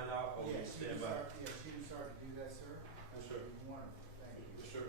find out, or we stand by? Yeah, she can start to do that, sir. Yes, sir. That would be wonderful, thank you. Yes, sir.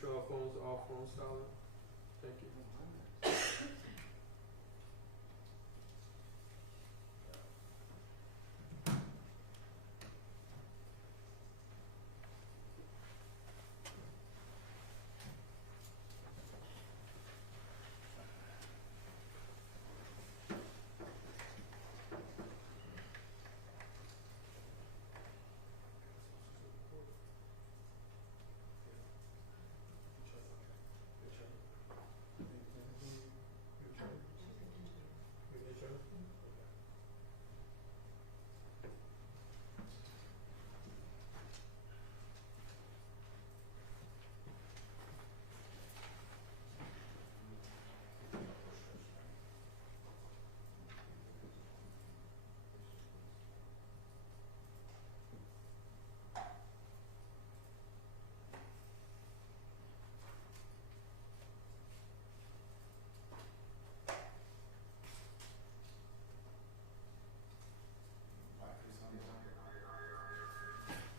sure all phones silent. Thank you.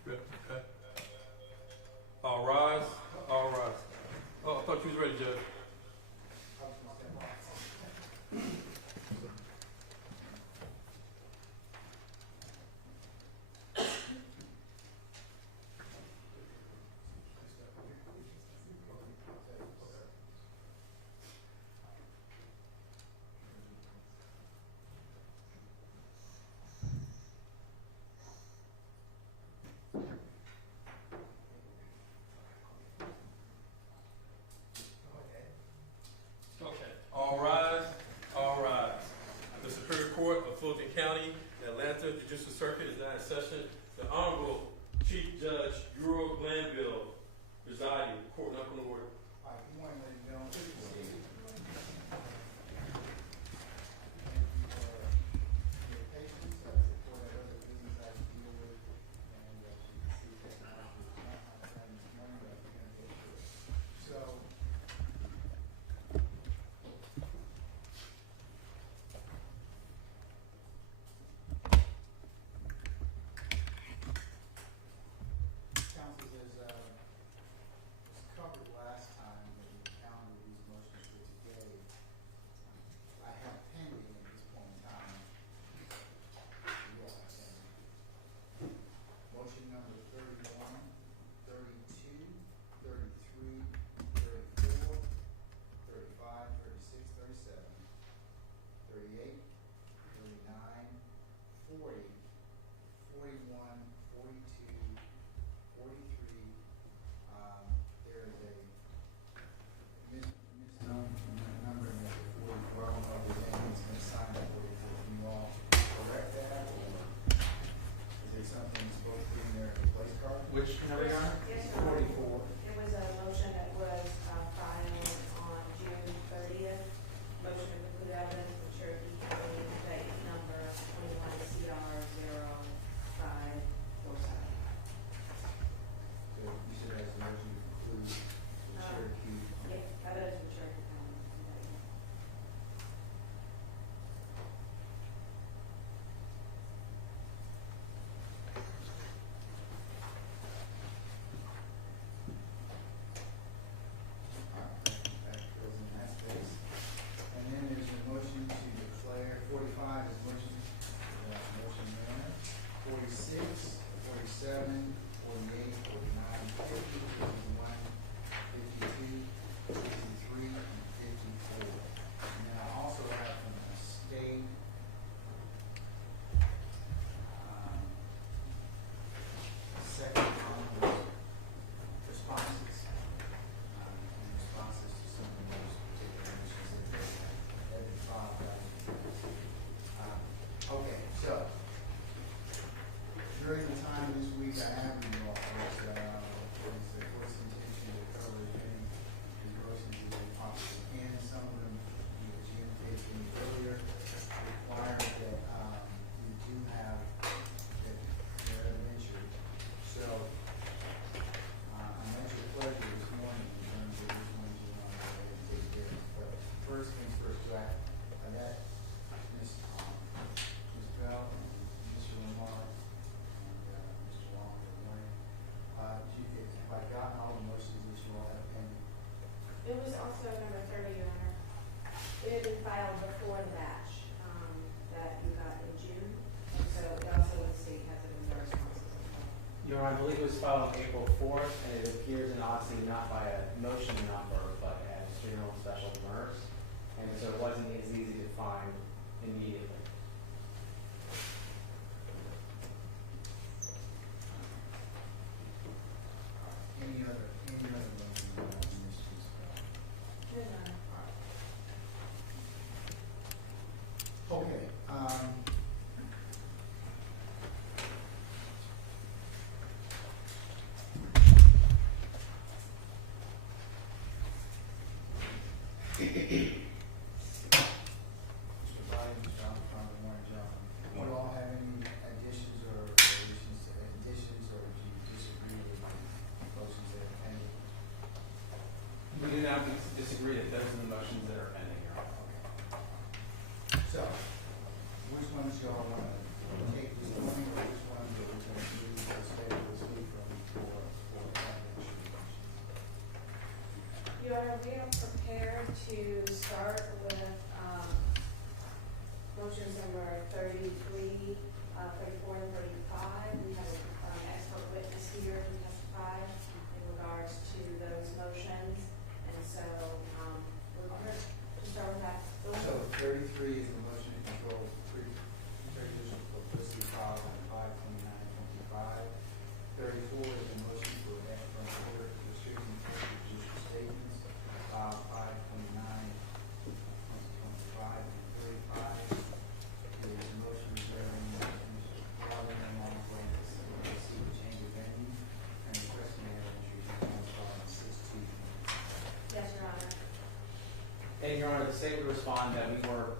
Good. Okay. All rise. All rise. Oh, I thought you was ready, Judge. Okay. All rise. All rise. The Superior Court of Fulton County, Atlanta Judicial Circuit is now in session. The Honorable Chief Judge Euro Glanville presiding. Court up in order. All right, good morning, ladies and gentlemen. Thank you for your patience. The court had other business I had to deal with, and you can see that technology is not my friend this morning, but we're going to get through it. So, counsel, was covered last time in the calendar of these motions for today. I have pending at this point in time. You all have pending. Motion number 31, 32, 33, 34, 35, 36, 37, 38, 39, 40, 41, 42, 43, there is a misnumber in there, 44, I don't know if there's anything that's been signed at 44, can you all correct that, or is there something supposed to be in there, a place card? Which number are you on? Yes, sir. 44. It was a motion that was filed on June 30th. Motion to conclude evidence of Cherokee County filed on April 4th, and it appears in Odyssey not by a motion number, but as general special demers, and so it wasn't as easy to find immediately. Any other motion on this piece? Good enough. Okay, Mr. Biden, Mr. Armstrong, good morning, gentlemen. Do you all have any additions or do you disagree with the motions that are pending? We do not disagree that those are the motions that are pending, Your Honor. So, which ones y'all want to take this morning, or which ones are we going to do to schedule this week for evidentiary motions? Your Honor, we are prepared to start with, motions number 33, 34, and 35. We have an expert witness here to testify in regards to those motions. And so, we're going to start with that. So 33 is the motion to control prejudicial publicity filed on 5/29/25. 34 is the motion for an order restricting prejudicial statements filed 5/29/2025. And 35 is the motion reserving Mr. Robert and Long Blanks to seek a change of venue and requesting evidentiary hearing filed on 6/2. Yes, Your Honor. And Your Honor, the state would respond that we were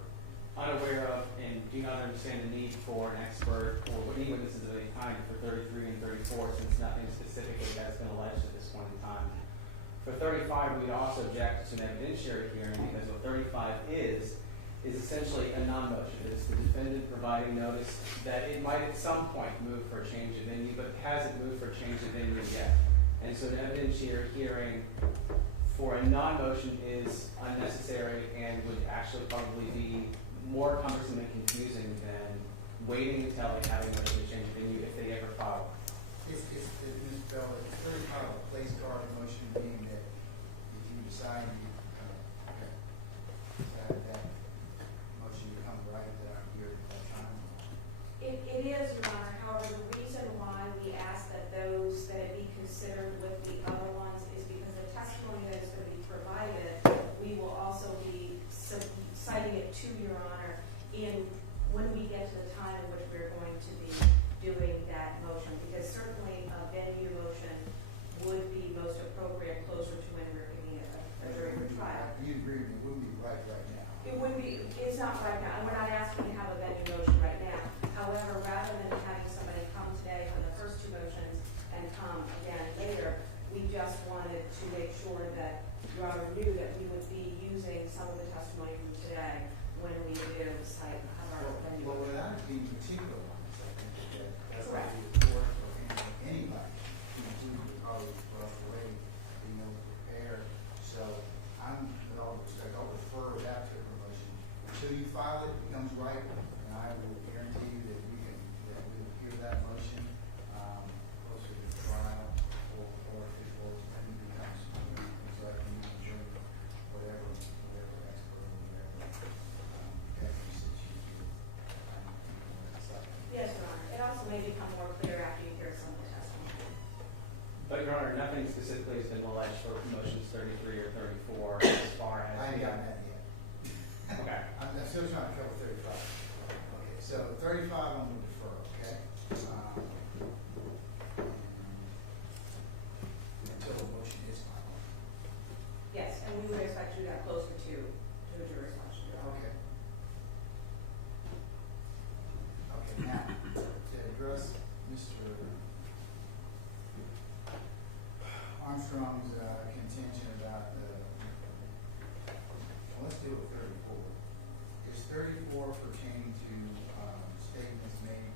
unaware of and do not understand the need for an expert or any witnesses of any kind for 33 and 34, since nothing specifically has been alleged at this point in time. For 35, we'd also object to an evidentiary hearing because what 35 is essentially a non-motion. It's the defendant providing notice that it might at some point move for a change of venue, but hasn't moved for a change of venue yet. And so an evidentiary hearing for a non-motion is unnecessary and would actually probably be more cumbersome and confusing than waiting until they have a motion to change of venue if they ever file. Ms. Bell, it's very kind of a place card motion being that if you decide that motion becomes right, that I'm here at that time. It is, Your Honor. However, the reason why we ask that it be considered with the other ones is because the testimony that is going to be provided, we will also be citing it to Your Honor when we get to the time in which we're going to be doing that motion. Because certainly a venue motion would be most appropriate closer to when we're giving a jury trial. You agree with me, it wouldn't be right now. It would be, it's not right now, and we're not asking to have a venue motion right now. However, rather than having somebody come today on the first two motions and come again later, we just wanted to make sure that Your Honor knew that we would be using some of the testimony from today when we do cite our venue. Well, without it being particular ones, I think that's Correct. the report for anybody, including the colleagues across the way, being able to prepare. So with all respect, I'll refer that to a motion. Until you file it, it becomes right, and I will guarantee you that we will hear that motion closer to the trial, or if it becomes like whatever expert or whatever evidence that you do. Yes, Your Honor. It also may become more clear after you hear some of the testimony. But Your Honor, nothing specifically has been alleged for motions 33 or 34 as far as. I ain't gotten that yet. Okay. I'm still trying to cover 35. Okay, so 35 I'm going to defer, okay? Until the motion is final. Yes, and we would expect you to get closer to a jury selection. Your Honor. Okay. Okay, now, to address Mr. Armstrong's contention about well, let's deal with 34. Is 34 pertaining to statements made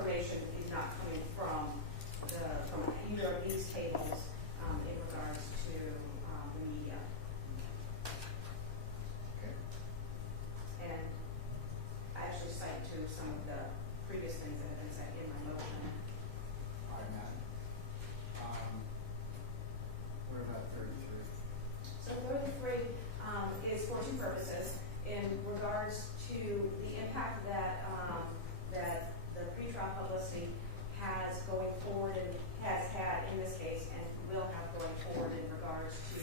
information is not coming from either of these tables in regards to the media. Okay. And I actually cite to some of the previous things that have been said in my motion. All right, Matt. What about 33? So 33 is for two purposes. In regards to the impact that that the pretrial publicity has going forward and has had in this case and will have going forward in regards to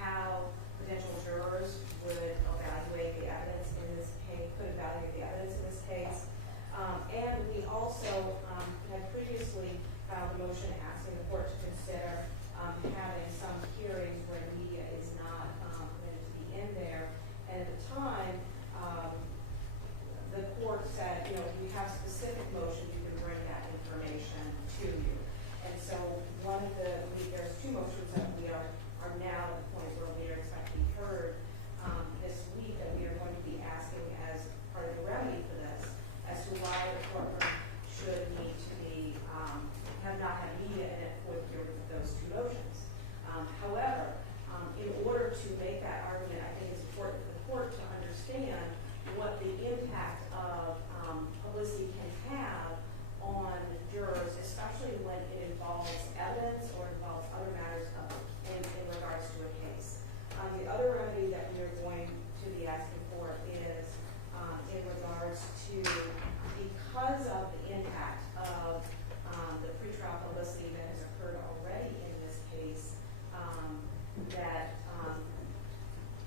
how potential jurors would evaluate the evidence in this case, could evaluate the evidence in this case. And we also had previously filed a motion asking the court to consider having some hearings where the media is not permitted to be in there. And at the time, the court said, you know, if you have specific motions, you can bring that information to you. And so there's two motions that we are now at the point where we are expecting heard this week that we are going to be asking as part of the remedy for this as to why the courtroom should need to be, have not had media in it for the hearing of those two motions. However, in order to make that argument, I think it's important for the court to understand what the impact of publicity can have on jurors, especially when it involves evidence or involves other matters in regards to a case. The other remedy that we are going to be asking for is in regards to, because of the impact of the pretrial publicity that has occurred already in this case, that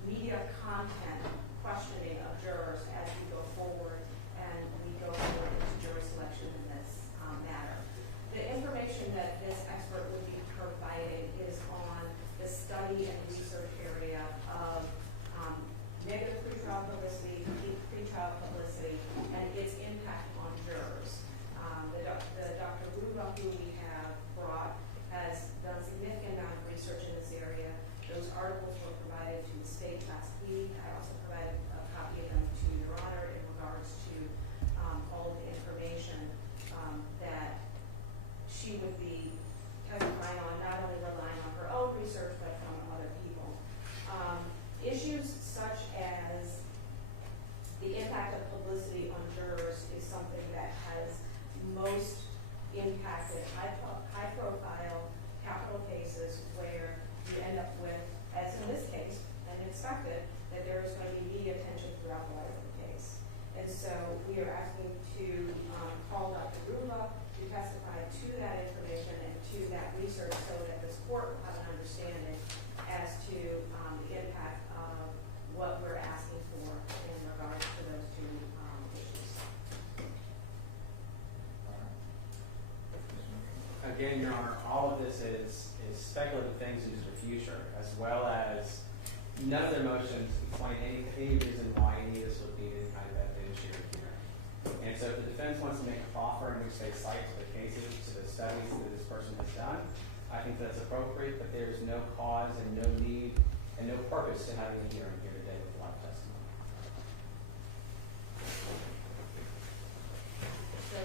media content questioning of jurors as we go forward and we go forward into jury selection in this matter. The information that this expert would be providing is on the study and research area of negative pretrial publicity, pretrial publicity, and its impact on jurors. The Dr. Ruba, who we have brought, has done a significant amount of research in this area. Those articles were provided to the state last week. I also provided a copy of them to Your Honor in regards to all of the information that she would be testifying on, not only relying on her own research, but from other people. Issues such as the impact of publicity on jurors is something that has most impacted high-profile capital cases where you end up with, as in this case, and expected, that there is going to be media attention throughout the life of the case. And so we are asking to call Dr. Ruba to testify to that information and to that research so that this court will have an understanding as to the impact of what we're asking for in regards to those two issues. Again, Your Honor, all of this is speculative things into the future, as well as none of their motions explain any reason why any of this would be any kind of evidentiary hearing. And so if the defense wants to make a offer in which they cite to the cases, to the studies that this person has done, I think that's appropriate, but there's no cause and no need and no purpose to having a hearing here today with live testimony. So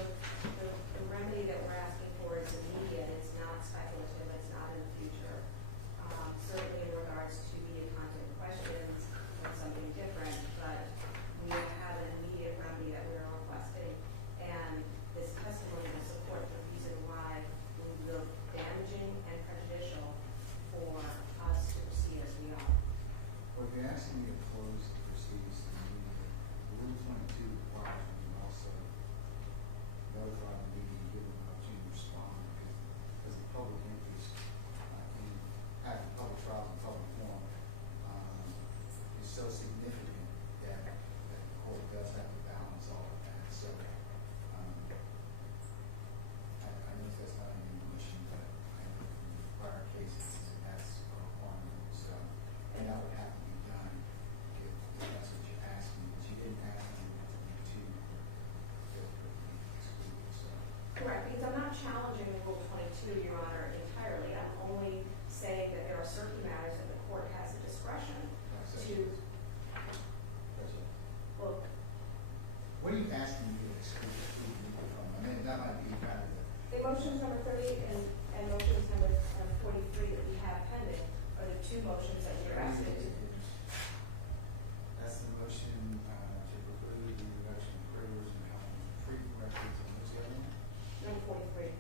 the remedy that we're asking for is immediate. It's not speculative. It's not in the future. Certainly in regards to media content questions, that's something different, but we have an immediate remedy that we're requesting. And this testimony will support the reason why we look damaging and prejudicial for us to proceed as we are. Well, if you're asking me to close the proceedings to the media, Rule 22 requires me to also notify the media and give them an opportunity to respond because the public interest in having public trials and public forum is so significant that the court does have to balance all of that. So I know that's not an emotion, but I know from prior cases that that's a requirement. So, and that would have to be done if that's what you're asking, but you didn't ask me to exclude. So Correct, because I'm not challenging Rule 22, Your Honor, entirely. I'm only saying that there are certain matters that the court has the discretion that's to, it. That's it. well, What are you asking me to exclude me from? I know motions number 30 and motions number 43 that we have pending are the two motions that you're asking to. That's the motion, to preclude the reduction of criminals and health free records on this evidence. Number 43.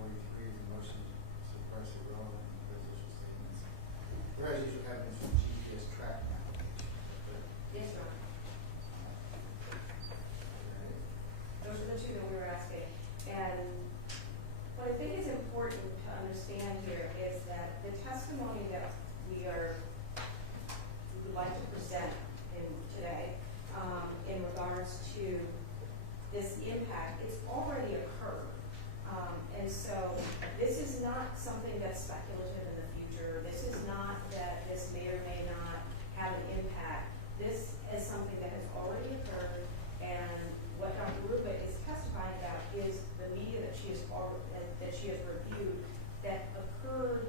43 is the motion to suppress irrelevant and prejudicial statements. Prejudicial evidence from GPS tracking application. Yes, Your Honor. Alright. Those are the two that we were asking. And what I think is important to understand here is that the testimony that we would like to present today in regards to this impact, it's already occurred. And so this is not something that's speculative in the future. This is not that this may or may not have an impact. This is something that has already occurred, and what Dr. Ruba is testifying about is the media that she has reviewed that occurred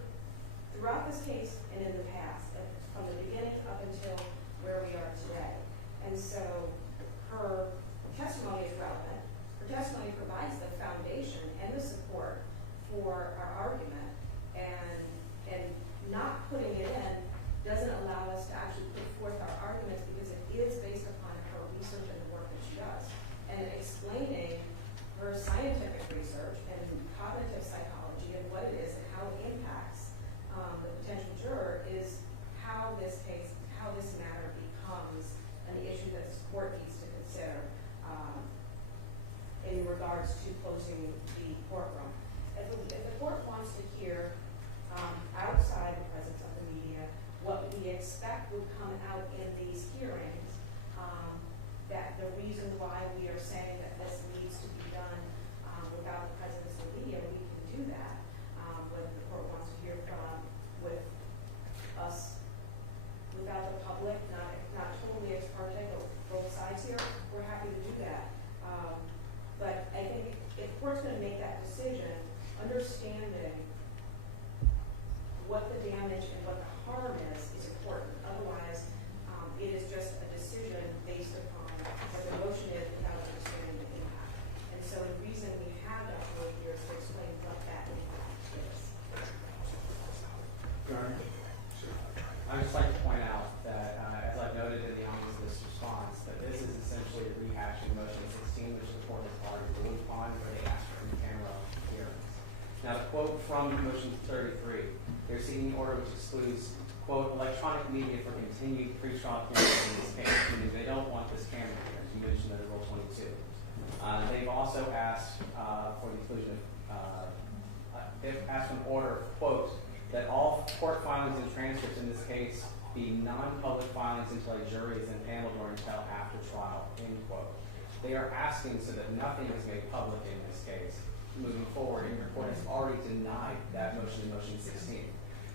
throughout this case and in the past, from the beginning up until where we are today. And so her testimony is relevant. Her testimony provides the foundation and the support for our argument, and not putting it in doesn't allow us to actually put forth our arguments because it is based upon her research and the work that she does. And explaining her scientific research and cognitive psychology and what it is and how it impacts the potential juror is how this matter becomes an issue that this court needs to consider in regards to closing the courtroom. If the court wants to hear outside the presence of the media what we expect would come out in these hearings, that the reason why we are saying that this needs to be done without the presence of the media, we can do that. When the court wants to hear with us without the public, not totally ex parte, but both sides here, we're happy to do that. But I think if the court's going to make that decision, understanding what the damage and what the harm is important. Otherwise, it is just a decision based upon what the motion is without understanding the impact. And so the reason we have Dr. Wood here is to explain what that impact is. I'd just like to point out that, as I've noted in the omnibus response, that this is essentially rehashing motion 16, which the court has already ruled upon, where they asked for in-camera hearings. Now, the quote from motion 33, they're seeking an order which excludes, quote, electronic media for continued pre-trial hearings in this case, meaning they don't want this camera here, as you mentioned under Rule 22. They've also asked for the inclusion of, they've asked for an order, quote, that all court filings and transcripts in this case be non-public filings until a jury is impaneled or until after trial, end quote. They are asking so that nothing is made public in this case moving forward, and the court has already denied that motion in motion 16.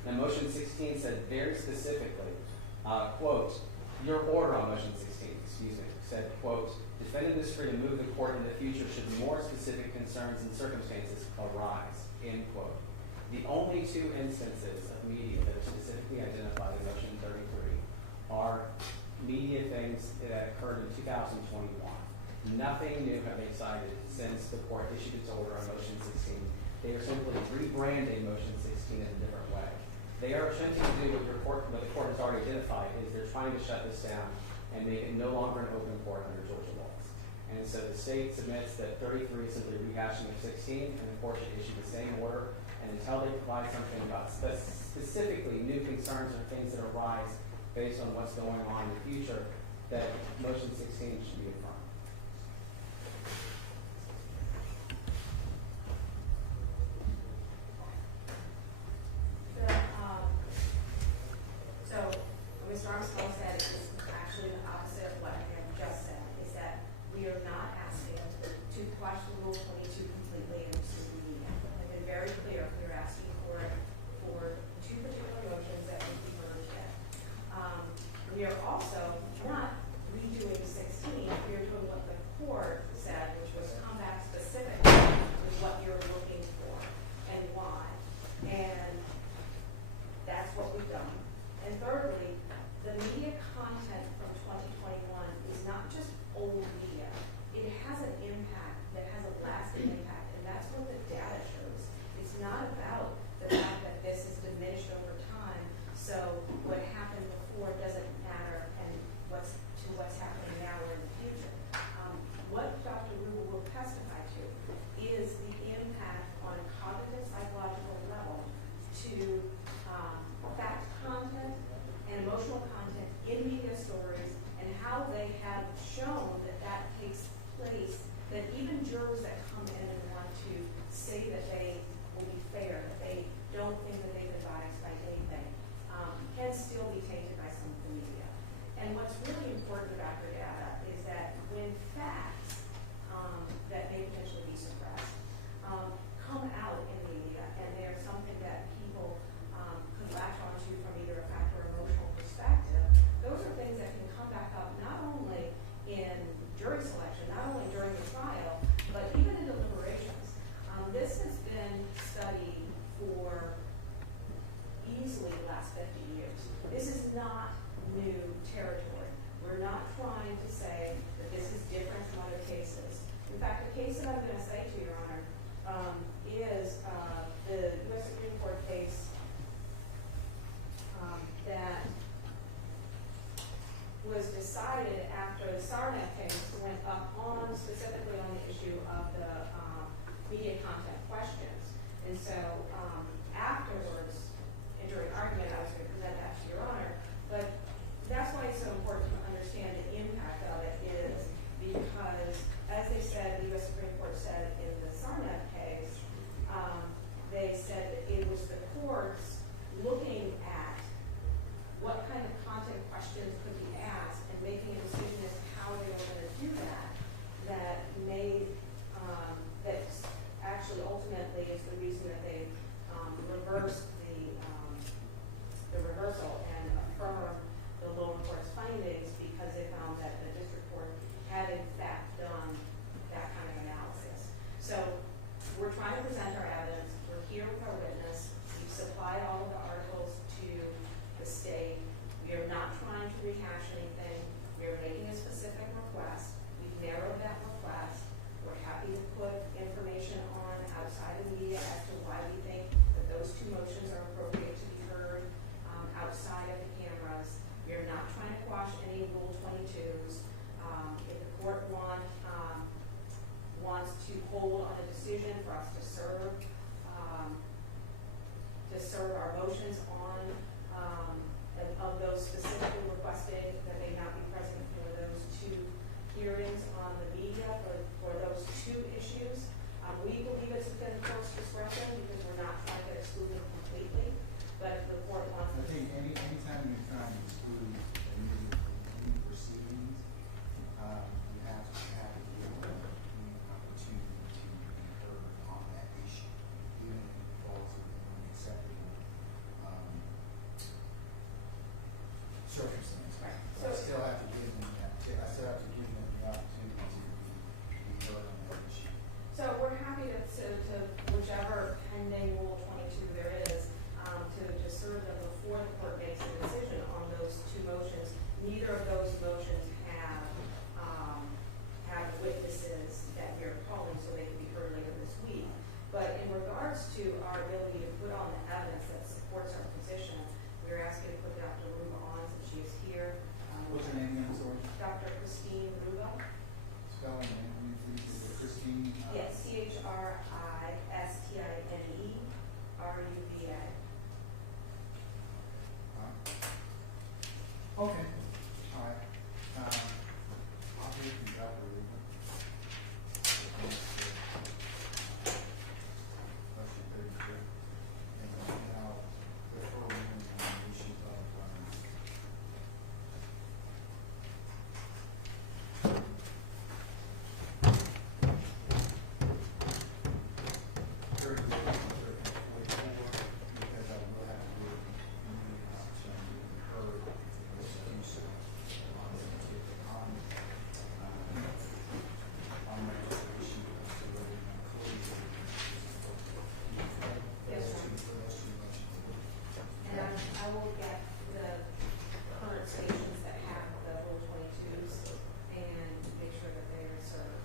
Now, motion 16 said very specifically, quote, your order on motion 16, said, quote, defendant is free to move the court in the future should more specific concerns and circumstances arise, end quote. The only two instances of media that are specifically identified in motion 33 are media things that occurred in 2021. Nothing new have they cited since the court issued its order on motion 16. They are simply rebranding motion 16 in a different way. They are attempting to do what the court has already identified, is they're trying to shut this down and make it no longer an open court under Georgia laws. And so the state submits that 33 is simply rehashing of 16, and the court should issue the same order. And until they provide something about specifically new concerns or things that arise based on what's going on in the future, that motion 16 should be affirmed. So what Mr. Armstrong said is actually the opposite of what I have just said, is that we are not asking to question Rule 22 completely and exclude the media. I've been very clear, we are asking for two particular motions that will be heard today. We are also not redoing 16, we are doing what the court said, which was come back specifically with what you're looking for and why. And that's what we've done. And thirdly, the media content from 2021 is not just old media. It has an impact that has a lasting impact media content questions. And so, afterwards, and during argument, I was going to present that to Your Honor, but that's why it's so important to understand the impact of it is because, as they said, the U.S. Supreme Court said in the Sarnet case, they said that it was the courts looking at what kind of content questions could be asked and making a decision as to how they were going to do that, that made, that actually ultimately is the reason that they reversed the reversal and affirmed the lower court's findings because they found that the district court had in fact done that kind of analysis. So we're trying to present our evidence. We're here with our witness. We've supplied all of the articles to the state. We are not trying to rehash anything. We are making a specific request. We've narrowed that request. We're happy to put information on outside of the media as to why we think that those two motions are appropriate to be heard outside of the cameras. We are not trying to quash any Rule 22s. If the court wants to hold on a decision for us to serve our motions on of those specifically requested that they not be present for those two hearings on the media for those two issues. We believe it's within the court's discretion because we're not trying to exclude them completely. But if the court wants I think anytime you're trying to exclude any proceedings, you have to give them an opportunity to be heard on that issue, even if it falls within an acceptable circumstance. Right. So I still have to give them the opportunity to be heard on that issue. So we're happy to whichever pending Rule 22 there is, to serve them before the court makes a decision on those two motions. Neither of those motions have witnesses that we're calling so they can be heard later this week. But in regards to our ability to put on the evidence that supports our position, we're asking to put Dr. Ruba on since she is here. What's her name again, sorry? Dr. Christine Ruba. Spelling name, please. Christine? Yes, CHRISTINE-RUBA. Okay, all right. I'll hear from Dr. Ruben. Question 32. And I'll refer women on the issues of I will get the current stations that have the Rule 22s and make sure that they are served.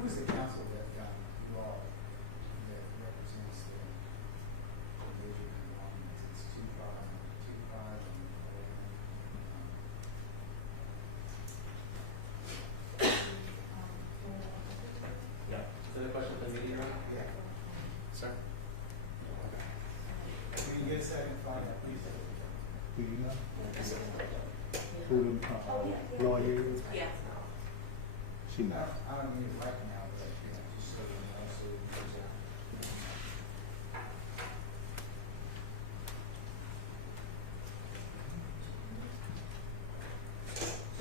Who is the council that got you all that represents the division and ordinance? It's 25 and 11. Yeah. Is that a question for the media room? Yeah. Sir? Can you get a second find that, please? Do you know? Who the lawyer is? Yeah. She knows. I don't need it right now, but just so you know, so it goes out. So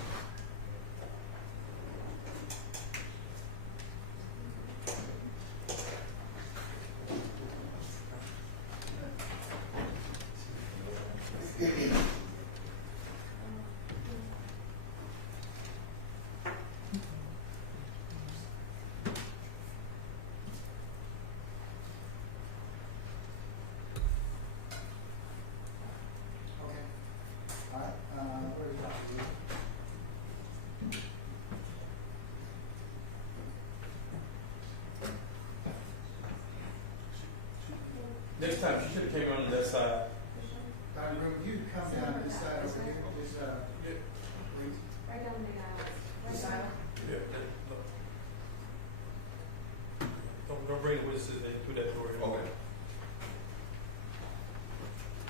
this time, she should have came on that side. Dr. Brooke, you come down this side over here, this, please. Right down the, This side? Yeah, don't bring the witnesses in through that door. Okay.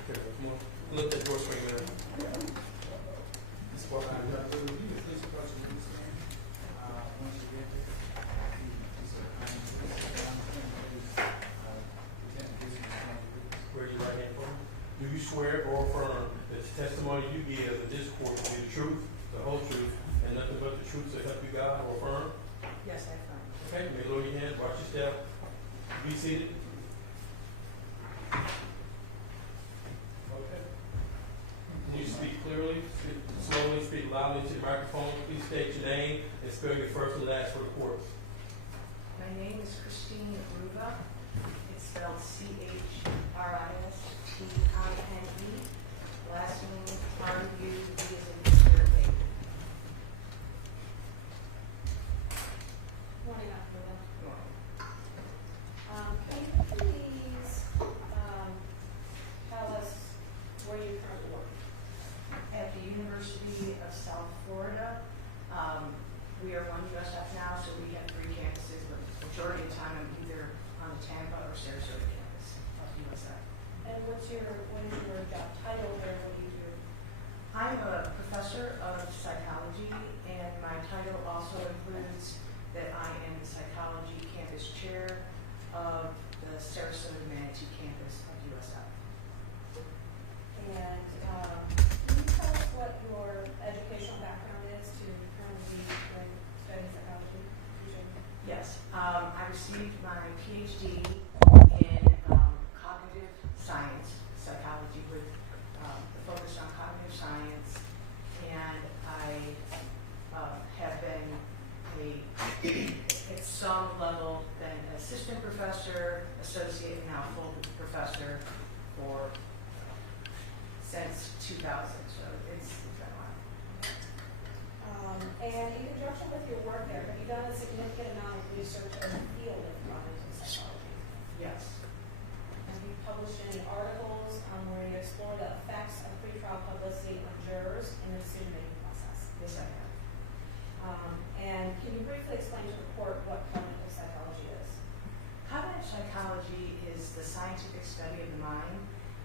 Okay, come on. Look at that door swing there. This is what I'm going to do. You can please approach the witness stand. Once you get there, Where your right hand from? Do you swear or affirm that the testimony you give in this court will be the truth, the whole truth, and nothing but the truth to help you God or affirm? Yes, I affirm. Okay, you may lower your hands, watch your step. Be seated. Okay. Can you speak clearly, speak slowly, speak loudly to the microphone? Please state your name and spell your first and last for the court. My name is Christine Ruva. It's spelled Christine. Last name R-U-V as in Victor, A. morning, Dr. Lula. Can you please, tell us where you currently work? At the University of South Florida, we are one USF now, so we have 3 campuses, but the majority of the time I'm either on the Tampa or Sarasota campus of USF. And what is your job title there? What do you do? I'm a professor of psychology, and my title also includes that I am the psychology campus chair of the Sarasota Manatee campus of USF. And can you tell us what your educational background is to currently be studying psychology? Yes, I received my PhD in cognitive science, psychology with the focus on cognitive science, and I have been at some level been an assistant professor, associate, and now full professor since 2000, so it's been a while. And in conjunction with your work there, have you done a significant amount of research in the field of cognitive psychology? Yes. Have you published any articles where you explore the effects of pretrial publicity on jurors in the decision-making process? Yes, I have. And can you briefly explain to the court what cognitive psychology is? Cognitive psychology is the scientific study of the mind,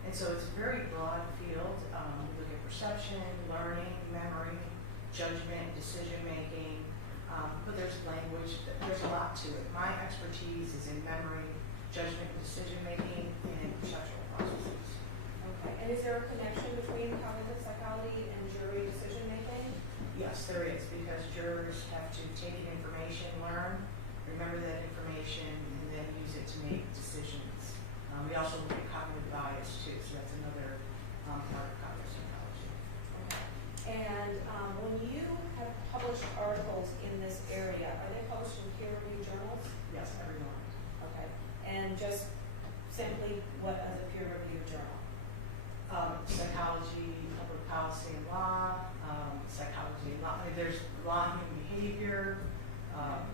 and so it's a very broad field. We look at perception, learning, memory, judgment, decision-making, but there's language, there's a lot to it. My expertise is in memory, judgment, decision-making, and perceptual processes. Okay. And is there a connection between cognitive psychology and jury decision-making? Yes, there is, because jurors have to take in information, learn, remember that information, and then use it to make decisions. We also look at cognitive bias too, so that's another part of cognitive psychology. Okay. And when you have published articles in this area, are they published in peer-reviewed journals? Yes, everyone. Okay. And just simply what is a peer-reviewed journal? Psychology, public policy and law, psychology and law. I mean, there's law and human behavior,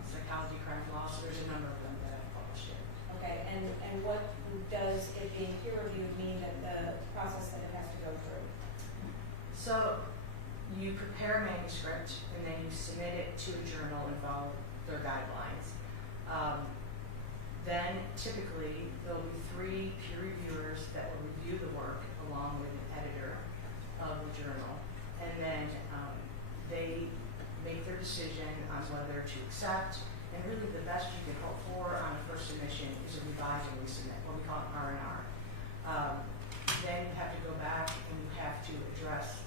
psychology, crime law, so there's a number of them that I've published in. Okay. And what does it being peer-reviewed mean that the process that it has to go through? So you prepare a manuscript and then you submit it to a journal and follow their guidelines. Then typically there'll be 3 peer reviewers that will review the work along with an editor of the journal, and then they make their decision on whether to accept. And really the best you can hope for on a first submission is a revised and resubmit, what we call an R&R. Then you have to go back and you have to address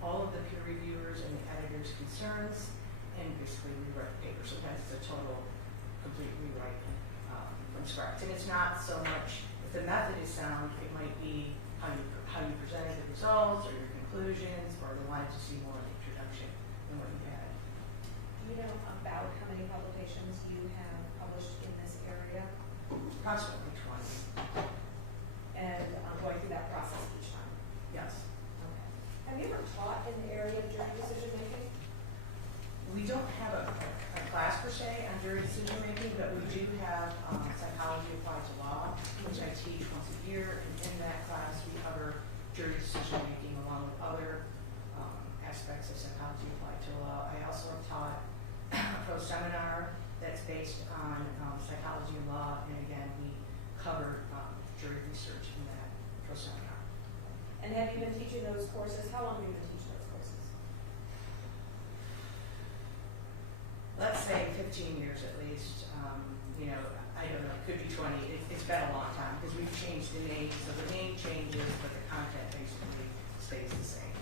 all of the peer reviewers and the editor's concerns and basically rewrite the paper. Sometimes it's a total, complete rewrite from scratch. And it's not so much, if the method is sound, it might be how you presented the results or your conclusions, or they wanted to see more of the introduction than what you had. Do you know about how many publications you have published in this area? Approximately 20. And going through that process each time? Yes. Okay. Have you ever taught in the area of jury decision making? We don't have a class per se on jury decision making, but we do have psychology applied to law, which I teach once a here in that class, we cover jury decision making along with other aspects of psychology applied to law. I also have taught a pro seminar that's based on psychology and law, and again, we cover jury research in that pro seminar. And have you been teaching those courses? How long have you been teaching those courses? Let's say 15 years at least. You know, I don't know, it could be 20. It's been a long time because we've changed the name, so the name changes, but the content basically stays the same.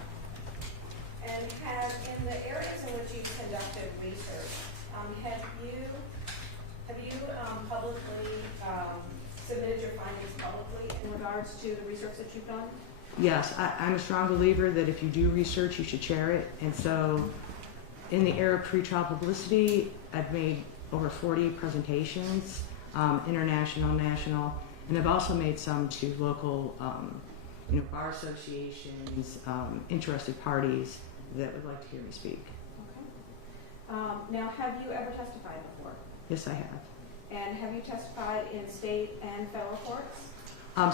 And have, in the areas in which you've conducted research, have you publicly submitted your findings publicly in regards to the research that you've done? Yes, I'm a strong believer that if you do research, you should share it. And so in the era of pretrial publicity, I've made over 40 presentations, international, national, and I've also made some to local bar associations, interested parties that would like to hear me speak. Okay. Now, have you ever testified before? Yes, I have. And have you testified in state and federal courts?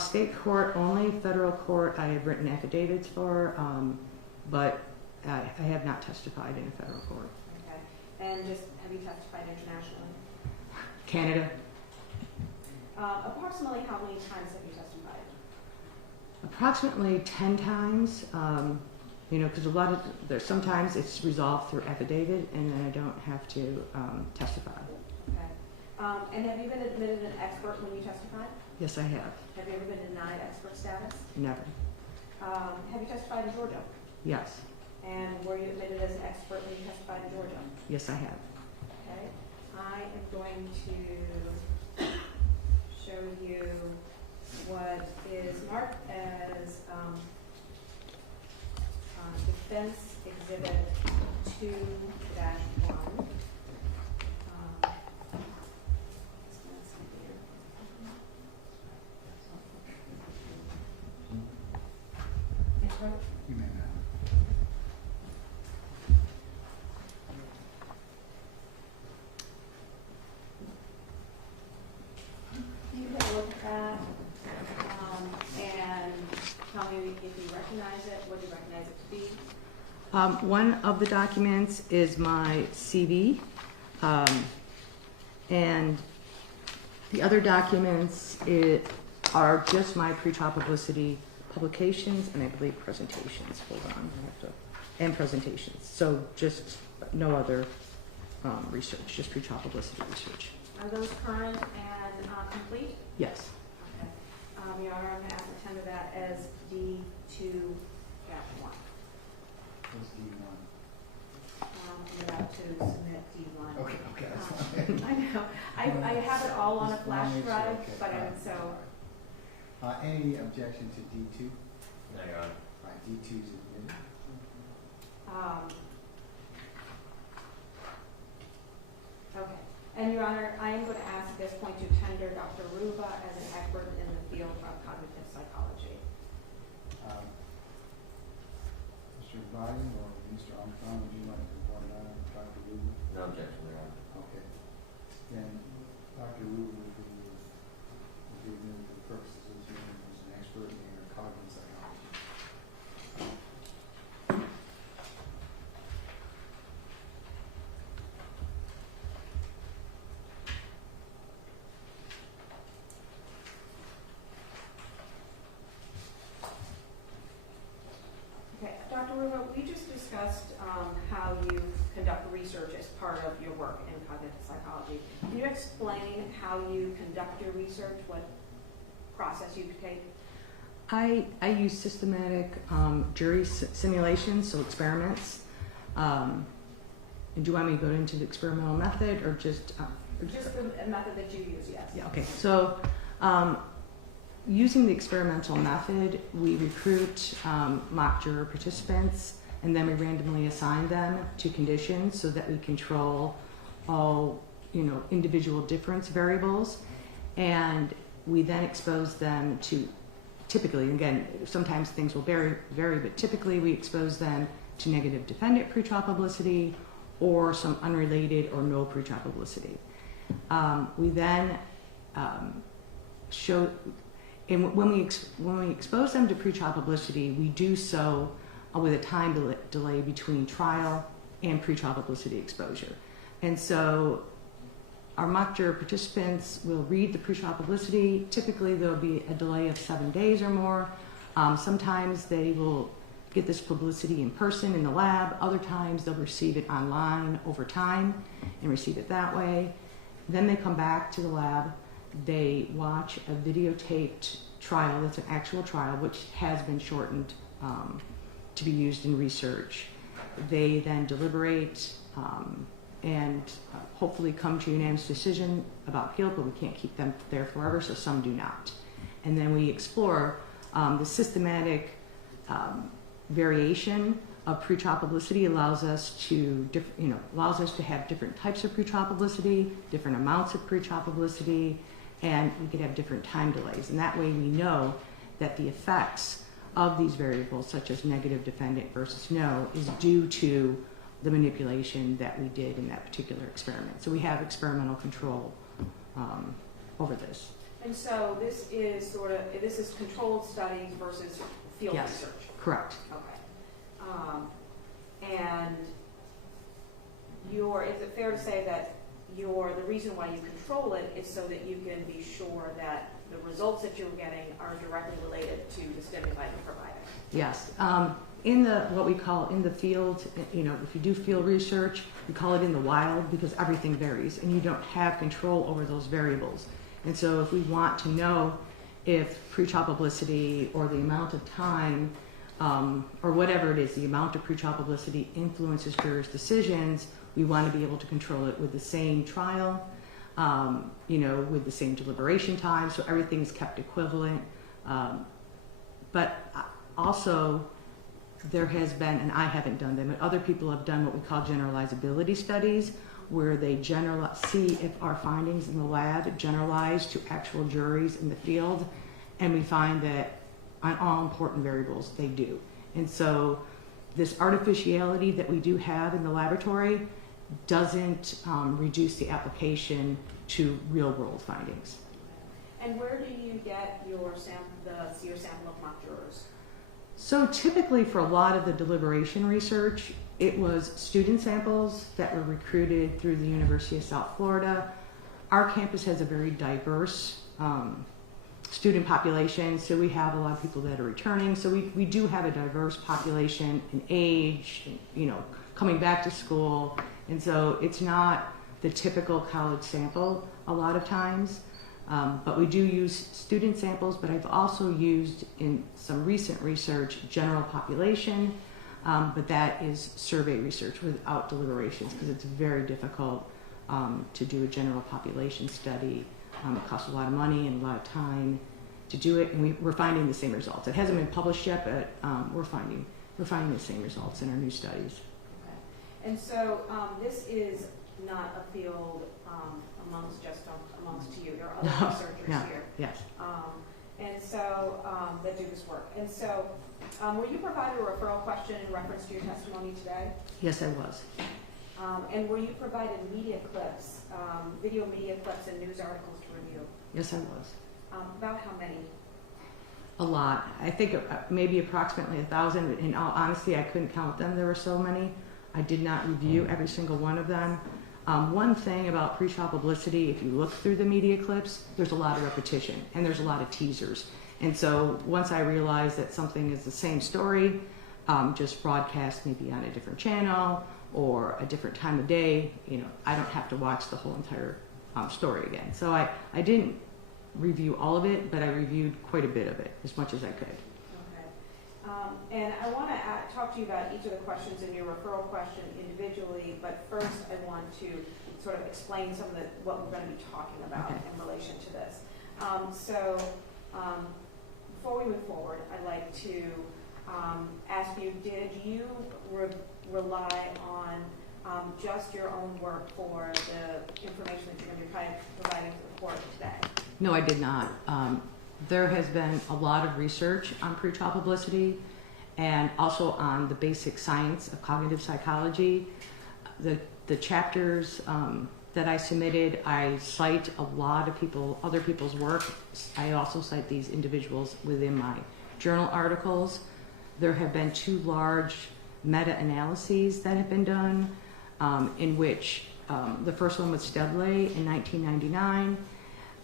State court only, federal court I have written affidavits for, but I have not testified in a federal court. Okay. And just have you testified internationally? Canada. Approximately how many times have you testified? Approximately 10 times, because sometimes it's resolved through affidavit and then I don't have to testify. Okay. And have you been admitted an expert when you testified? Yes, I have. Have you ever been denied expert status? Never. Have you testified in Georgia? Yes. And were you admitted as an expert when you testified in Georgia? Yes, I have. Okay. I am going to show you what is marked as Defense Exhibit 2-1. You may not. You can look at that and tell me if you recognize it, what you recognize it to be. One of the documents is my CV, and the other documents are just my pretrial publicity publications and I believe presentations. Hold on, and presentations. So just no other research, just pretrial publicity research. Are those current and complete? Yes. Okay. Your Honor, I'm going to ask the tender that as D2-1. What's D1? I'm about to submit D1. Okay, that's fine. I know. I have it all on a flash drive, Okay, but all right, so. all right. Any objection to D2? No, Your Honor. All right, D2 is admitted. Okay. And Your Honor, I am going to ask at this point to tender Dr. Ruba as an expert in the field of cognitive psychology. Mr. Biden or Mr. Armstrong, would you like to report on Dr. Ruben? No objection, Your Honor. Okay. Then Dr. Ruben will be admitted for the purposes of this hearing as an expert in cognitive psychology. Okay, Dr. Ruba, we just discussed how you conduct research as part of your work in cognitive psychology. Can you explain how you conduct your research, what process you take? I use systematic jury simulations, so experiments. And do you want me to go into the experimental method or just? Just the method that you use, yes. Yeah, okay. So using the experimental method, we recruit mock juror participants and then we randomly assign them to conditions so that we control all, individual difference variables. And we then expose them to, typically, again, sometimes things will vary, but typically we expose them to negative defendant pretrial publicity or some unrelated or no pretrial publicity. We then show, And when we expose them to pretrial publicity, we do so with a time delay between trial and pretrial publicity exposure. And so our mock juror participants will read the pretrial publicity. Typically, there'll be a delay of 7 days or more. Sometimes they will get this publicity in person in the lab. Other times, they'll receive it online over time and receive it that way. Then they come back to the lab. They watch a videotaped trial that's an actual trial, which has been shortened to be used in research. They then deliberate and hopefully come to a unanimous decision about guilt, but we can't keep them there forever, so some do not. And then we explore the systematic variation of pretrial publicity allows us to have different types of pretrial publicity, different amounts of pretrial publicity, and we could have different time delays. And that way we know that the effects of these variables, such as negative defendant versus no, is due to the manipulation that we did in that particular experiment. So we have experimental control over this. And so this is controlled studies versus field Yes, research? correct. Okay. And is it fair to say that the reason why you control it is so that you can be sure that the results that you're getting are directly related to the stimuli you're providing? Yes. In what we call in the field, if you do field research, we call it in the wild because everything varies and you don't have control over those variables. And so if we want to know if pretrial publicity or the amount of time or whatever it is, the amount of pretrial publicity influences jurors' decisions, we want to be able to control it with the same trial, with the same deliberation time, so everything is kept equivalent. But also, there has been, and I haven't done them, but other people have done what we call generalizability studies, where they see if our findings in the lab generalize to actual juries in the field, and we find that on all important variables, they do. And so this artificiality that we do have in the laboratory doesn't reduce the application to real-world findings. And where do you get your sample of mock jurors? So typically for a lot of the deliberation research, it was student samples that were recruited through the University of South Florida. Our campus has a very diverse student population, so we have a lot of people that are returning. So we do have a diverse population in age, coming back to school. And so it's not the typical college sample a lot of times. But we do use student samples, but I've also used in some recent research general population, but that is survey research without deliberations because it's very difficult to do a general population study. It costs a lot of money and a lot of time to do it, and we're finding the same results. It hasn't been published yet, but we're finding the same results in our new studies. Okay. And so this is not a field amongst you. There are other researchers here. Yes. And so that do this work. And so were you provided a referral question in reference to your testimony today? Yes, I was. And were you provided media clips, video media clips and news articles to review? Yes, I was. About how many? A lot. I think maybe approximately 1,000. In all honesty, I couldn't count them. There were so many. I did not review every single one of them. One thing about pretrial publicity, if you look through the media clips, there's a lot of repetition and there's a lot of teasers. And so once I realized that something is the same story, just broadcast maybe on a different channel or a different time of day, I don't have to watch the whole entire story again. So I didn't review all of it, but I reviewed quite a bit of it, as much as I could. Okay. And I want to talk to you about each of the questions in your referral question individually, but first I want to sort of explain some of what we're going to be talking about in relation to this. Before we move forward, I'd like to ask you, did you rely on just your own work for the information that you're going to be providing to the court today? No, I did not. There has been a lot of research on pretrial publicity and also on the basic science of cognitive psychology. The chapters that I submitted, I cite a lot of other people's work. I also cite these individuals within my journal articles. There have been 2 large meta-analyses that have been done, in which the first one was Stedley in 1999,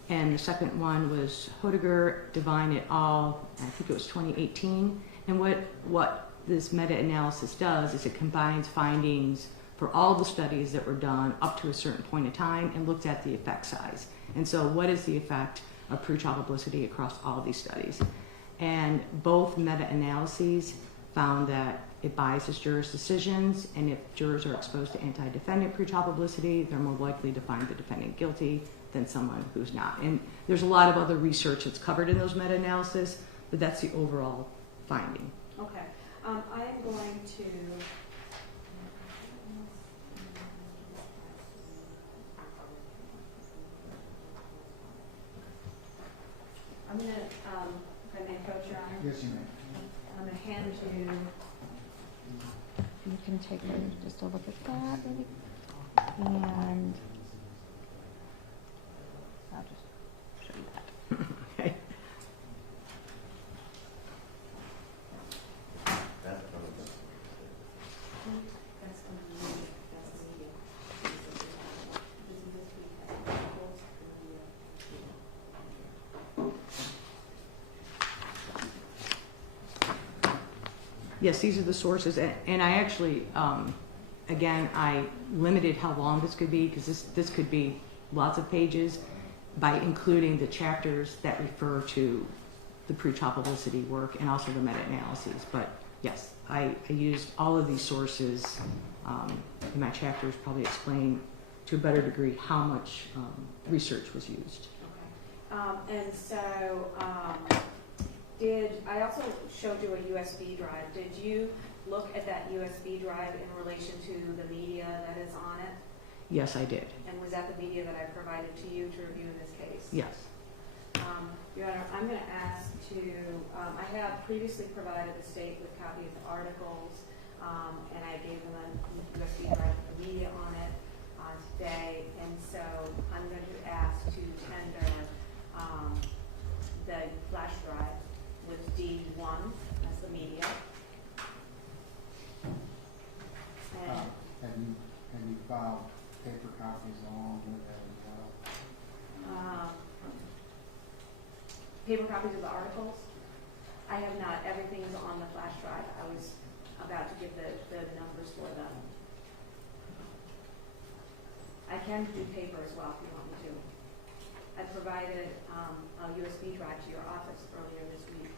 and the second one was Hoediger, Devine et al., I think it was 2018. And what this meta-analysis does is it combines findings for all the studies that were done up to a certain point in time and looks at the effect size. And so what is the effect of pretrial publicity across all of these studies? And both meta-analyses found that it biases jurors' decisions, and if jurors are exposed to anti-defendant pretrial publicity, they're more likely to find the defendant guilty than someone who's not. And there's a lot of other research that's covered in those meta-analysis, but that's the overall finding. Okay, I am going to. I'm gonna, if I may approach Your Honor? Yes, you may. I'm gonna hand you. You can take just a look at that, maybe. And I'll just show you that. Okay. That's from the. That's the media. That's the media. This is this week. Yes, these are the sources, and I actually, again, I limited how long this could be, because this could be lots of pages, by including the chapters that refer to the pretrial publicity work and also the meta-analyses. But yes, I used all of these sources in my chapters, probably explain to a better degree how much research was used. Okay. And so, I also showed you a USB drive. Did you look at that USB drive in relation to the media that is on it? Yes, I did. And was that the media that I provided to you to review in this case? Yes. Your Honor, I'm going to ask to, I have previously provided the state with a copy of the articles, and I gave them a USB drive with the media on it today, and so I'm going to ask to tender the flash drive with D1 as the media. And Have you filed paper copies along with that as well? Paper copies of the articles? I have not. Everything's on the flash drive. I was about to give the numbers for them. I can do paper as well if you want me to. I provided a USB drive to your office earlier this week.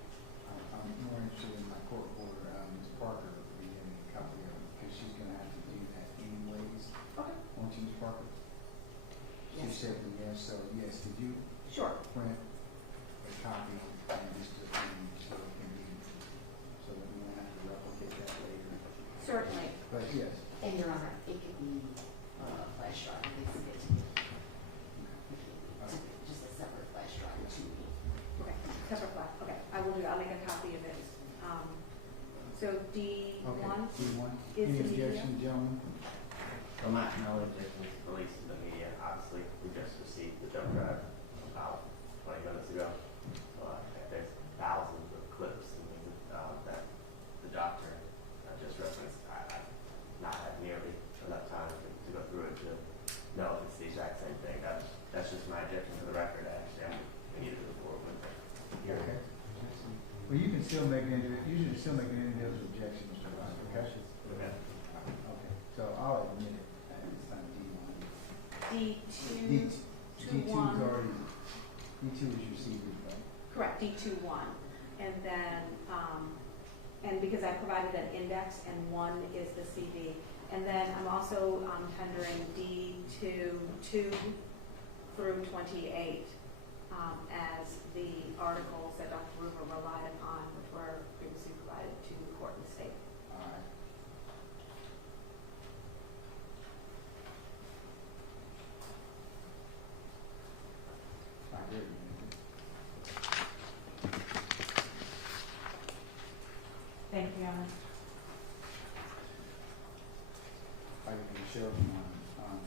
I'm more interested in my court order, Ms. Parker, being a copy of it, because she's gonna have to do that anyways. Okay. Won't you, Ms. Parker? She Yes. said yes, so yes, could you Sure. print a copy and just so it can be, so that we won't have to replicate that later? Certainly. But yes. And Your Honor, it could be flash drive, it needs to get to me. Just a separate flash drive to me. Okay. Separate flash. Okay. I will do. I'll make a copy of it. So D1 Okay, D1. is Any the media. objection, gentlemen? So no objections to release to the media. Obviously, we just received the jump drive about 20 minutes ago. There's thousands of clips and things that the doctor just referenced. I've not had nearly enough time to go through it to know if it's the exact same thing. That's just my objection to the record. Actually, we need to move forward with it. Okay. Well, you can still make an individual objection, Mr. White, okay? Okay. Okay, so I'll admit it, it's not D1. D2. D2's already, D2 is your secret, right? Correct. D2-1, and then and because I provided an index and 1 is the CD, and then I'm also tendering D2 through 28 as the articles that Dr. Ruber relied upon, which were previously provided to the court and the state. All right. I hear you. Thank you, Your Honor. I can show them on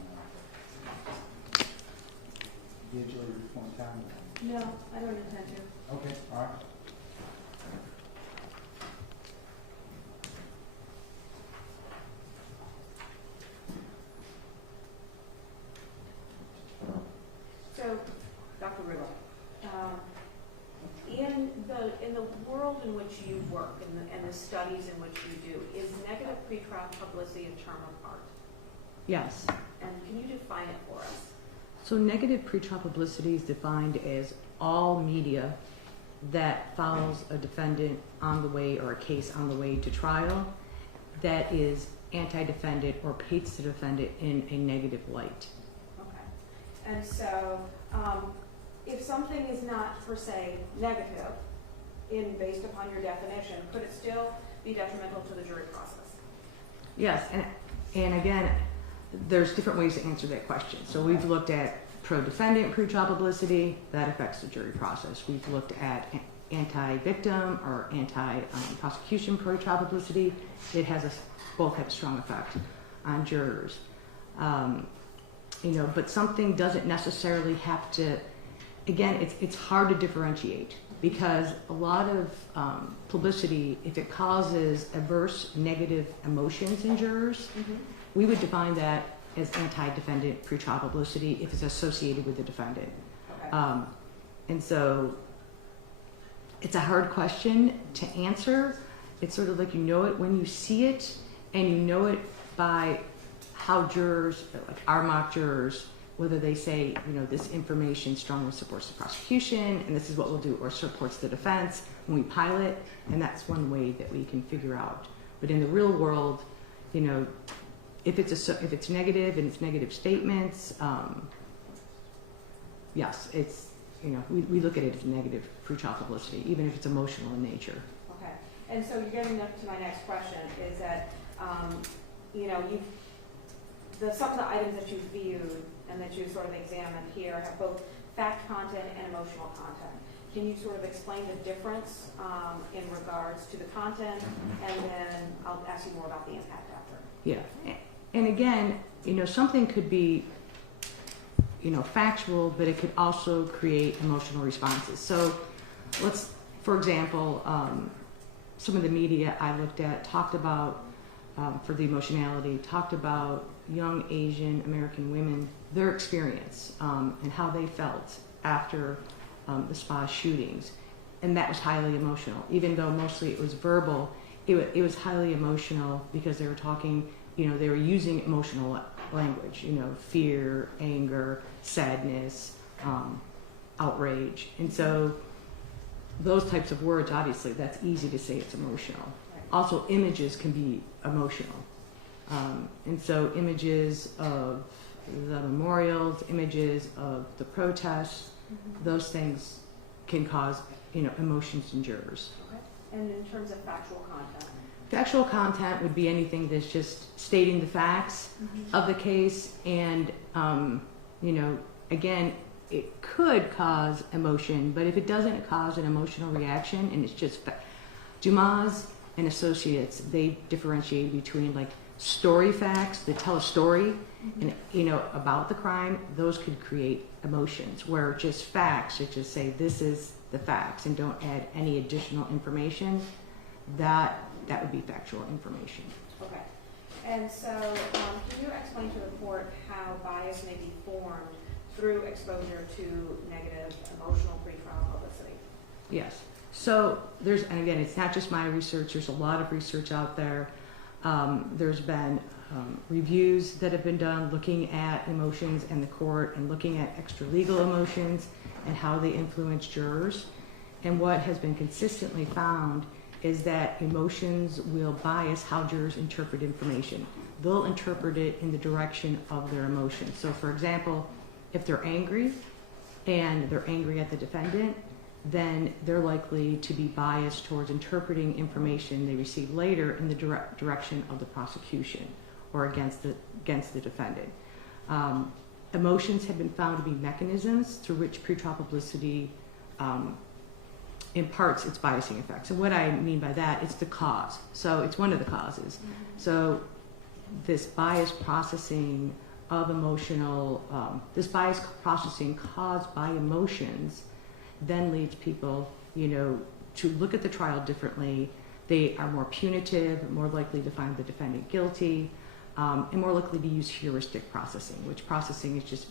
digitally at this point in time? No, I don't intend to. Okay, all right. So, Dr. Rulo, in the world in which you work and the studies in which you do, is negative pretrial publicity a term of art? Yes. And can you define it for us? So negative pretrial publicity is defined as all media that follows a defendant on the way or a case on the way to trial that is anti-defendant or paints the defendant in a negative light. Okay. And so, if something is not per se negative, based upon your definition, could it still be detrimental to the jury process? Yes, and again, there's different ways to answer that question. So we've looked at pro-defendant pretrial publicity, that affects the jury process. We've looked at anti-victim or anti-prosecution pretrial publicity. It has both have a strong effect on jurors. But something doesn't necessarily have to, again, it's hard to differentiate because a lot of publicity, if it causes adverse negative emotions in jurors, we would define that as anti-defendant pretrial publicity if it's associated with the defendant. Okay. And so it's a hard question to answer. It's sort of like you know it when you see it, and you know it by how jurors, like our mock jurors, whether they say, this information strongly supports the prosecution, and this is what we'll do, or supports the defense when we pilot, and that's one way that we can figure out. But in the real world, if it's negative and it's negative statements, yes, it's we look at it as negative pretrial publicity, even if it's emotional in nature. Okay, and so you're getting up to my next question is that some of the items that you've viewed and that you sort of examined here have both fact content and emotional content. Can you sort of explain the difference in regards to the content, and then I'll ask you more about the impact after. Yeah, and again, something could be, factual, but it could also create emotional responses. So for example, some of the media I looked at talked about, for the emotionality, talked about young Asian American women, their experience, and how they felt after the spa shootings. And that was highly emotional. Even though mostly it was verbal, it was highly emotional because they were talking, they were using emotional language, fear, anger, sadness, outrage. And so those types of words, obviously, that's easy to say it's emotional. Right. Also, images can be emotional. And so images of the memorials, images of the protests, those things can cause, emotions in jurors. Okay. And in terms of factual content? Factual content would be anything that's just stating the facts of the case, and again, it could cause emotion, but if it doesn't cause an emotional reaction and it's just Dumas and Associates, they differentiate between like story facts that tell a story and about the crime. Those could create emotions, where just facts that just say this is the facts and don't add any additional information, that would be factual information. Okay. And so can you explain to the court how bias may be formed through exposure to negative emotional pretrial publicity? Yes. So and again, it's not just my research, there's a lot of research out there. There's been reviews that have been done looking at emotions in the court and looking at extra-legal emotions and how they influence jurors. And what has been consistently found is that emotions will bias how jurors interpret information. They'll interpret it in the direction of their emotions. So for example, if they're angry and they're angry at the defendant, then they're likely to be biased towards interpreting information they receive later in the direction of the prosecution or against the defendant. Emotions have been found to be mechanisms through which pretrial publicity imparts its biasing effects. And what I mean by that, it's the cause. So it's one of the causes. So this bias processing of emotional, this bias processing caused by emotions then leads people, to look at the trial differently. They are more punitive, more likely to find the defendant guilty, and more likely to use heuristic processing, which processing is just,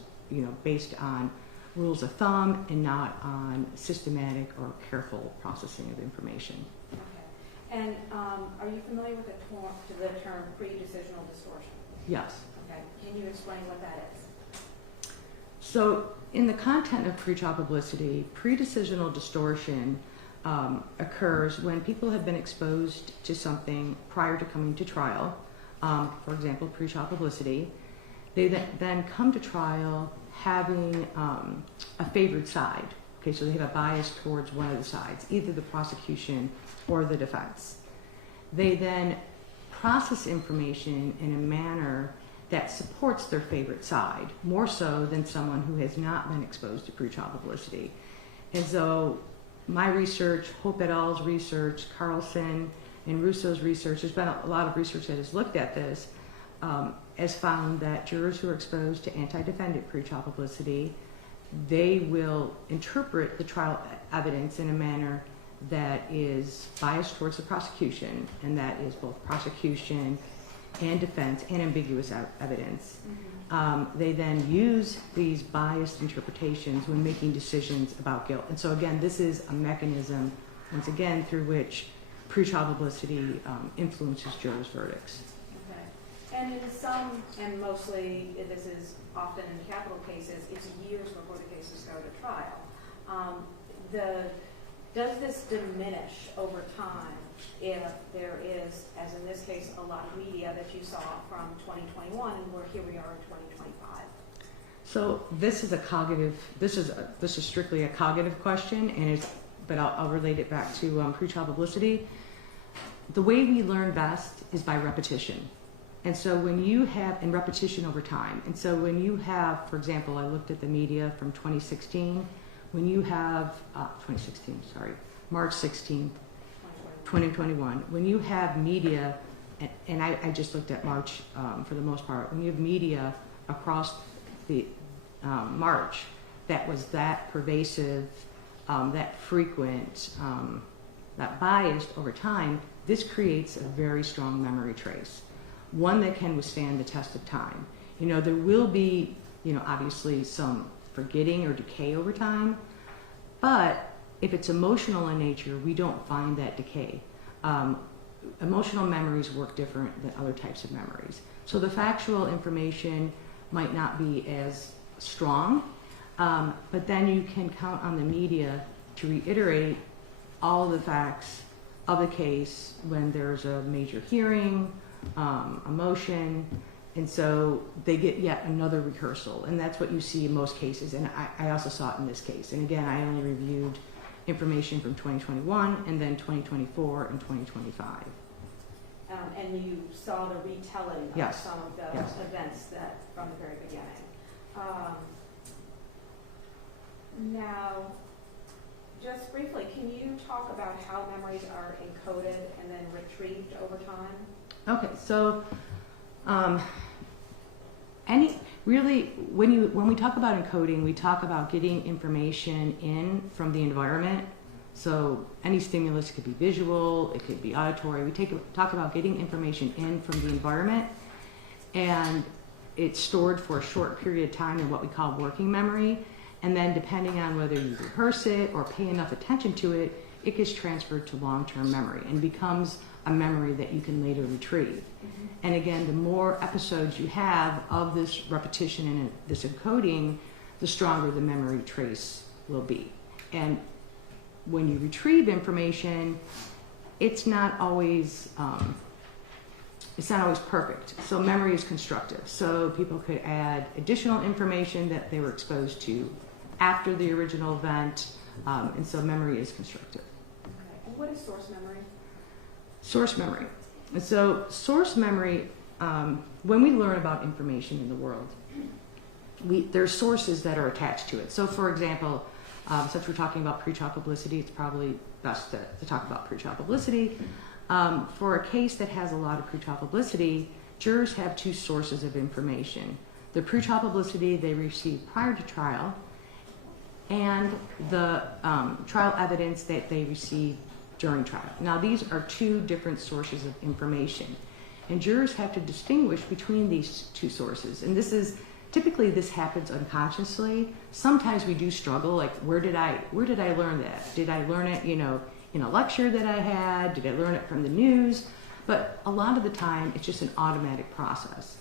based on rules of thumb and not on systematic or careful processing of information. Okay. And are you familiar with the term pre-decisional distortion? Yes. Okay. Can you explain what that is? So in the content of pretrial publicity, pre-decisional distortion occurs when people have been exposed to something prior to coming to trial. For example, pretrial publicity. They then come to trial having a favored side. Okay, so they have a bias towards one of the sides, either the prosecution or the defense. They then process information in a manner that supports their favorite side, more so than someone who has not been exposed to pretrial publicity. And so my research, Hope et al.'s research, Carlson and Russo's research, there's been a lot of research that has looked at this, has found that jurors who are exposed to anti-defendant pretrial publicity, they will interpret the trial evidence in a manner that is biased towards the prosecution, and that is both prosecution and defense and ambiguous evidence. They then use these biased interpretations when making decisions about guilt. And so again, this is a mechanism, once again, through which pretrial publicity influences jurors' verdicts. Okay. And in some, and mostly, this is often in capital cases, it's years before the cases go to trial. Does this diminish over time if there is, as in this case, a lot of media that you saw from 2021, and here we are in 2025? So this is a cognitive. This is strictly a cognitive question, but I'll relate it back to pretrial publicity. The way we learn best is by repetition, and so when you have repetition over time, and so when you have, for example, I looked at the media from 2016. When you have, March 16th, 2021, when you have media, and I just looked at March for the most part, when you have media across the March that was that pervasive, that frequent, that biased over time, this creates a very strong memory trace, one that can withstand the test of time. There will be, obviously some forgetting or decay over time, but if it's emotional in nature, we don't find that decay. Emotional memories work different than other types of memories. So the factual information might not be as strong, but then you can count on the media to reiterate all the facts of the case when there's a major hearing, a motion, and so they get yet another rehearsal, and that's what you see in most cases, and I also saw it in this case. And again, I only reviewed information from 2021 and then 2024 and 2025. And you saw the retelling of Yes. some of the Yes. events that from the very beginning. Now, just briefly, can you talk about how memories are encoded and then retrieved over time? Okay, so when we talk about encoding, we talk about getting information in from the environment. So any stimulus could be visual, it could be auditory. We talk about getting information in from the environment, and it's stored for a short period of time in what we call working memory. And then depending on whether you rehearse it or pay enough attention to it, it gets transferred to long-term memory and becomes a memory that you can later retrieve. Mm-hmm. And again, the more episodes you have of this repetition and this encoding, the stronger the memory trace will be. And when you retrieve information, it's not always perfect. So memory is constructive. So people could add additional information that they were exposed to after the original event, and so memory is constructive. Okay. And what is source memory? Source memory. And so source memory, when we learn about information in the world, there's sources that are attached to it. So for example, since we're talking about pretrial publicity, it's probably best to talk about pretrial publicity. For a case that has a lot of pretrial publicity, jurors have two sources of information. the pretrial publicity they received prior to trial, and the trial evidence that they received during trial. Now, these are two different sources of information, and jurors have to distinguish between these two sources. And typically this happens unconsciously. Sometimes we do struggle, like where did I learn that? Did I learn it, in a lecture that I had? Did I learn it from the news? But a lot of the time, it's just an automatic process.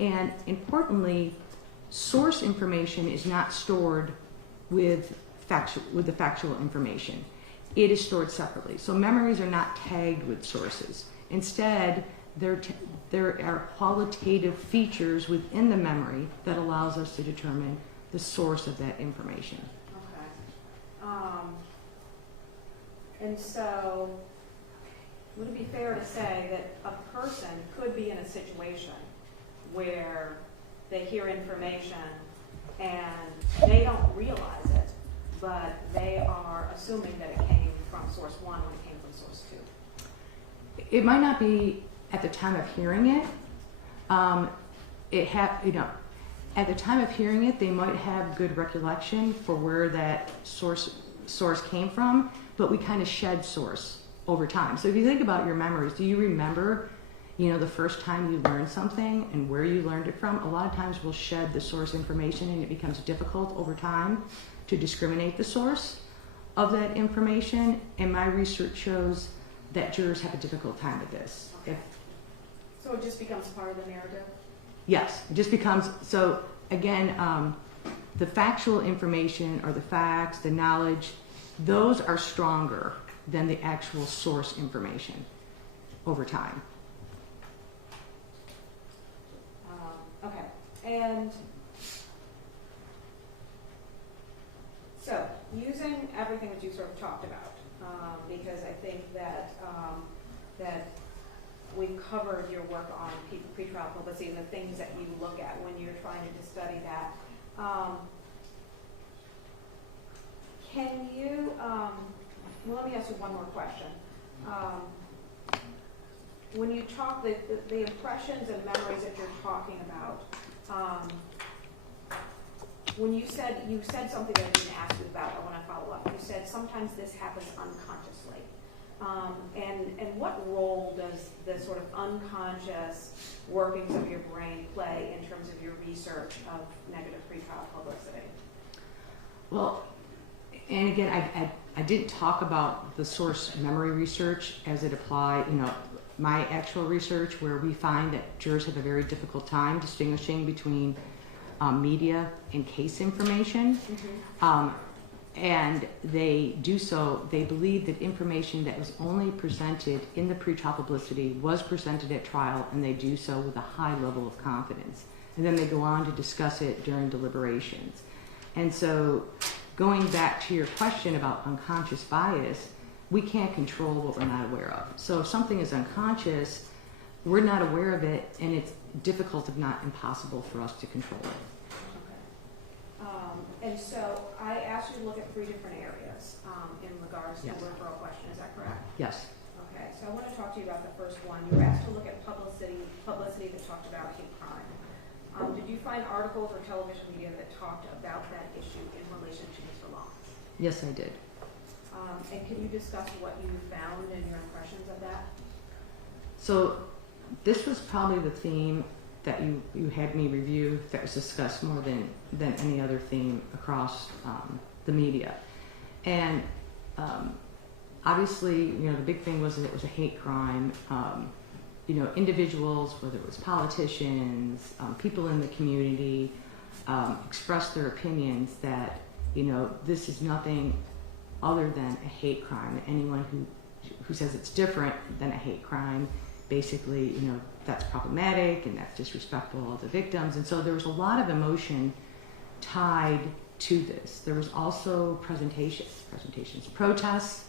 And importantly, source information is not stored with the factual information. It is stored separately. So memories are not tagged with sources. Instead, there are qualitative features within the memory that allows us to determine the source of that information. Okay. And so, would it be fair to say that a person could be in a situation where they hear information and they don't realize it, but they are assuming that it came from source one when it came from source two? It might not be at the time of hearing it. At the time of hearing it, they might have good recollection for where that source came from, but we kind of shed source over time. So if you think about your memories, do you remember, the first time you learned something and where you learned it from? A lot of times we'll shed the source information, and it becomes difficult over time to discriminate the source of that information. And my research shows that jurors have a difficult time with this. Okay. So it just becomes part of the narrative? Yes, it just becomes, so again, the factual information or the facts, the knowledge, those are stronger than the actual source information over time. Okay, and so using everything that you sort of talked about, because I think that that we've covered your work on pretrial publicity and the things that you look at when you're trying to study that. Can you, well, let me ask you one more question. When you talk, the impressions and memories that you're talking about, when you said something that I didn't ask you about, I want to follow up. You said sometimes this happens unconsciously. And what role does the sort of unconscious workings of your brain play in terms of your research of negative pretrial publicity? Well, and again, I didn't talk about the source memory research as it applied, my actual research, where we find that jurors have a very difficult time distinguishing between media and case information. Mm-hmm. And they do so, they believe that information that was only presented in the pretrial publicity was presented at trial, and they do so with a high level of confidence. And then they go on to discuss it during deliberations. And so, going back to your question about unconscious bias, we can't control what we're not aware of. So if something is unconscious, we're not aware of it, and it's difficult, if not impossible, for us to control it. And so I asked you to look at 3 different areas in regards to Yes. the referral question. Is that correct? Yes. Okay. So I want to talk to you about the first one. You were asked to look at publicity that talked about hate crime. Did you find articles or television media that talked about that issue in relation to Mr. Long? Yes, I did. And can you discuss what you found and your impressions of that? So this was probably the theme that you had me review that was discussed more than any other theme across the media. And obviously, the big thing was that it was a hate crime. Individuals, whether it was politicians, people in the community, expressed their opinions that, this is nothing other than a hate crime. Anyone who says it's different than a hate crime, basically, that's problematic and that's disrespectful of the victims. And so there was a lot of emotion tied to this. There was also presentations, protests,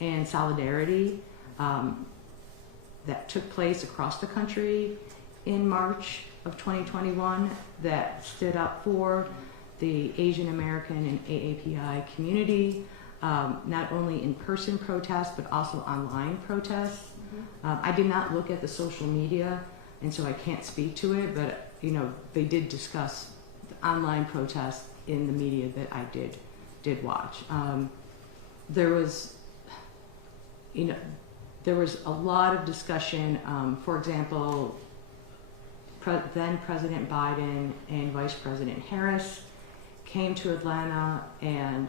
and solidarity that took place across the country in March of 2021 that stood up for the Asian American and AAPI community, not only in-person protests, but also online protests. I did not look at the social media, and so I can't speak to it, but you know, they did discuss the online protests in the media that I did watch. There was, you know, there was a lot of discussion. For example, then President Biden and Vice President Harris came to Atlanta, and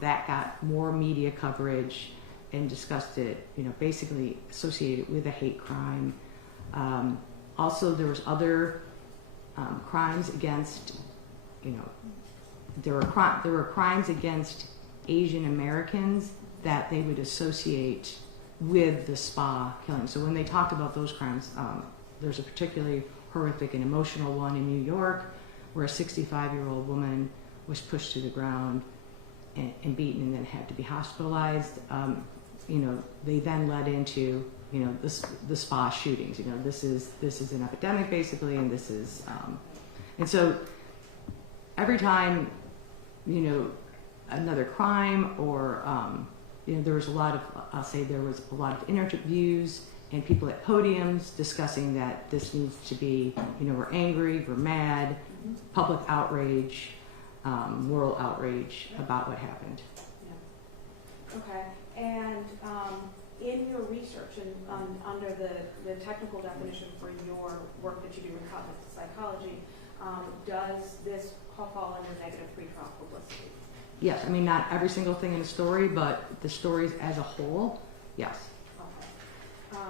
that got more media coverage and discussed it, you know, basically associated with a hate crime. Also, there was other crimes against, you know, there were crimes against Asian Americans that they would associate with the spa killing. So when they talked about those crimes, there's a particularly horrific and emotional one in New York where a 65-year-old woman was pushed to the ground and beaten and then had to be hospitalized. You know, they then led into, you know, the spa shootings. You know, this is an epidemic basically, and this is, and so every time, you know, another crime or, you know, there was a lot of, I'll say there was a lot of interviews and people at podiums discussing that this needs to be, you know, we're angry, we're mad, public outrage, moral outrage about what happened. Yeah. Okay, and in your research and under the technical definition for your work that you do in cognitive psychology, does this fall under negative pretrial publicity? Yes, I mean, not every single thing in the story, but the stories as a whole, yes. Okay.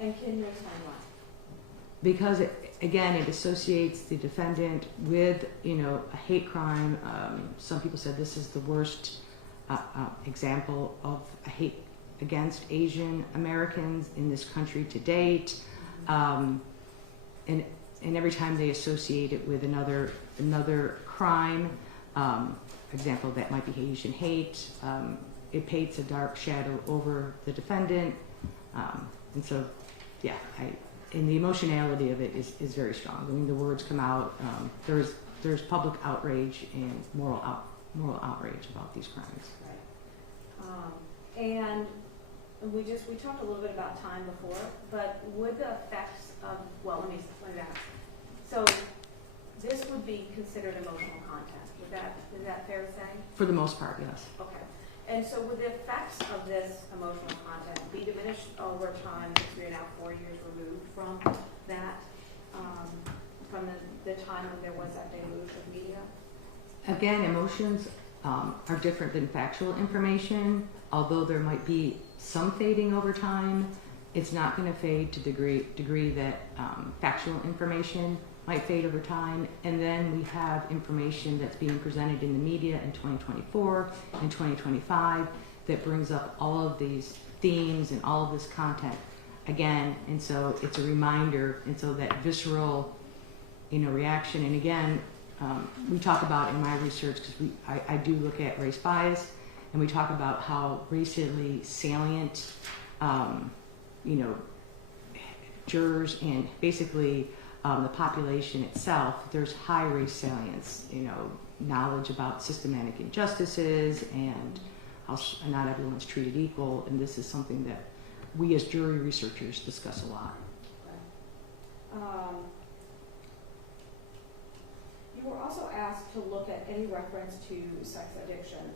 And can you explain why? Because, it associates the defendant with, you know, a hate crime. Some people said this is the worst example of a hate against Asian Americans in this country to date. And every time they associate it with another crime, example that might be Asian hate, it paints a dark shadow over the defendant. And so, yeah, and the emotionality of it is very strong. I mean, the words come out. There's public outrage and moral outrage about these crimes. Right. And we talked a little bit about time before, but would the effects of, well, let me ask. So this would be considered emotional content. Is that fair to say? For the most part, yes. Okay. And so would the effects of this emotional content be diminished over time, since we're now 4 years removed from that, from the time when there was that deluge of media? Again, emotions are different than factual information. Although there might be some fading over time, it's not going to fade to the degree that factual information might fade over time. And then we have information that's being presented in the media in 2024 and 2025 that brings up all of these themes and all of this content again. And so it's a reminder, and so that visceral, you know, reaction. And again, we talk about in my research, because I do look at race bias, and we talk about how racially salient, you know, jurors and basically the population itself, there's high race salience, you know, knowledge about systematic injustices and how not everyone's treated equal, and this is something that we as jury researchers discuss a lot. You were also asked to look at any reference to sex addiction.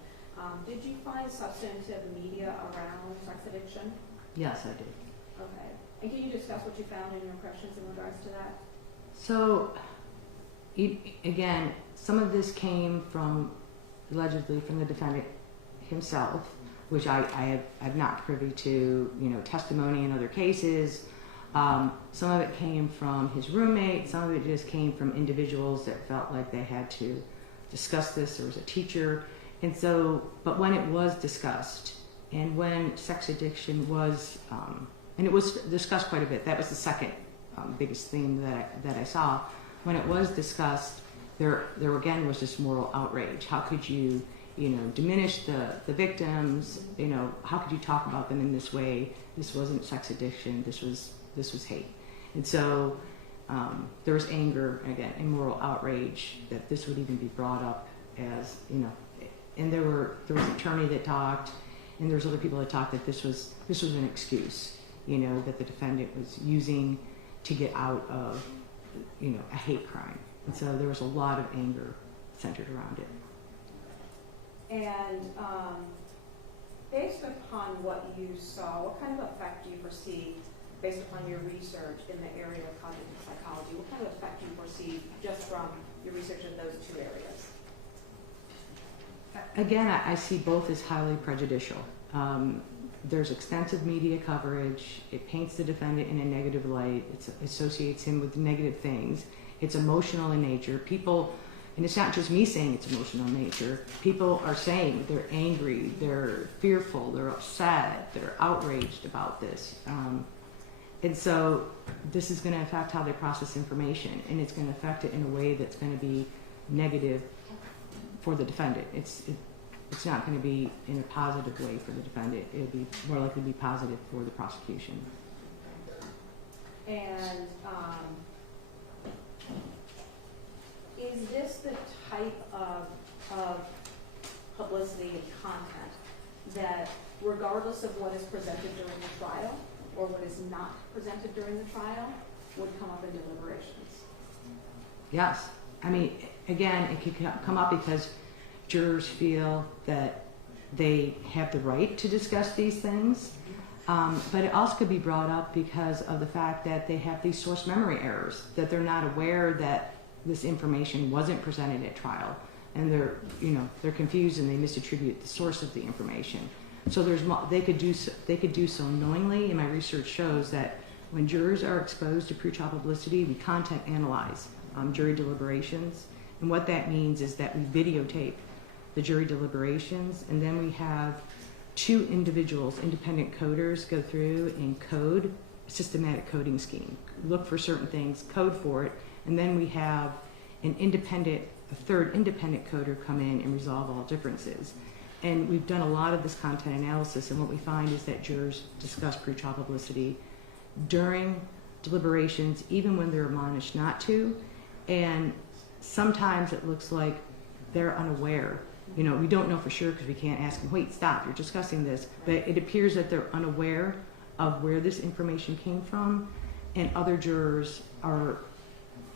Did you find substantive media around sex addiction? Yes, I did. Okay. And can you discuss what you found in your impressions in regards to that? So, again, some of this came from, allegedly, from the defendant himself, which I'm not privy to, you know, testimony in other cases. Some of it came from his roommate. Some of it just came from individuals that felt like they had to discuss this. There was a teacher. And so, but when it was discussed, and when sex addiction was, and it was discussed quite a bit, that was the second biggest theme that I saw. When it was discussed, there again was this moral outrage. How could you, you know, diminish the victims? You know, how could you talk about them in this way? This wasn't sex addiction. This was hate. And so there was anger, again, and moral outrage that this would even be brought up as, you know, and there was an attorney that talked, and there was other people that talked that this was an excuse, you know, that the defendant was using to get out of, a hate crime. And so there was a lot of anger centered around it. And based upon what you saw, what kind of effect do you foresee, based upon your research in the area of cognitive psychology, what kind of effect do you foresee just from your research in those two areas? Again, I see both as highly prejudicial. There's extensive media coverage. It paints the defendant in a negative light. It associates him with negative things. It's emotional in nature. People, and it's not just me saying it's emotional in nature. People are saying they're angry, they're fearful, they're upset, they're outraged about this. And so this is going to affect how they process information, and it's going to affect it in a way that's going to be negative for the defendant. It's not going to be in a positive way for the defendant. It'll be more likely to be positive for the prosecution. And is this the type of publicity and content that, regardless of what is presented during the trial or what is not presented during the trial, would come up in deliberations? Yes. I mean, again, it could come up because jurors feel that they have the right to discuss these things, but it also could be brought up because of the fact that they have these source memory errors, that they're not aware that this information wasn't presented at trial, and they're confused and they misattribute the source of the information. So they could do so knowingly, and my research shows that when jurors are exposed to pretrial publicity, we content analyze jury deliberations, and what that means is that we videotape the jury deliberations, and then we have two individuals, independent coders, go through and code a systematic coding scheme, look for certain things, code for it, and then we have a third independent coder come in and resolve all differences. And we've done a lot of this content analysis, and what we find is that jurors discuss pretrial publicity during deliberations, even when they're admonished not to, and sometimes it looks like they're unaware. We don't know for sure because we can't ask them, wait, stop, you're discussing this. But it appears that they're unaware of where this information came from, and other jurors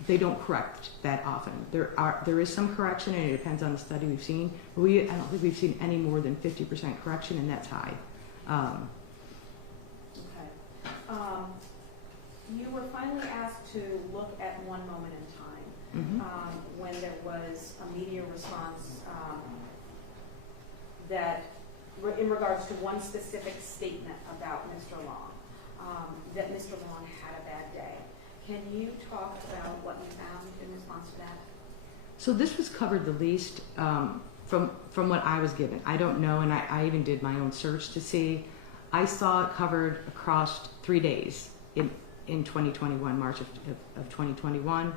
they don't correct that often. There is some correction, and it depends on the study we've seen. But I don't think we've seen any more than 50% correction, and that's high. Okay. You were finally asked to look at one moment in time. When there was a media response that, in regards to one specific statement about Mr. Long, that Mr. Long had a bad day. Can you talk about what you found in response to that? So this was covered the least from what I was given. I don't know, and I even did my own search to see. I saw it covered across 3 days in 2021, March of 2021.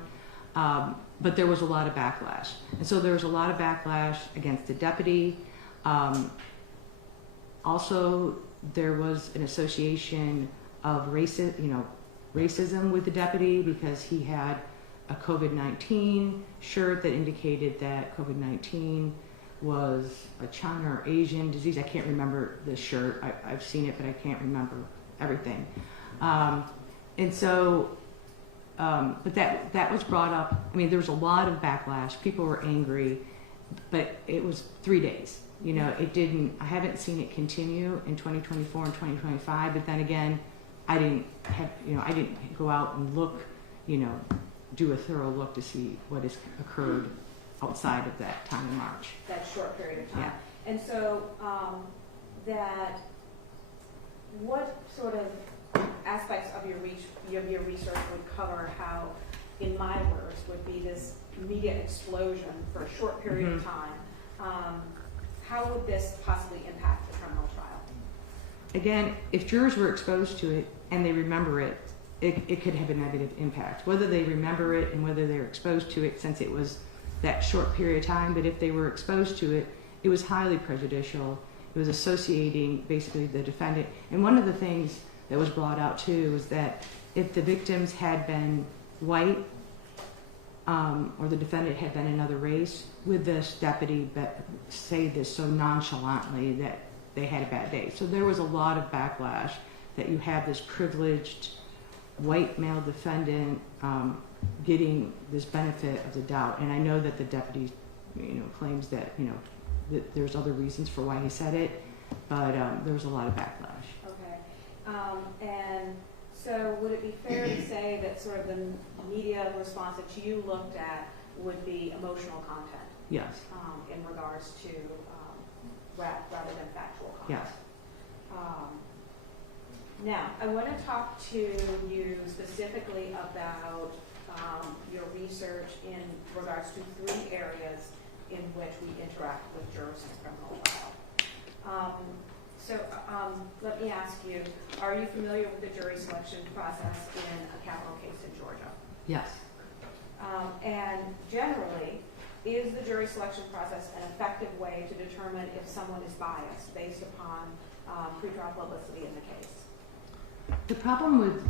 But there was a lot of backlash. And so there was a lot of backlash against the deputy. Also, there was an association of racism with the deputy because he had a COVID-19 shirt that indicated that COVID-19 was a China or Asian disease. I can't remember the shirt. I've seen it, but I can't remember everything. And so, but that was brought up. I mean, there was a lot of backlash. People were angry, but it was 3 days. It didn't. I haven't seen it continue in 2024 and 2025. But then again, I didn't go out and look, do a thorough look to see what has occurred outside of that time in March. That short period of time. Yeah. And so, what sort of aspects of your research would cover how, in my words, would be this media explosion for a short period of time? How would this possibly impact the criminal trial? Again, if jurors were exposed to it and they remember it, it could have a negative impact. Whether they remember it and whether they're exposed to it, since it was that short period of time, but if they were exposed to it, it was highly prejudicial. It was associating basically the defendant. And one of the things that was brought out too was that if the victims had been white or the defendant had been another race, would this deputy say this so nonchalantly that they had a bad day? So there was a lot of backlash that you have this privileged white male defendant getting this benefit of the doubt. And I know that the deputy, claims that, that there's other reasons for why he said it, but there was a lot of backlash. Okay. And so would it be fair to say that sort of the media response that you looked at would be emotional content? Yes. In regards to rather than factual content? Yes. Now, I want to talk to you specifically about your research in regards to 3 areas in which we interact with jurors in a criminal trial. Let me ask you, are you familiar with the jury selection process in a capital case in Georgia? Yes. And generally, is the jury selection process an effective way to determine if someone is biased based upon pretrial publicity in the case? The problem with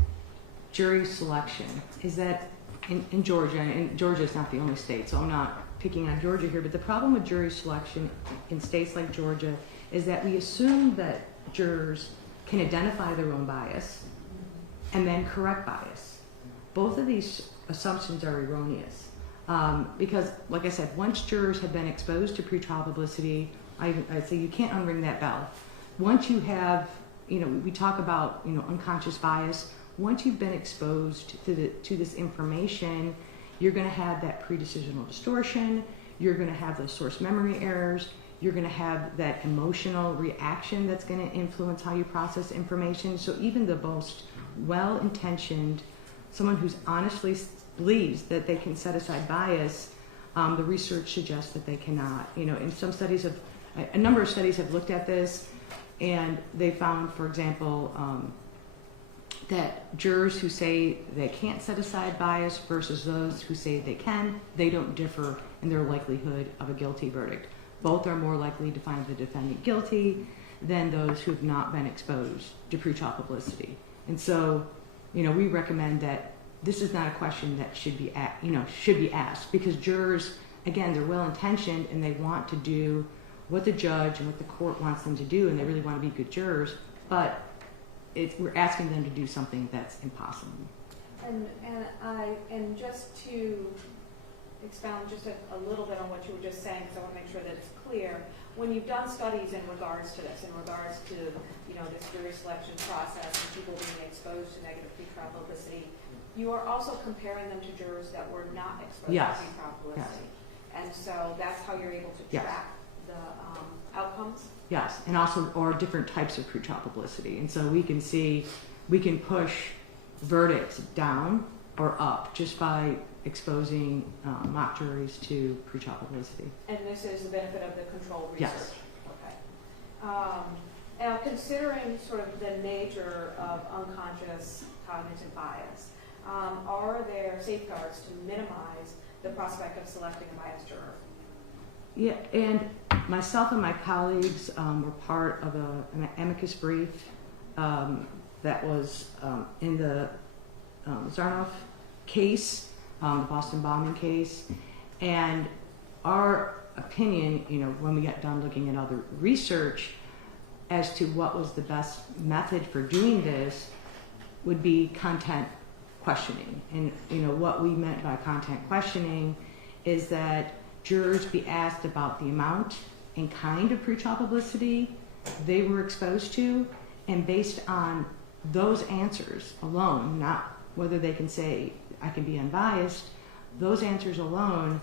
jury selection is that in Georgia, and Georgia is not the only state, so I'm not picking on Georgia here, but the problem with jury selection in states like Georgia is that we assume that jurors can identify their own bias and then correct bias. Both of these assumptions are erroneous because, like I said, once jurors have been exposed to pretrial publicity, I say you can't unring that bell. Once you have, we talk about, unconscious bias. Once you've been exposed to this information, you're going to have that pre-decisional distortion. You're going to have those source memory errors. You're going to have that emotional reaction that's going to influence how you process information. So even the most well-intentioned, someone who's honestly believes that they can set aside bias, the research suggests that they cannot. In some studies a number of studies have looked at this, and they found, for example, that jurors who say they can't set aside bias versus those who say they can, they don't differ in their likelihood of a guilty verdict. Both are more likely to find the defendant guilty than those who have not been exposed to pretrial publicity. And so, we recommend that this is not a question that should be asked, because jurors, again, they're well-intentioned and they want to do what the judge and what the court wants them to do, and they really want to be good jurors, but we're asking them to do something that's impossible. And just to expound just a little bit on what you were just saying, because I want to make sure that it's clear, when you've done studies in regards to this, in regards to this jury selection process and people being exposed to negative pretrial publicity, you are also comparing them to jurors that were not exposed Yes. to pretrial publicity. Yes. And so that's how you're able to Yes. track the outcomes? Yes, and also, or different types of pretrial publicity. And so we can push verdicts down or up just by exposing mock juries to pretrial publicity. And this is the benefit of the controlled research? Yes. Okay. Now, considering sort of the nature of unconscious cognitive bias, are there safeguards to minimize the prospect of selecting a biased juror? Yeah, and myself and my colleagues were part of an amicus brief that was in the Zarnoff case, the Boston bombing case, and our opinion, when we got done looking at other research as to what was the best method for doing this would be content questioning. And what we meant by content questioning is that jurors be asked about the amount and kind of pretrial publicity they were exposed to, and based on those answers alone, not whether they can say, I can be unbiased, those answers alone,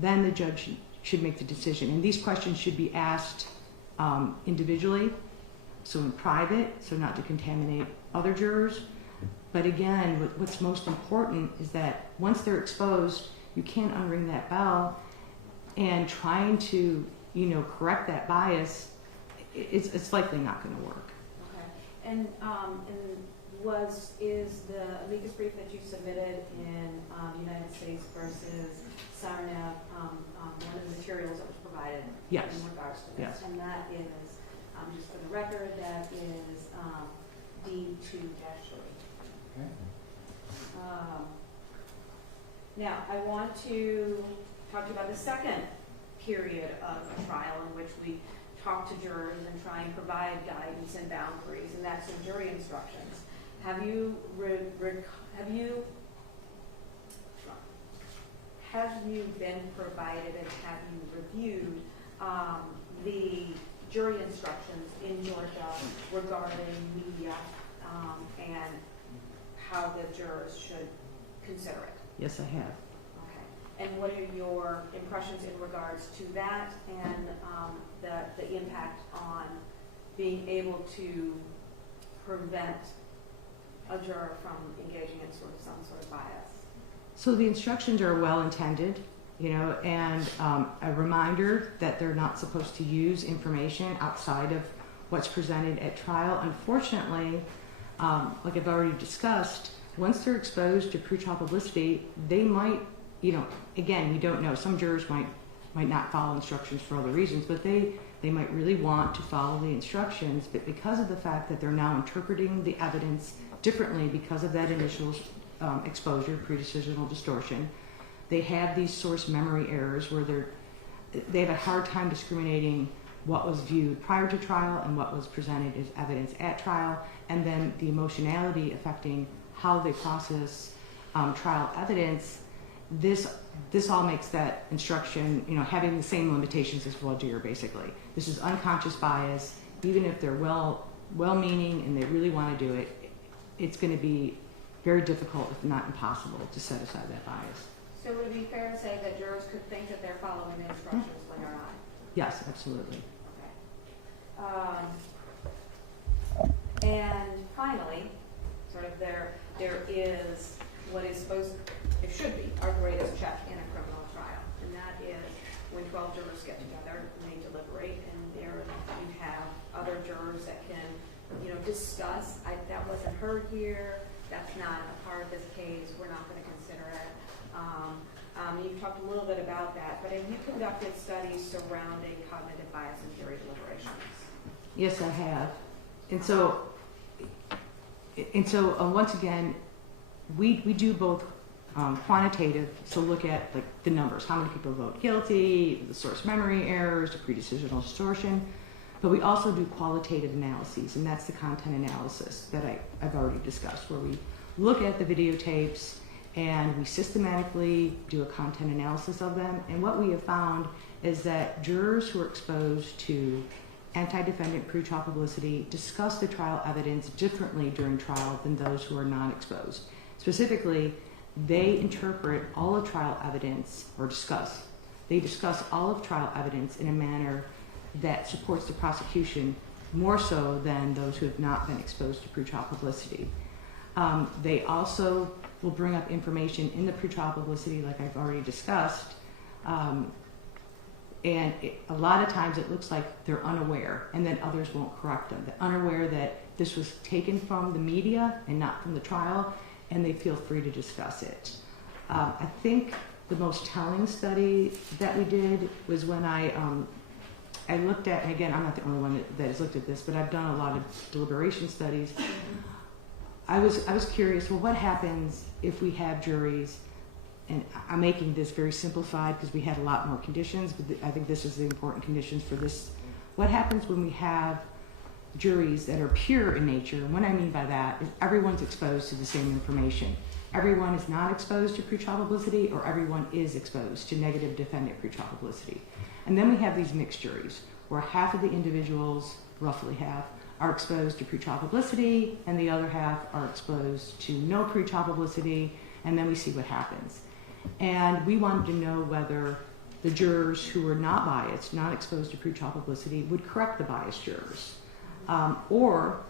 then the judge should make the decision. And these questions should be asked individually, so in private, so not to contaminate other jurors. But again, what's most important is that once they're exposed, you can't unring that bell, and trying to, correct that bias, it's likely not going to work. Okay. And is the amicus brief that you submitted in United States versus Sarnav one of the materials that was provided Yes. in regards to this? Yes. And that is, just for the record, that is D2-3. Okay. Now, I want to talk to you about the second period of a trial in which we talk to jurors and try and provide guidance and boundaries, and that's in jury instructions. Have you have you been provided and have you reviewed the jury instructions in Georgia regarding media and how the jurors should consider it? Yes, I have. Okay. And what are your impressions in regards to that and the impact on being able to prevent a juror from engaging in some sort of bias? So the instructions are well intended, you know, and a reminder that they're not supposed to use information outside of what's presented at trial. Unfortunately, like I've already discussed, once they're exposed to pretrial publicity, they might, you know, again, we don't know. Some jurors might not follow instructions for other reasons, but they might really want to follow the instructions. But because of the fact that they're now interpreting the evidence differently because of that initial exposure, pre-decisional distortion, they have these source memory errors where they have a hard time discriminating what was viewed prior to trial and what was presented as evidence at trial, and then the emotionality affecting how they process trial evidence. This all makes that instruction, you know, having the same limitations as voir dire, basically. This is unconscious bias. Even if they're well-meaning and they really want to do it, it's going to be very difficult, if not impossible, to set aside that bias. So would it be fair to say that jurors could think that they're following the instructions when they're not? Yes, absolutely. Okay. And finally, sort of there is what is it should be our greatest check in a criminal trial, and that is when 12 jurors get together and they deliberate, and there you have other jurors that can, you know, discuss, that wasn't heard here, that's not a part of this case, we're not going to consider it. You've talked a little bit about that, but have you conducted studies surrounding cognitive bias in jury deliberations? Yes, I have. And so once again, we do both quantitative, so look at like the numbers, how many people vote guilty, the source memory errors, the pre-decisional distortion, but we also do qualitative analyses, and that's the content analysis that I've already discussed, where we look at the videotapes and we systematically do a content analysis of them. And what we have found is that jurors who are exposed to anti-defendant pretrial publicity discuss the trial evidence differently during trial than those who are not exposed. Specifically, they interpret all of trial evidence, or they discuss all of trial evidence in a manner that supports the prosecution more so than those who have not been exposed to pretrial publicity. They also will bring up information in the pretrial publicity, like I've already discussed, and a lot of times it looks like they're unaware, and then others won't correct them. They're unaware that this was taken from the media and not from the trial, and they feel free to discuss it. I think the most telling study that we did was when I looked at, and again, I'm not the only one that has looked at this, but I've done a lot of deliberation studies. I was curious, well, what happens if we have juries, and I'm making this very simplified because we had a lot more conditions, but I think this is the important conditions for this. What happens when we have juries that are pure in nature? And what I mean by that is everyone's exposed to the same information. Everyone is not exposed to pretrial publicity, or everyone is exposed to negative defendant pretrial publicity. And then we have these mixed juries, where half of the individuals, roughly half, are exposed to pretrial publicity, and the other half are exposed to no pretrial publicity, and then we see what happens. And we wanted to know whether the jurors who were not biased, not exposed to pretrial publicity, would correct the biased jurors. Or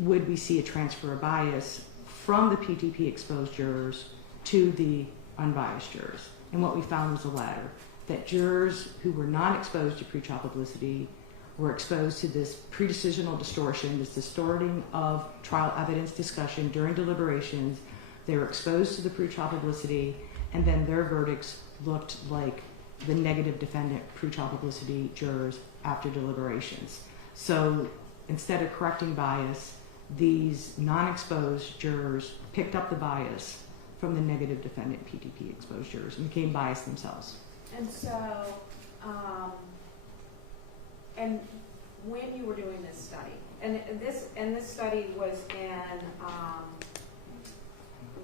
would we see a transfer of bias from the PTP exposed jurors to the unbiased jurors? And what we found was the latter, that jurors who were not exposed to pretrial publicity were exposed to this pre-decisional distortion, this distorting of trial evidence discussion during deliberations. They were exposed to the pretrial publicity, and then their verdicts looked like the negative defendant pretrial publicity jurors after deliberations. So instead of correcting bias, these non-exposed jurors picked up the bias from the negative defendant PTP exposed jurors and became biased themselves. And so, and when you were doing this study, and this study was in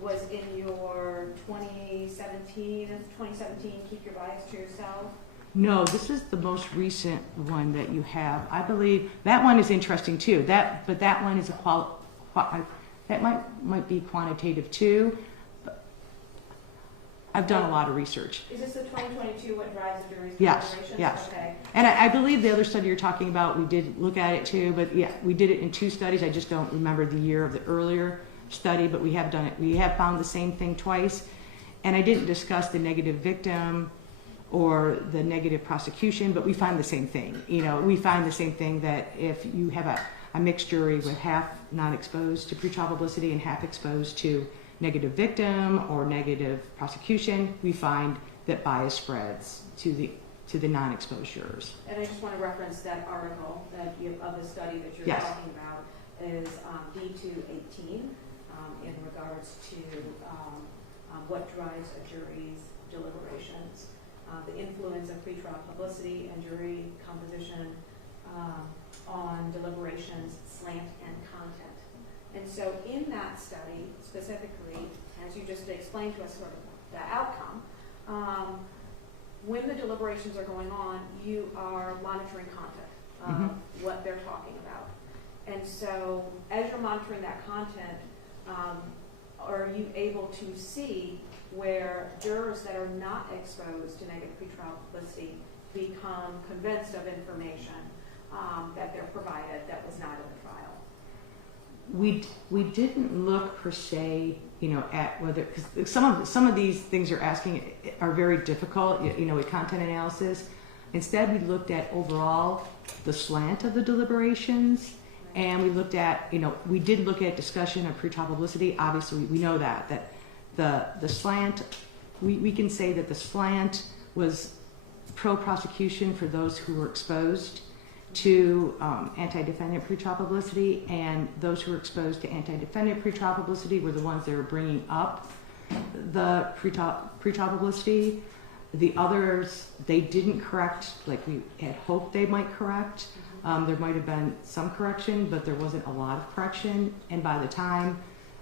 was in your 2017, Keep Your Bias to Yourself. No, this is the most recent one that you have. I believe that one is interesting too. But that one is that might be quantitative too. But I've done a lot of research. Is this the 2022 What Drives a Jury's Yes, Deliberations? yes. Okay. And I believe the other study you're talking about, we did look at it too, but yeah, we did it in 2 studies. I just don't remember the year of the earlier study, but we have done it. We have found the same thing twice. And I didn't discuss the negative victim or the negative prosecution, but we find the same thing. You know, we find the same thing that if you have a mixed jury with half not exposed to pretrial publicity and half exposed to negative victim or negative prosecution, we find that bias spreads to the non-exposed jurors. And I just want to reference that article of the study that you're Yes. talking about is B218 in regards to what drives a jury's deliberations, the influence of pretrial publicity and jury composition on deliberations, slant, and content. And so in that study, specifically, as you just explained to us sort of the outcome, when the deliberations are going on, you are monitoring content, what they're talking about. And so as you're monitoring that content, are you able to see where jurors that are not exposed to negative pretrial publicity become convinced of information that they're provided that was not in the trial? We didn't look per se, you know, at whether, because some of these things you're asking are very difficult, you know, with content analysis. Instead, we looked at overall the slant of the deliberations, and we looked at, you know, we did look at discussion of pretrial publicity. Obviously, we know that the slant, we can say that the slant was pro-prosecution for those who were exposed to anti-defendant pretrial publicity, and those who were exposed to anti-defendant pretrial publicity were the ones that were bringing up the pretrial publicity. The others, they didn't correct like we had hoped they might correct. There might have been some correction, but there wasn't a lot of correction. And by the time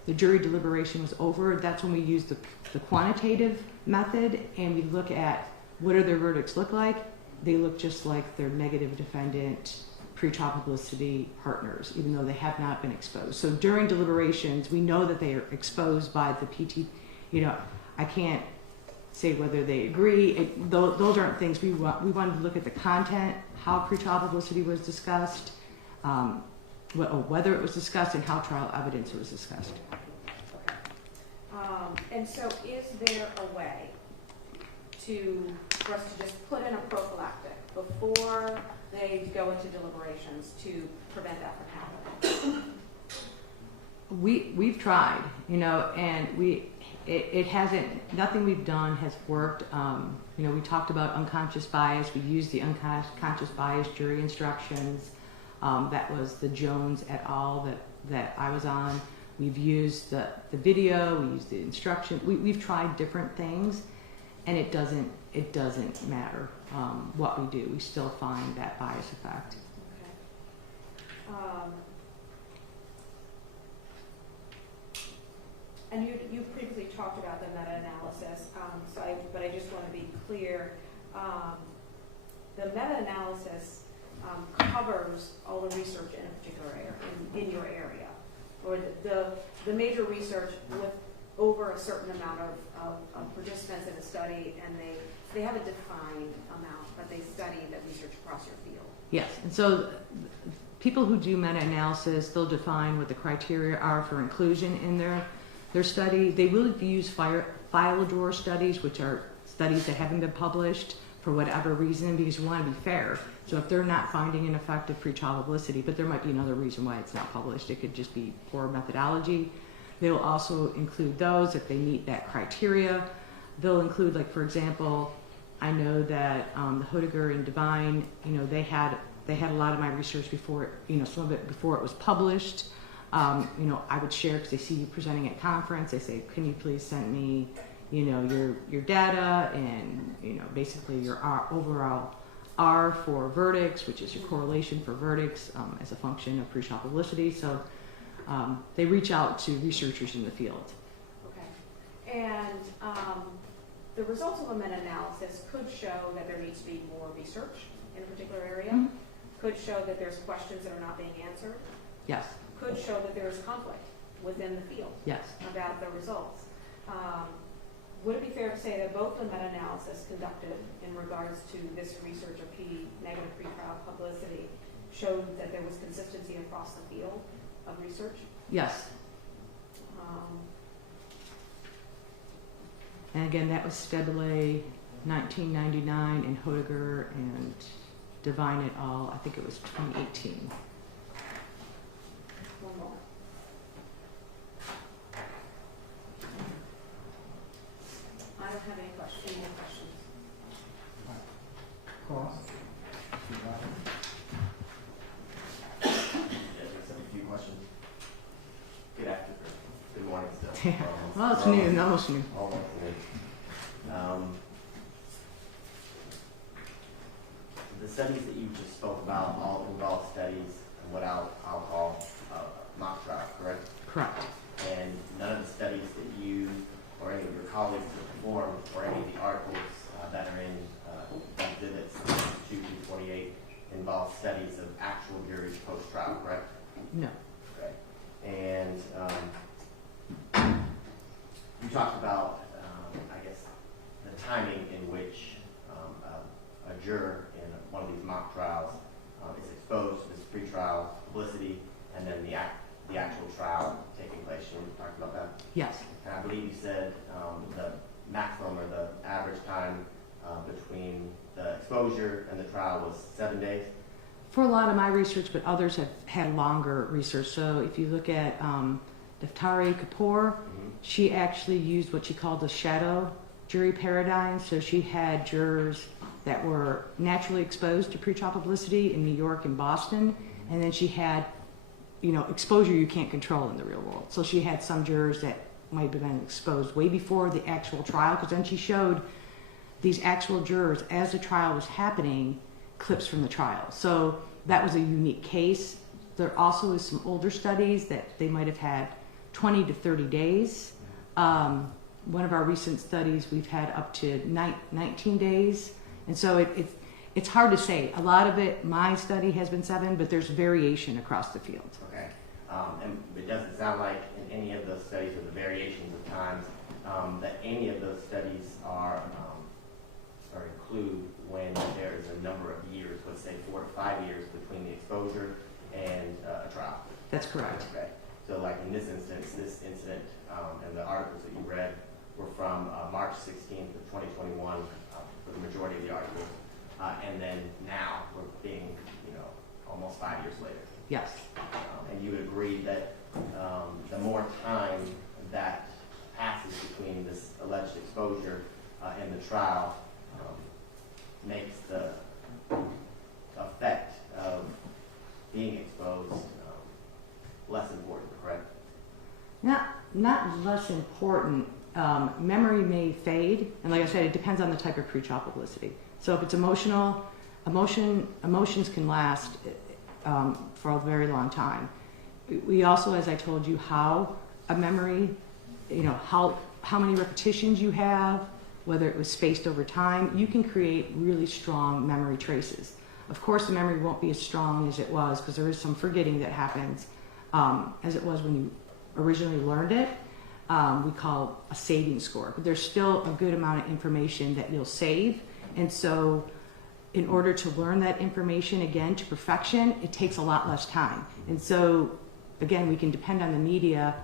the jury deliberation was over, that's when we used the quantitative method, and we look at what do their verdicts look like. They look just like their negative defendant pretrial publicity partners, even though they have not been exposed. So during deliberations, we know that they are exposed by the PT. You know, I can't say whether they agree. Those aren't things we want. We wanted to look at the content, how pretrial publicity was discussed, whether it was discussed, and how trial evidence was discussed. And so is there a way for us to just put in a prophylactic before they go into deliberations to prevent that from happening? We've tried, you know, and it hasn't, nothing we've done has worked. You know, we talked about unconscious bias. We used the unconscious bias jury instructions. That was the Jones et al. that I was on. We've used the video, we used the instruction. We've tried different things, and it doesn't matter what we do. We still find that bias effect. Okay. And you previously talked about the meta-analysis, but I just want to be clear. The meta-analysis covers all the research in a particular area, in your area, or the major research with over a certain amount of participants in a study, and they have a defined amount, but they study that research across your field. Yes, and so people who do meta-analysis, they'll define what the criteria are for inclusion in their study. They will use file drawer studies, which are studies that haven't been published for whatever reason, because we want to be fair. So if they're not finding an effective pretrial publicity, but there might be another reason why it's not published, it could just be poor methodology. They will also include those if they meet that criteria. They'll include, like, for example, I know that the Hoodiger and Devine, you know, they had a lot of my research before, you know, some of it before it was published. You know, I would share because they see you presenting at conference. They say, can you please send me, you know, your data and, you know, basically your overall R for verdicts, which is your correlation for verdicts as a function of pretrial publicity. So they reach out to researchers in the field. Okay. And the results of a meta-analysis could show that there needs to be more research in a particular area, Mhm. could show that there's questions that are not being answered, Yes, could show that there is conflict within the field yes. about the results. Would it be fair to say that both the meta-analysis conducted in regards to this research of negative pretrial publicity showed that there was consistency across the field of research? Yes. And again, that was Stedley, 1999, and Hoediger and Devine et al. I think it was 2018. One more. I don't have any questions. Any more questions? Cross. Yeah, just a few questions. Good afternoon. Good morning still. Well, it's noon, almost noon. Almost noon. The studies that you just spoke about all involve studies and what I'll call mock trials, correct? Correct. And none of the studies that you or any of your colleagues have performed or any of the articles that are in exhibits 2 through 28 involve studies of actual juries post-trial, correct? No. Okay. And you talked about, I guess, the timing in which a juror in one of these mock trials is exposed to this pretrial publicity and then the actual trial taking place. You talked about that? Yes. And I believe you said the maximum or the average time between the exposure and the trial was 7 days? For a lot of my research, but others have had longer research. So if you look at Daftari Kapoor, she actually used what she called the shadow jury paradigm. So she had jurors that were naturally exposed to pretrial publicity in New York and Boston, and then she had, exposure you can't control in the real world. So she had some jurors that might have been exposed way before the actual trial, because then she showed these actual jurors, as the trial was happening, clips from the trial. So that was a unique case. There also is some older studies that they might have had 20 to 30 days. One of our recent studies, we've had up to 19 days. And so it's hard to say. A lot of it, my study has been 7, but there's variation across the field. Okay. And it doesn't sound like in any of those studies or the variations of times that any of those studies are include when there is a number of years, let's say 4 to 5 years between the exposure and a trial. That's correct. Okay. So like in this instance, this incident and the articles that you read were from March 16th of 2021 for the majority of the articles. And then now we're being, almost 5 years later. Yes. And you would agree that the more time that passes between this alleged exposure and the trial makes the effect of being exposed less important, correct? Not less important. Memory may fade, and like I said, it depends on the type of pretrial publicity. So if it's emotional, emotions can last for a very long time. We also, as I told you, how a memory, how many repetitions you have, whether it was spaced over time, you can create really strong memory traces. Of course, the memory won't be as strong as it was because there is some forgetting that happens as it was when you originally learned it. We call a saving score, but there's still a good amount of information that you'll save. And so in order to learn that information again to perfection, it takes a lot less time. And so again, we can depend on the media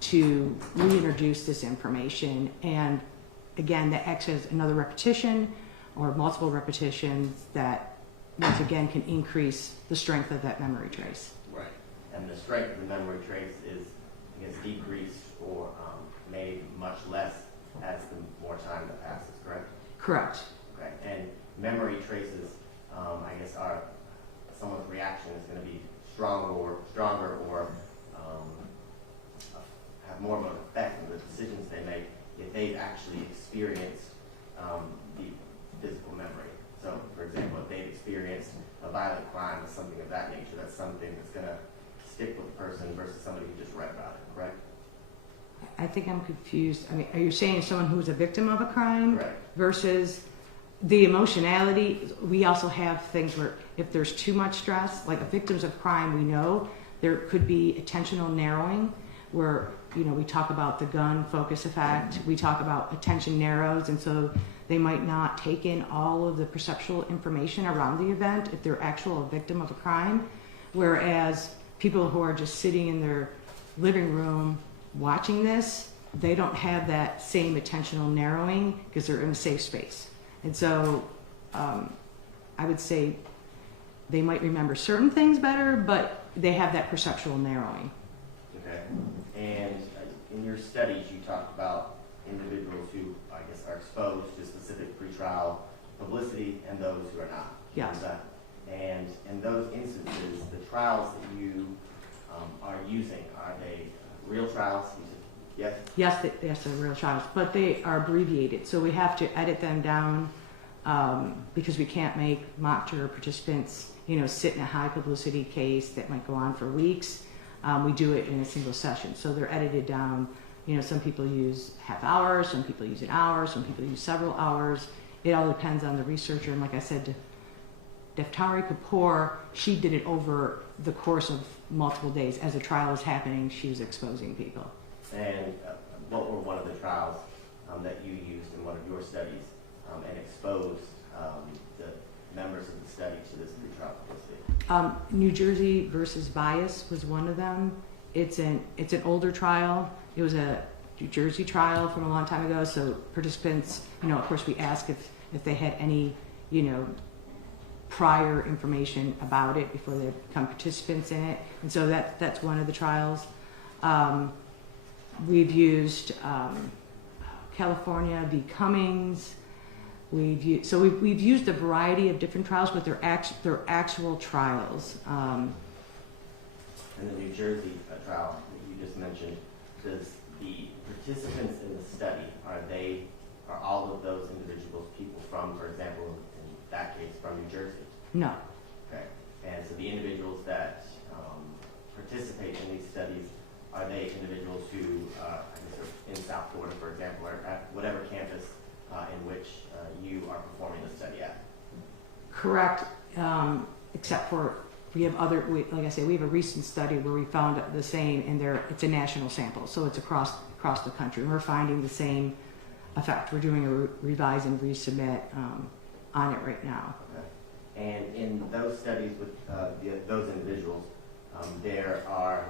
to reintroduce this information. And again, that acts as another repetition or multiple repetitions that once again can increase the strength of that memory trace. Right. And the strength of the memory trace is, I guess, decreased or made much less as the more time that passes, correct? Correct. Okay. And memory traces, I guess, are someone's reaction is going to be stronger or have more of an effect on the decisions they make if they've actually experienced the physical memory. So, for example, if they've experienced a violent crime or something of that nature, that's something that's going to stick with the person versus somebody who just read about it, correct? I think I'm confused. I mean, are you saying someone who's a victim of a crime Correct. versus the emotionality? We also have things where if there's too much stress, like victims of crime, we know there could be attentional narrowing where, you know, we talk about the gun focus effect, we talk about attention narrows, and so they might not take in all of the perceptual information around the event if they're actual victim of a crime, whereas people who are just sitting in their living room watching this, they don't have that same attentional narrowing because they're in a safe space. And so I would say they might remember certain things better, but they have that perceptual narrowing. Okay. And in your studies, you talked about individuals who, I guess, are exposed to specific pretrial publicity and those who are not. Yes. And in those instances, the trials that you are using, are they real trials? Yes? Yes, they're real trials, but they are abbreviated. So we have to edit them down because we can't make mock juror participants, you know, sit in a high publicity case that might go on for weeks. We do it in a single session. So they're edited down. You know, some people use half hours, some people use an hour, some people use several hours. It all depends on the researcher. And like I said, Daftari Kapoor, she did it over the course of multiple days. As the trial was happening, she was exposing people. And what were one of the trials that you used in one of your studies and exposed the members of the study to this pretrial publicity? New Jersey versus Bias was one of them. It's an older trial. It was a New Jersey trial from a long time ago. So participants, you know, of course, we ask if they had any, you know, prior information about it before they become participants in it. And so that's one of the trials. We've used California v. Cummings. We've used a variety of different trials, but they're actual trials. And the New Jersey trial that you just mentioned, does the participants in the study, are all of those individuals people from, for example, in that case, from New Jersey? No. Okay. And so the individuals that participate in these studies, are they individuals who, I guess, are in South Florida, for example, or at whatever campus in which you are performing the study at? Correct, except for we have other, like I say, we have a recent study where we found the same, and it's a national sample, so it's across the country. We're finding the same effect. We're doing a revise and resubmit on it right now. Okay. And in those studies with those individuals, there are,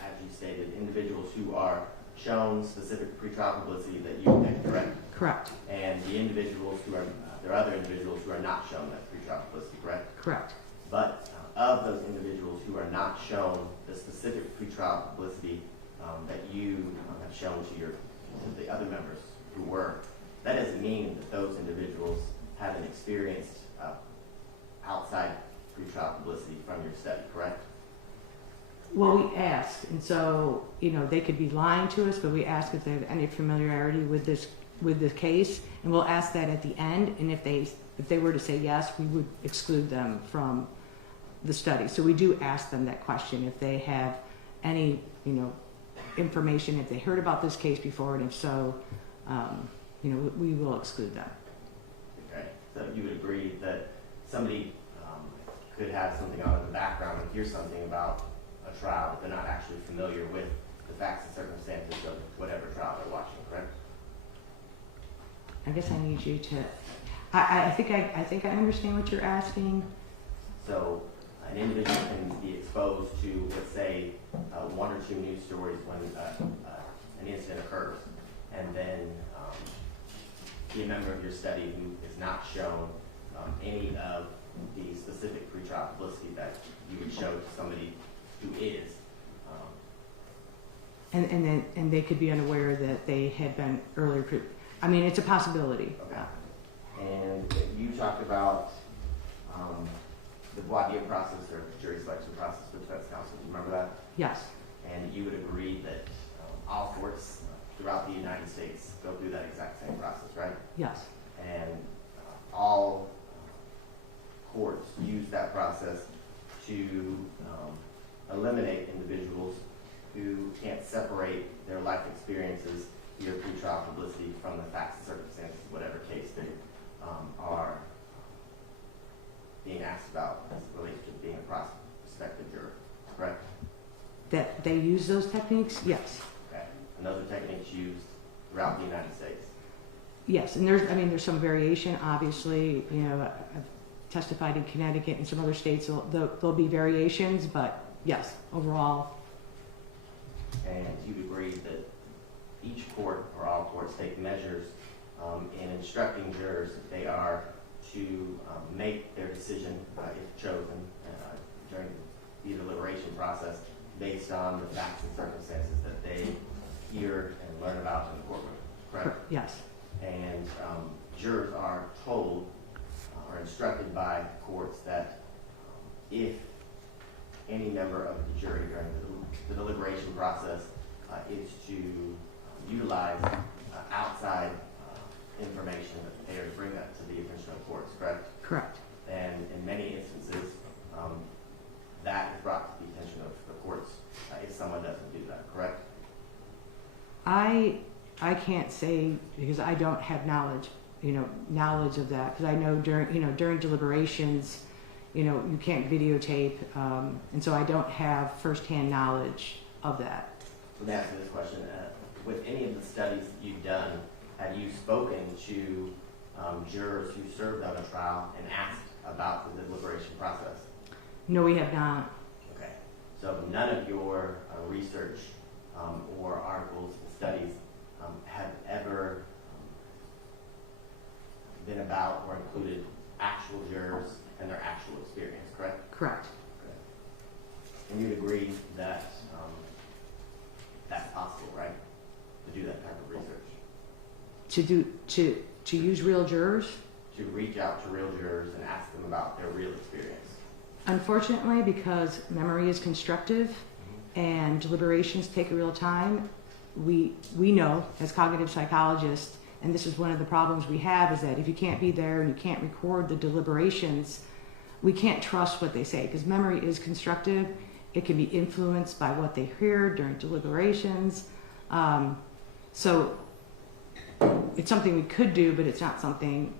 as you stated, individuals who are shown specific pretrial publicity that you did, correct? Correct. And the individuals who are, there are other individuals who are not shown that pretrial publicity, correct? Correct. But of those individuals who are not shown the specific pretrial publicity that you have shown to the other members who were, that doesn't mean that those individuals haven't experienced outside pretrial publicity from your study, correct? Well, we asked, and so, you know, they could be lying to us, but we ask if they have any familiarity with the case, and we'll ask that at the end, and if they were to say yes, we would exclude them from the study. So we do ask them that question, if they have any, you know, information, if they heard about this case before, and if so, you know, we will exclude them. Okay, so you would agree that somebody could have something on in the background and hear something about a trial, but they're not actually familiar with the facts and circumstances of whatever trial they're watching, correct? I guess I need you to. I think I understand what you're asking. So an individual can be exposed to, let's say, one or two news stories when an incident occurs, and then be a member of your study who is not shown any of the specific pretrial publicity that you would show to somebody who is. And they could be unaware that they had been earlier. I mean, it's a possibility. Okay. And you talked about the voir dire process or jury selection process for defense counsel. Do you remember that? Yes. And you would agree that all courts throughout the United States go through that exact same process, right? Yes. And all courts use that process to eliminate individuals who can't separate their life experiences via pretrial publicity from the facts and circumstances, whatever case they are being asked about as it relates to being a prospective juror, correct? That they use those techniques? Yes. Okay. And those are techniques used throughout the United States. Yes, and there's some variation, obviously. You know, I've testified in Connecticut and some other states, there'll be variations, but yes, overall. And you agree that each court or all courts take measures in instructing jurors if they are to make their decision, if chosen, during the deliberation process based on the facts and circumstances that they hear and learn about in the courtroom, correct? Yes. And jurors are told or instructed by courts that if any member of the jury during the deliberation process is to utilize outside information that they are to bring up to the attention of courts, correct? Correct. And in many instances, that is brought to the attention of the courts if someone doesn't do that, correct? I can't say because I don't have knowledge of that, because I know during deliberations, you can't videotape, and so I don't have firsthand knowledge of that. Let me ask you this question. With any of the studies that you've done, have you spoken to jurors who served on a trial and asked about the deliberation process? No, we have not. Okay. So none of your research or articles and studies have ever been about or included actual jurors and their actual experience, correct? Correct. Okay. And you'd agree that that's possible, right? To do that type of research. To use real jurors? To reach out to real jurors and ask them about their real experience. Unfortunately, because memory is constructive and deliberations take a real time, we know as cognitive psychologists, and this is one of the problems we have, is that if you can't be there and you can't record the deliberations, we can't trust what they say, because memory is constructive. It can be influenced by what they hear during deliberations. So it's something we could do, but it's not something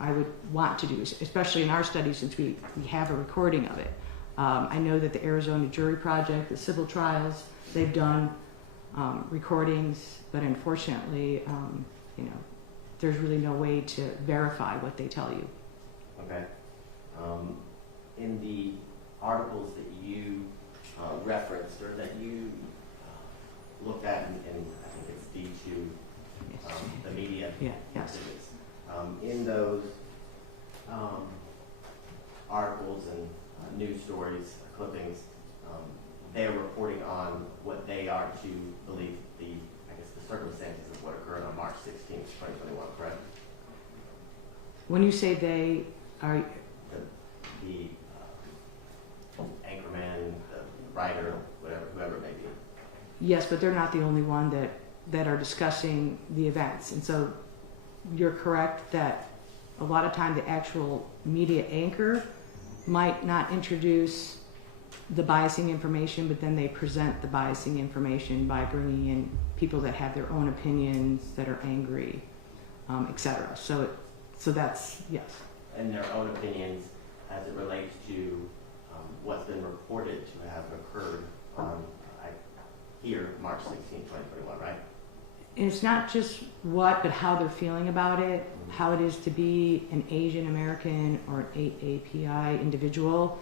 I would want to do, especially in our study, since we have a recording of it. I know that the Arizona Jury Project, the civil trials, they've done recordings, but unfortunately, there's really no way to verify what they tell you. Okay. In the articles that you referenced or that you looked at in I think it's D2, the media exhibits, in those articles and news stories, clippings, they're reporting on what they are to believe the circumstances of what occurred on March 16th, 2021, correct? When you say they are... The anchorman, the writer, whoever it may be. Yes, but they're not the only one that are discussing the events. And so you're correct that a lot of time the actual media anchor might not introduce the biasing information, but then they present the biasing information by bringing in people that have their own opinions, that are angry, etc. So that's, yes. And their own opinions as it relates to what's been reported to have occurred on here, March 16, 2021, right? And it's not just what, but how they're feeling about it, how it is to be an Asian American or an API individual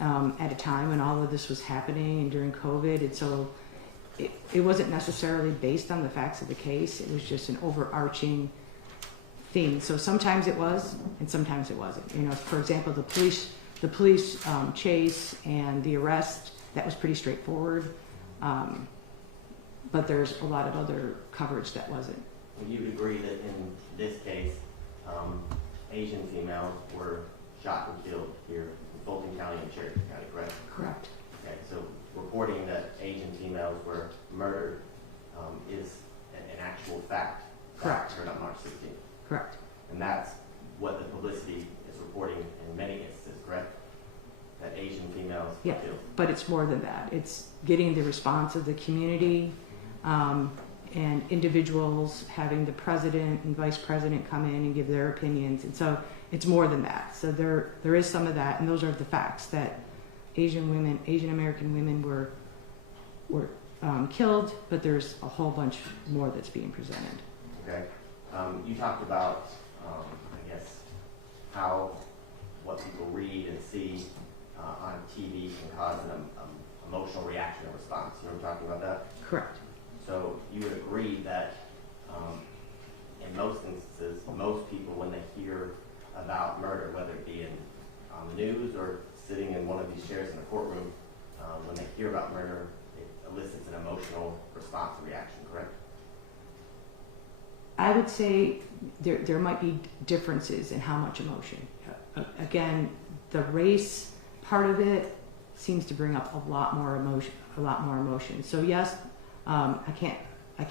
at a time when all of this was happening and during COVID. And so it wasn't necessarily based on the facts of the case. It was just an overarching thing. So sometimes it was, and sometimes it wasn't. For example, the police chase and the arrest, that was pretty straightforward. But there's a lot of other coverage that wasn't. Would you agree that in this case, Asian females were shot and killed here in Fulton County and Cherokee County, correct? Correct. Okay, so reporting that Asian females were murdered is an actual fact. Correct. That occurred on March 16th. Correct. And that's what the publicity is reporting in many instances, correct? that Asian females Yeah, feel. but it's more than that. It's getting the response of the community, and individuals, having the president and vice president come in and give their opinions. And so it's more than that. So there is some of that, and those are the facts that Asian American women were killed, but there's a whole bunch more that's being presented. Okay. You talked about, I guess, how what people read and see on TV can cause an emotional reaction or response. You know what I'm talking about that? Correct. So you would agree that in most instances, most people, when they hear about murder, whether it be on the news or sitting in one of these chairs in the courtroom, when they hear about murder, it elicits an emotional response and reaction, correct? I would say there might be differences in how much emotion. Again, the race part of it seems to bring up a lot more emotion. So yes, I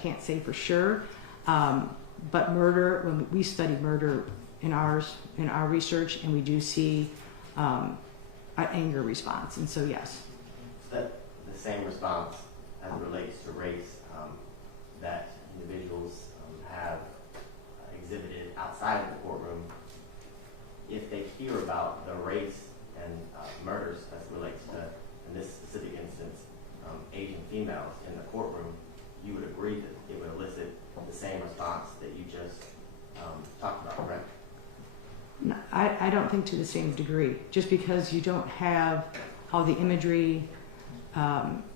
can't say for sure, but murder, when we study murder in our research, and we do see an anger response, and so yes. Is that the same response as it relates to race that individuals have exhibited outside of the courtroom if they hear about the race and murders as it relates to, in this specific instance, Asian females in the courtroom? You would agree that it would elicit the same response that you just talked about, correct? No, I don't think to the same degree. Just because you don't have all the imagery,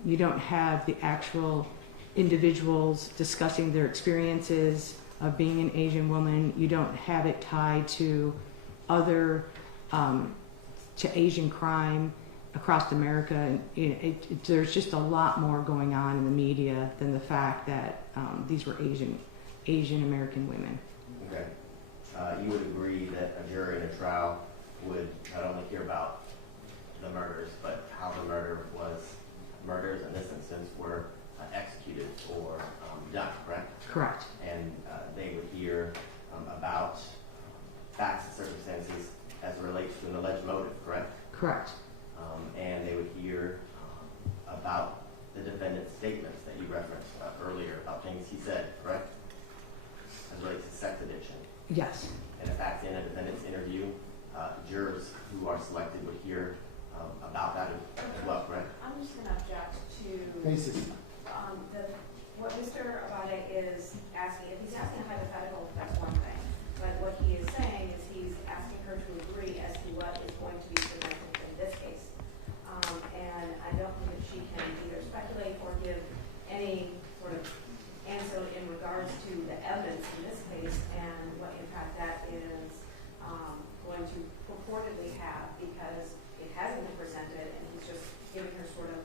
you don't have the actual individuals discussing their experiences of being an Asian woman, you don't have it tied to other, to Asian crime across America. And there's just a lot more going on in the media than the fact that these were Asian American women. Okay. You would agree that a jury in a trial would not only hear about the murders, but how the murders in this instance were executed or done, correct? Correct. And they would hear about facts and circumstances as it relates to an alleged motive, correct? Correct. And they would hear about the defendant's statements that you referenced earlier about things he said, correct? As it relates to sex addiction. Yes. And if that's in a defendant's interview, jurors who are selected would hear about that as well, correct? I'm just going to object to Basis. what Mr. Abate is asking. If he's asking a hypothetical, that's one thing. But what he is saying is he's asking her to agree as to what is going to be presented in this case. And I don't think that she can either speculate or give any sort of answer in regards to the evidence in this case and what impact that is going to purportedly have, because it hasn't been presented and he's just giving her sort of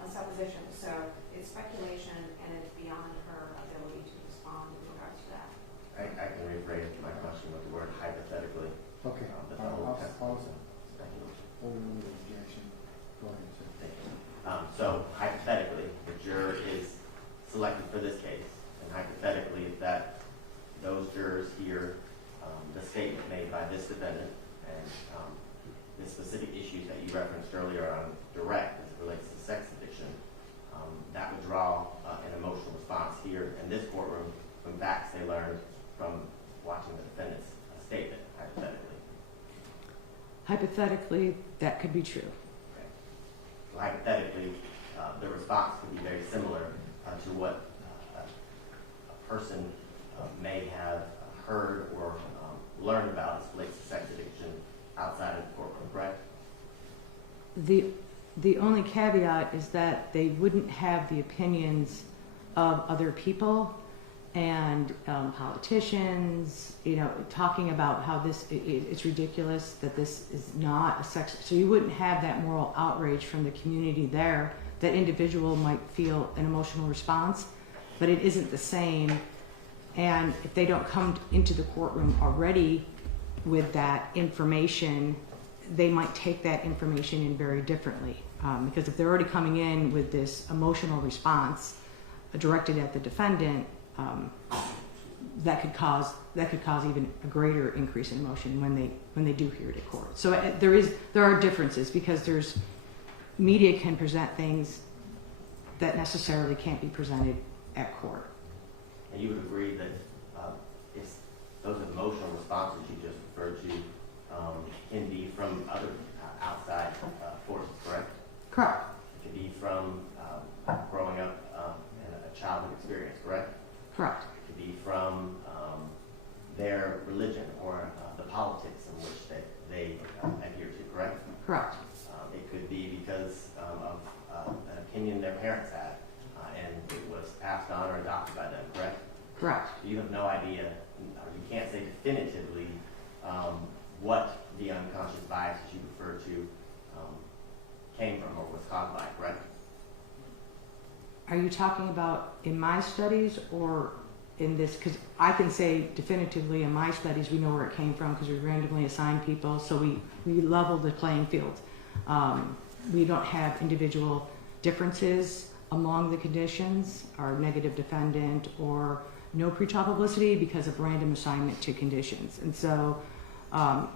a supposition. So it's speculation and it's beyond her ability to respond in regards to that. I can rephrase my question with the word hypothetically. Okay. But the whole I'll testimony pause it. is speculation. Overruled objection. Go ahead, sir. Thank you. So hypothetically, the juror is selected for this case, and hypothetically, that those jurors hear the statement made by this defendant and the specific issues that you referenced earlier on direct as it relates to sex addiction, that would draw an emotional response here in this courtroom from facts they learned from watching the defendant's statement, hypothetically. Hypothetically, that could be true. Okay. So hypothetically, the response could be very similar to what a person may have heard or learned about as it relates to sex addiction outside of the courtroom, correct? The only caveat is that they wouldn't have the opinions of other people and politicians, talking about how it's ridiculous that this is not a sex. So you wouldn't have that moral outrage from the community there. That individual might feel an emotional response, but it isn't the same. And if they don't come into the courtroom already with that information, they might take that information in very differently. Because if they're already coming in with this emotional response directed at the defendant, that could cause even a greater increase in emotion when they do hear it at court. So there are differences because media can present things that necessarily can't be presented at court. And you would agree that it's those emotional responses you just referred to can be from other outside forces, correct? Correct. It can be from growing up in a childhood experience, correct? Correct. It could be from their religion or the politics in which they adhere to, correct? Correct. It could be because of an opinion their parents had, and it was passed on or adopted by them, correct? Correct. You have no idea, or you can't say definitively what the unconscious bias that you refer to came from or was caused by, correct? Are you talking about in my studies or in this? Because I can say definitively in my studies we know where it came from because we randomly assign people, so we level the playing field. We don't have individual differences among the conditions, or negative defendant, or no pretrial publicity because of random assignment to conditions. And so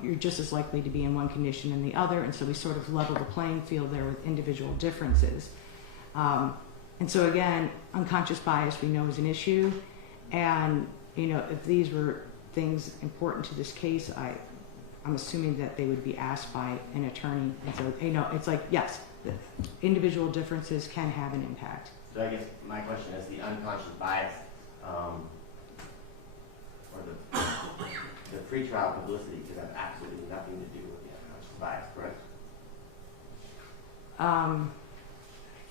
you're just as likely to be in one condition than the other, and so we sort of level the playing field there with individual differences. And so again, unconscious bias we know is an issue, and if these were things important to this case, I'm assuming that they would be asked by an attorney. And so it's like, yes, the individual differences can have an impact. So I guess my question is the unconscious bias or the pretrial publicity could have absolutely nothing to do with the unconscious bias, correct?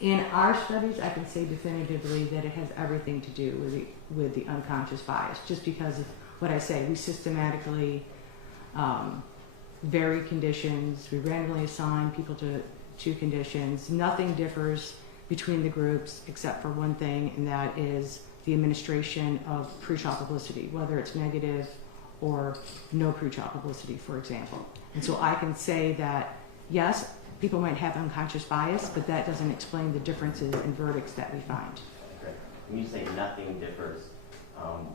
In our studies, I can say definitively that it has everything to do with the unconscious bias, just because of what I say. We systematically vary conditions. We randomly assign people to conditions. Nothing differs between the groups except for one thing, and that is the administration of pretrial publicity, whether it's negative or no pretrial publicity, for example. And so I can say that, yes, people might have unconscious bias, but that doesn't explain the differences in verdicts that we find. Okay. When you say nothing differs,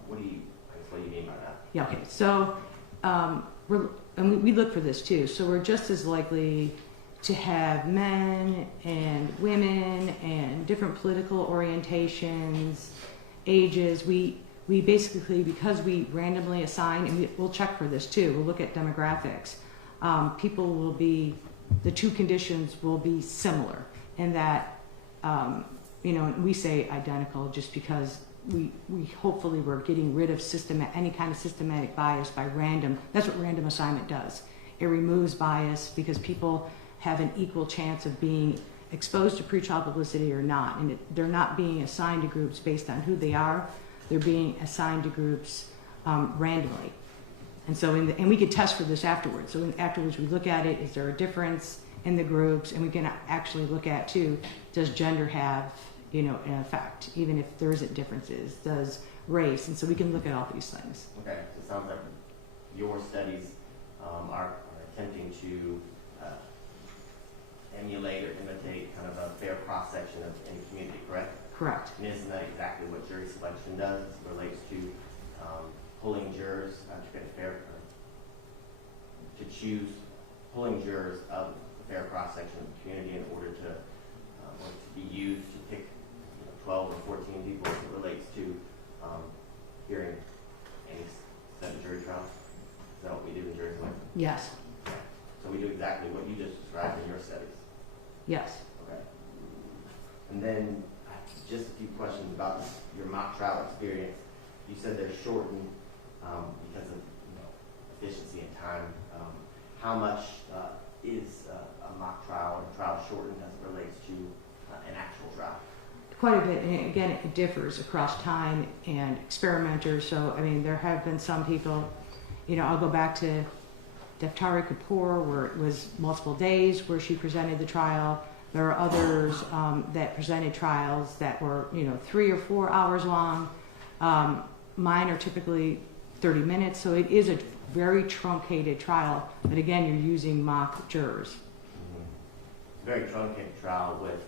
what do you mean by that? Yeah, okay. So we look for this too. So we're just as likely to have men and women and different political orientations, ages. We basically, because we randomly assign, and we'll check for this too, we'll look at demographics. People will be, the two conditions will be similar in that, we say identical just because we hopefully we're getting rid of any kind of systematic bias by random. That's what random assignment does. It removes bias because people have an equal chance of being exposed to pretrial publicity or not, and they're not being assigned to groups based on who they are. They're being assigned to groups randomly. And so, and we could test for this afterwards. So afterwards we look at it, is there a difference in the groups? And we can actually look at too, does gender have, an effect, even if there isn't differences? Does race? And so we can look at all these things. Okay, so it sounds like your studies are attempting to emulate or imitate kind of a fair cross-section of any community, correct? Correct. And isn't that exactly what jury selection does as it relates to pulling jurors to choose pulling jurors of a fair cross-section of the community in order to be used to pick 12 or 14 people as it relates to hearing any set of jury trials? Is that what we do in jury selection? Yes. So we do exactly what you just described in your studies? Yes. Okay. And then just a few questions about your mock trial experience. You said they're shortened because of efficiency and time. How much is a mock trial or trial shortened as it relates to an actual trial? Quite a bit, and again, it differs across time and experimenters. So, there have been some people, I'll go back to Daftari Kapoor, where it was multiple days where she presented the trial. There are others that presented trials that were, 3 or 4 hours long. Mine are typically 30 minutes, so it is a very truncated trial. But again, you're using mock jurors. Mm-hmm. Very truncated trial with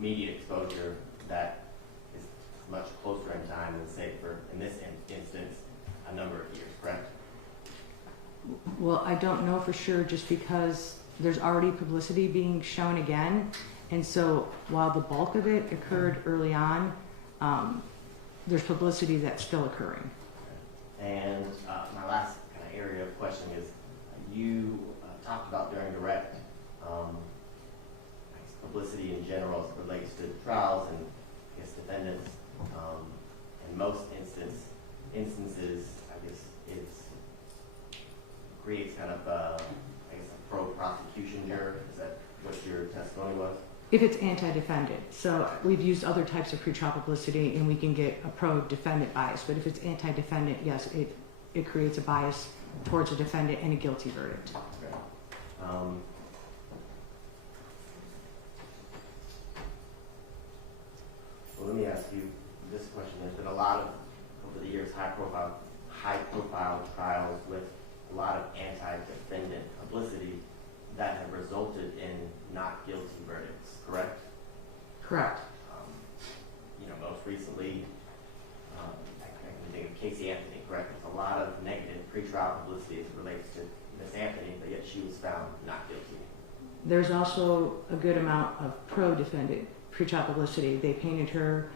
media exposure that is much closer in time than, say, for, in this instance, a number of years, correct? Well, I don't know for sure just because there's already publicity being shown again. And so while the bulk of it occurred early on, there's publicity that's still occurring. And my last kind of area of question is, you talked about during direct publicity in general as it relates to trials and I guess defendants. In most instances, I guess creates kind of I guess a pro-prosecution juror. Is that what your testimony was? If it's anti-defendant. So we've used other types of pretrial publicity and we can get a pro-defendant bias. But if it's anti-defendant, yes, it creates a bias towards a defendant and a guilty verdict. Okay. Well, let me ask you this question. There's been a lot of, over the years, high-profile trials with a lot of anti-defendant publicity that have resulted in not guilty verdicts, correct? Correct. Most recently, I can think of Casey Anthony, correct? There's a lot of negative pretrial publicity as it relates to Miss Anthony, but yet she was found not guilty. There's also a good amount of pro-defendant pretrial publicity. They painted her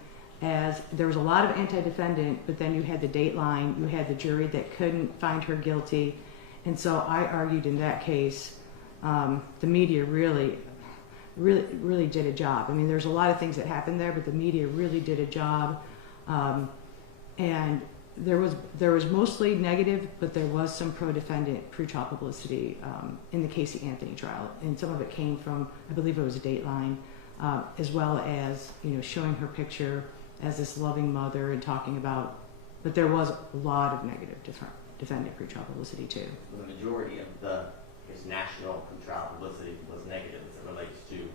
as, there was a lot of anti-defendant, but then you had the dateline, you had the jury that couldn't find her guilty. And so I argued in that case, the media really did a job. I mean, there's a lot of things that happened there, but the media really did a job. And there was mostly negative, but there was some pro-defendant pretrial publicity in the Casey Anthony trial. And some of it came from, I believe it was a Dateline, as well as, showing her picture as this loving mother and talking about, but there was a lot of negative defendant pretrial publicity too. The majority of the national pretrial publicity was negative as it relates to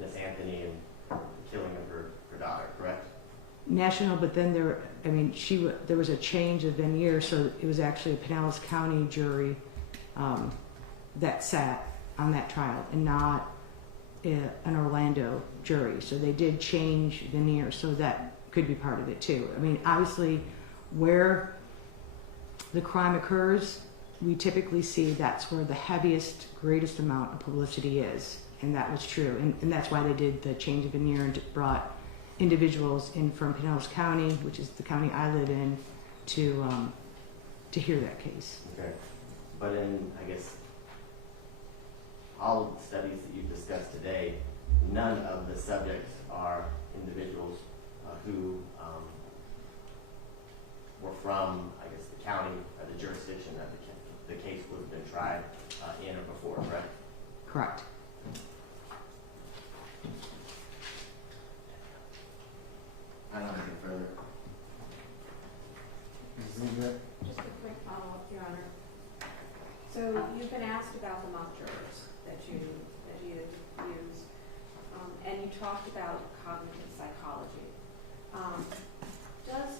Miss Anthony and the killing of her daughter, correct? National, but then there was a change of veneer, so it was actually a Pinellas County jury that sat on that trial and not an Orlando jury. So they did change veneer, so that could be part of it too. I mean, obviously, where the crime occurs, we typically see that's where the heaviest, greatest amount of publicity is, and that was true. And that's why they did the change of veneer and brought individuals in from Pinellas County, which is the county I live in, to hear that case. Okay. But in, I guess, all of the studies that you've discussed today, none of the subjects are individuals who were from, I guess, the county or the jurisdiction that the case would have been tried in or before, right? Correct. I don't have anything further. Just a quick follow-up, Your Honor. So you've been asked about the mock jurors that you use, and you talked about cognitive psychology.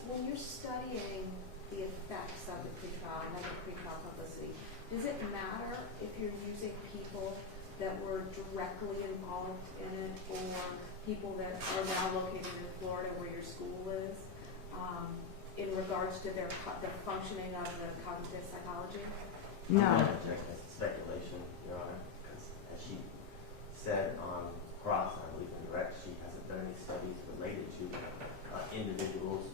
When you're studying the effects of the pretrial and other pretrial publicity, does it matter if you're using people that were directly involved in it or people that are now located in Florida where your school is, in regards to the functioning of the cognitive psychology? No. I'm going to object as speculation, Your Honor, because as she said on cross, I believe in direct, she hasn't done any studies related to individuals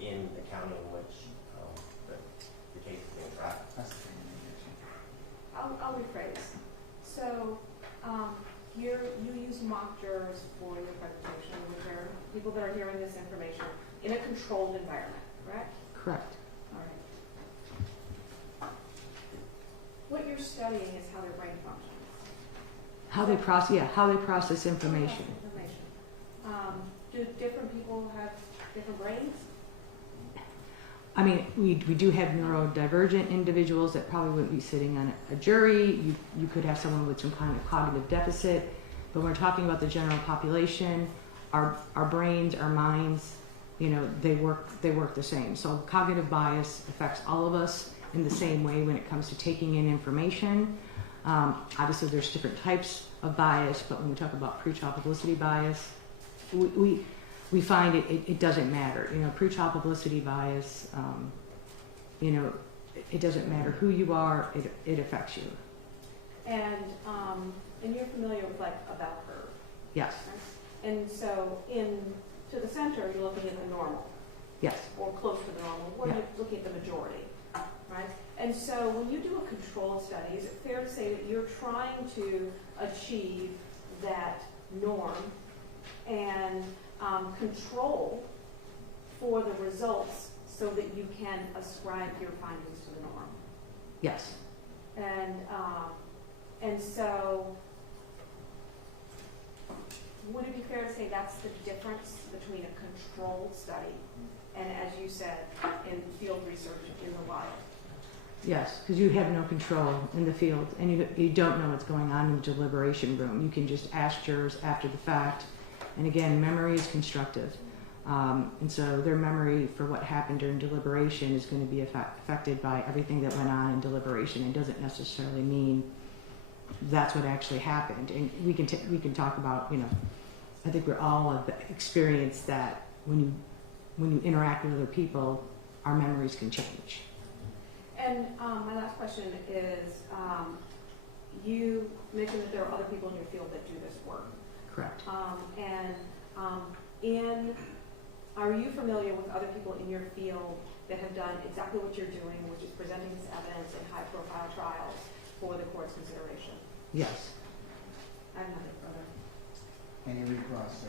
in the county in which the case is being tried. I'll rephrase. So you use mock jurors for your presentation, which are people that are hearing this information in a controlled environment, correct? Correct. All right. What you're studying is how their brain functions. How they process information. Do different people have different brains? I mean, we do have neurodivergent individuals that probably wouldn't be sitting on a jury. You could have someone with some kind of cognitive deficit, but when we're talking about the general population, our brains, our minds, they work the same. So cognitive bias affects all of us in the same way when it comes to taking in information. Obviously, there's different types of bias, but when we talk about pretrial publicity bias, we find it doesn't matter. You know, pretrial publicity bias, you know, it doesn't matter who you are, it affects you. And you're familiar with like a bell curve, Yes, right? And so to the center, you're looking at the normal, yes, or close to the normal, where Yeah. you're looking at the majority, right? And so when you do a control study, is it fair to say that you're trying to achieve that norm and control for the results so that you can ascribe your findings to the norm? yes, And so, would it be fair to say that's the difference between a controlled study and, as you said, in field research in the wild? yes, because you have no control in the field, and you don't know what's going on in the deliberation room. You can just ask jurors after the fact, and again, memory is constructive. And so their memory for what happened during deliberation is going to be affected by everything that went on in deliberation. It doesn't necessarily mean that's what actually happened. And we can talk about, you know, I think we're all have experienced that when you interact with other people, our memories can change. And my last question is, you mentioned that there are other people in your field that do this work. Correct. Are you familiar with other people in your field that have done exactly what you're doing, which is presenting this evidence in high-profile trials for the court's consideration? Yes. I have another brother. Any recross, sir?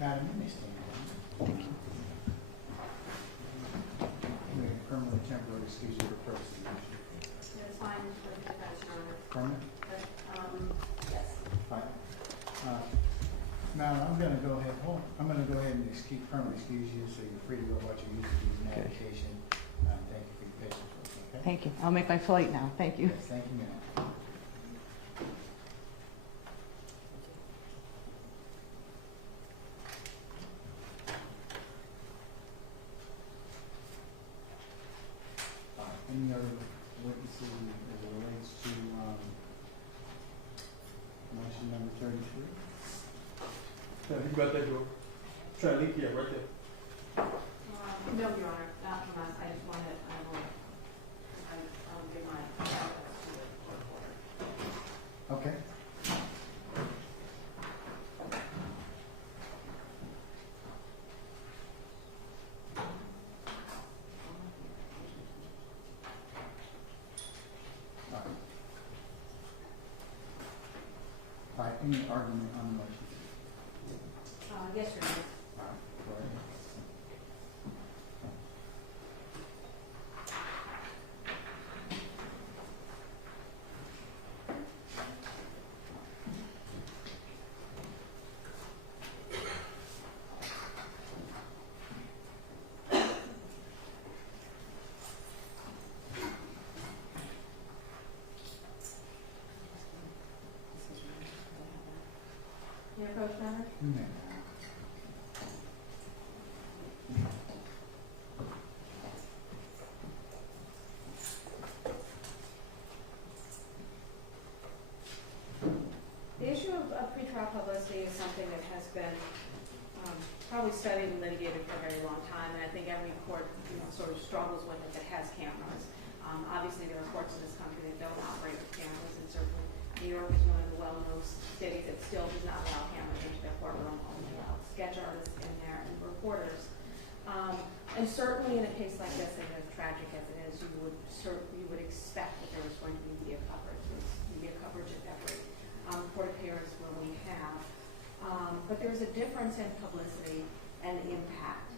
Madam, you may stand. Thank you. Permanent temporary excuse for prosecution. That's fine for the defense, Your Honor. Permanent? Yes. Fine. Now, I'm gonna go ahead and permanently excuse you, so you're free to go about your use of the Okay. application. Thank you for your patience with me, okay? Thank you. I'll make my flight now. Thank you. Yes, thank you, ma'am. Any other witnesses as it relates to, motion number 33? Yeah, you got that, Joe? Try to leak here, right there. No, Your Honor, not from us. I just wanted, I'll give my comments to the court order. Okay. All right, any argument on the motion? Yes, Your Honor. All right, go ahead. Your approach, Your Honor? You may. The issue of pretrial publicity is something that has been probably studied and litigated for a very long time, and I think every court, sort of struggles with it that has cameras. Obviously, there are courts in this country that don't operate with cameras, and certainly New York is one of the well-known cities that still does not allow cameras into their courtroom, only allow sketch artists in there and reporters. And certainly in a case like this, and as tragic as it is, you would expect that there was going to be media coverage. There's media coverage at every court appearance where we have. But there's a difference in publicity and impact.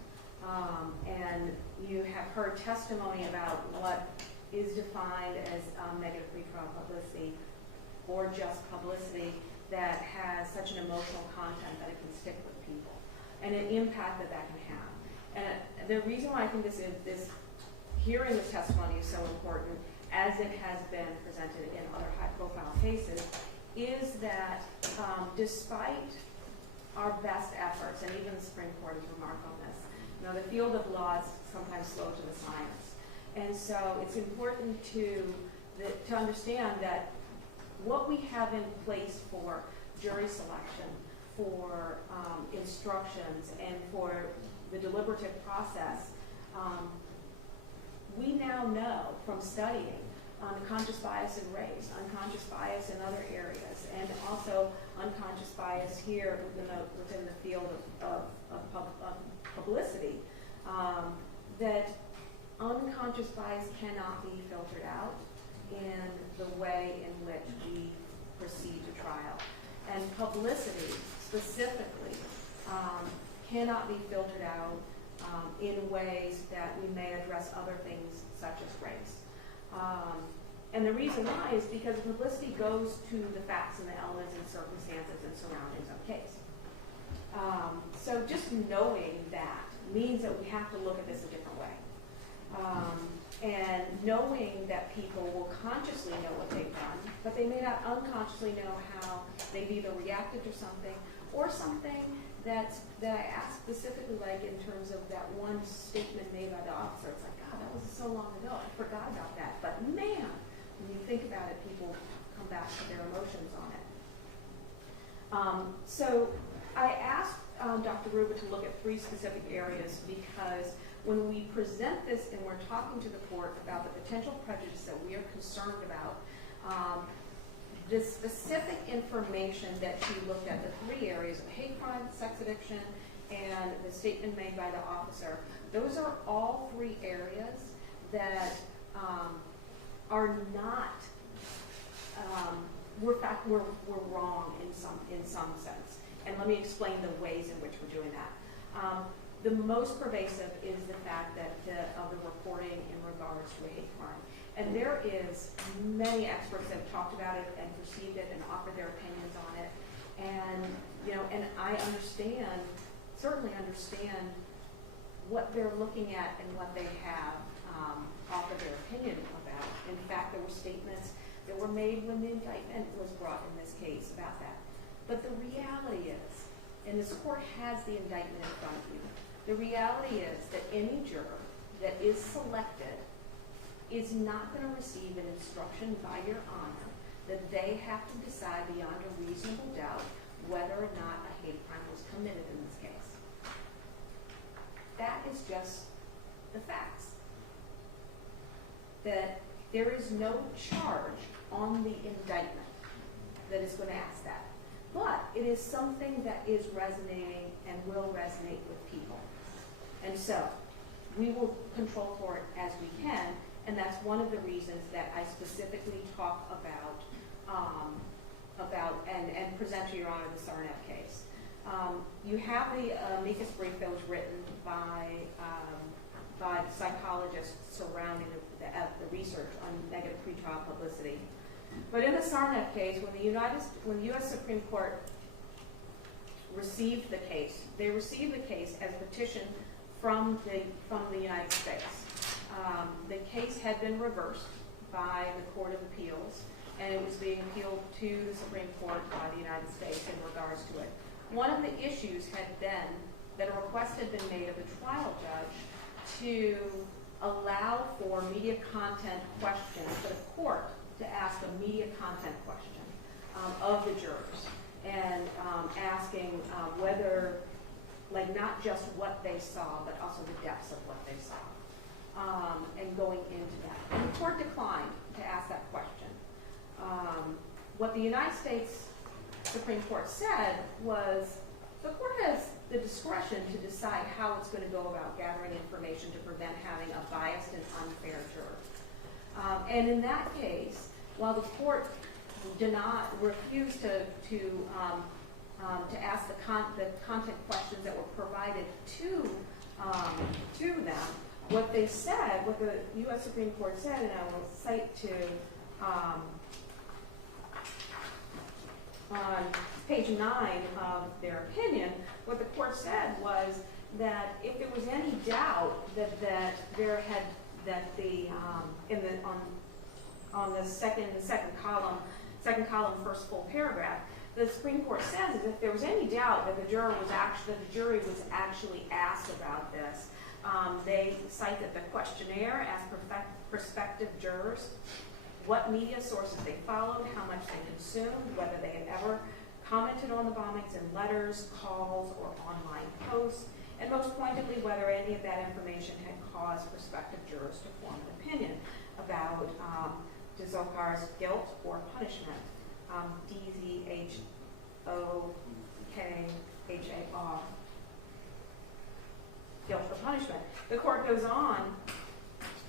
And you have heard testimony about what is defined as negative pretrial publicity or just publicity that has such an emotional content that it can stick with people, and an impact that that can have. And the reason why I think this hearing this testimony is so important, as it has been presented in other high-profile cases, is that despite our best efforts, and even the Supreme Court has remarked on this, the field of law is sometimes slow to the science. And so it's important to understand that what we have in place for jury selection for instructions and for the deliberative process, we now know from studying unconscious bias in race, unconscious bias in other areas, and also unconscious bias here within the field of publicity, that unconscious bias cannot be filtered out in the way in which we proceed to trial. And publicity, specifically, cannot be filtered out in ways that we may address other things such as race. And the reason why is because publicity goes to the facts and the elements and circumstances and surroundings of a case. So just knowing that means that we have to look at this a different way. And knowing that people will consciously know what they've done, but they may not unconsciously know how they've either reacted to something or something that I asked specifically, like in terms of that one statement made by the officer. It's like, God, that was so long ago. I forgot about that. But man, when you think about it, people come back to their emotions on it. So I asked Dr. Ruba to look at 3 specific areas because when we present this and we're talking to the court about the potential prejudice that we are concerned about, the specific information that she looked at, the 3 areas of hate crime, sex addiction, and the statement made by the officer, those are all 3 areas that are not, we're wrong in some sense. And let me explain the ways in which we're doing that. The most pervasive is the fact that of the reporting in regards to a hate crime. And there is many experts that have talked about it and perceived it and offered their opinions on it. And, you know, and I certainly understand what they're looking at and what they have offered their opinion about. In fact, there were statements that were made when the indictment was brought in this case about that. But the reality is, and this court has the indictment in front of you, the reality is that any juror that is selected is not going to receive an instruction by your honor that they have to decide beyond a reasonable doubt whether or not a hate crime was committed in this case. That is just the facts. That there is no charge on the indictment that is going to ask that. But it is something that is resonating and will resonate with people. And so we will control for it as we can, and that's one of the reasons that I specifically talk about and present to Your Honor the Sarnett case. You have the amicus brief that was written by the psychologists surrounding the research on negative pretrial publicity. But in the Sarnett case, when the U.S. Supreme Court received the case, they received the case as a petition from the United States. The case had been reversed by the Court of Appeals, and it was being appealed to the Supreme Court by the United States in regards to it. One of the issues had been that a request had been made of the trial judge to allow for media content questions for the court to ask a media content question of the jurors, and asking whether, like, not just what they saw, but also the depths of what they saw, and going into that. And the court declined to ask that question. What the United States Supreme Court said was the court has the discretion to decide how it's going to go about gathering information to prevent having a biased and unfair juror. And in that case, while the court refused to ask the content questions that were provided to them, what they said, what the U.S. Supreme Court said, and I will cite to on page 9 of their opinion, what the court said was that if there was any doubt that there had that the on the second column, first full paragraph, the Supreme Court says is if there was any doubt that the jury was actually asked about this, they cite that the questionnaire asked prospective jurors what media sources they followed, how much they consumed, whether they had ever commented on the bombings in letters, calls, or online posts, and most pointedly, whether any of that information had caused prospective jurors to form an opinion about Dzhokhar's guilt or punishment. Dzhokhar, guilt or punishment. The court goes on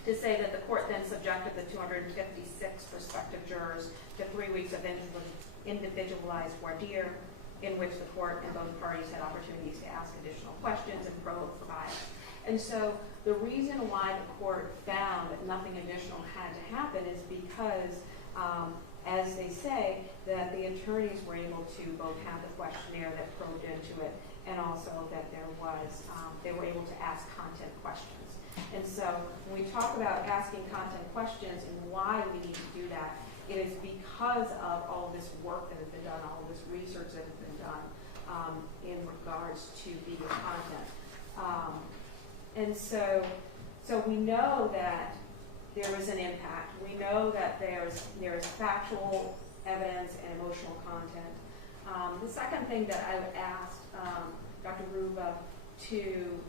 to say that the court then subjected the 256 prospective jurors to 3 weeks of individualized voir dire, in which the court and both parties had opportunities to ask additional questions and probe for bias. And so the reason why the court found that nothing additional had to happen is because, as they say, that the attorneys were able to both have the questionnaire that probed into it, and also that there was, they were able to ask content questions. And so when we talk about asking content questions and why we need to do that, it is because of all this work that has been done, all this research that has been done in regards to video content. And so we know that there is an impact. We know that there's factual evidence and emotional content. The second thing that I would ask Dr. Ruba to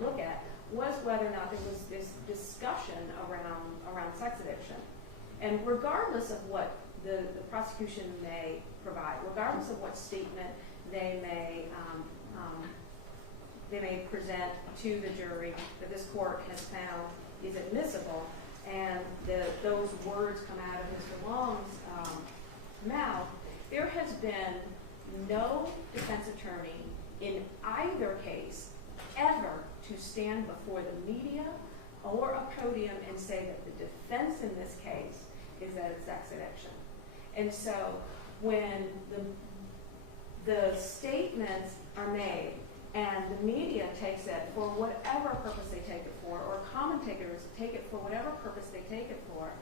look at was whether or not there was this discussion around sex addiction. And regardless of what the prosecution may provide, regardless of what statement they may present to the jury that this court has found is admissible, and those words come out of Mr. Long's mouth, there has been no defense attorney in either case ever to stand before the media or a podium and say that the defense in this case is that it's sex addiction. And so when the statements are made and the media takes it for whatever purpose they take it for, or commentators take it for whatever purpose they take it for,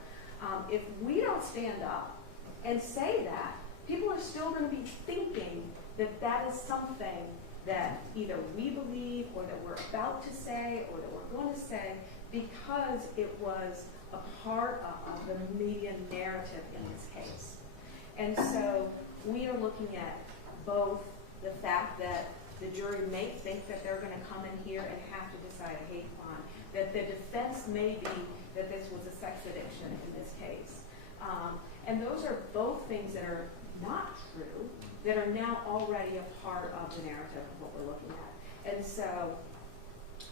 if we don't stand up and say that, people are still going to be thinking that that is something that either we believe or that we're about to say or that we're going to say because it was a part of the media narrative in this case. And so we are looking at both the fact that the jury may think that they're going to come in here and have to decide a hate crime, that the defense may be that this was a sex addiction in this case. And those are both things that are not true, that are now already a part of the narrative of what we're looking at. And so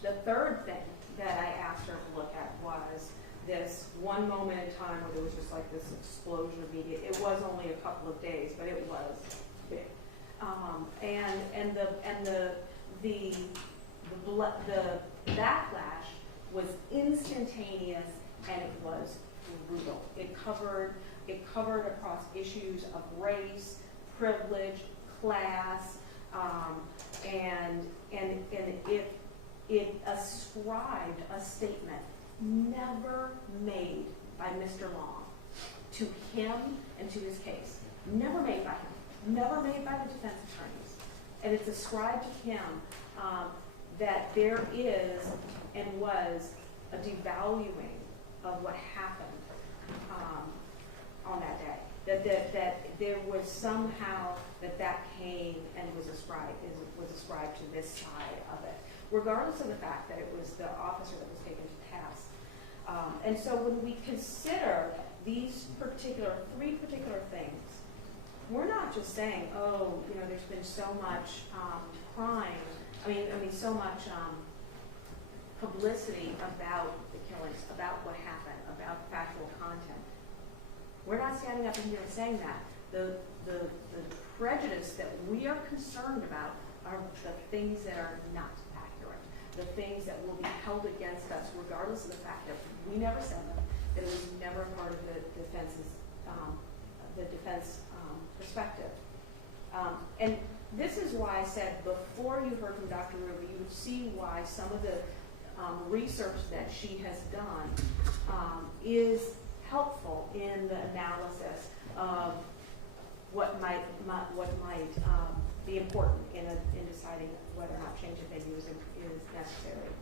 the third thing that I asked her to look at was this one moment in time where there was just like this explosion of media. It was only a couple of days, but it was big. And the backlash was instantaneous, and it was brutal. It covered across issues of race, privilege, class, and it ascribed a statement never made by Mr. Long to him and to his case. Never made by him. Never made by the defense attorneys. And it's ascribed to him that there is and was a devaluing of what happened on that day. That there was somehow that came and was ascribed to this side of it, regardless of the fact that it was the officer that was taken to task. And so when we consider these three particular things, we're not just saying, oh, there's been so much crime. I mean, so much publicity about the killings, about what happened, about factual content. We're not standing up in here and saying that. The prejudice that we are concerned about are the things that are not accurate, the things that will be held against us, regardless of the fact that we never said them, that it was never part of the defense perspective. And this is why I said before you heard from Dr. Ruby, you would see why some of the research that she has done is helpful in the analysis of what might be important in deciding whether or not change of venue is necessary.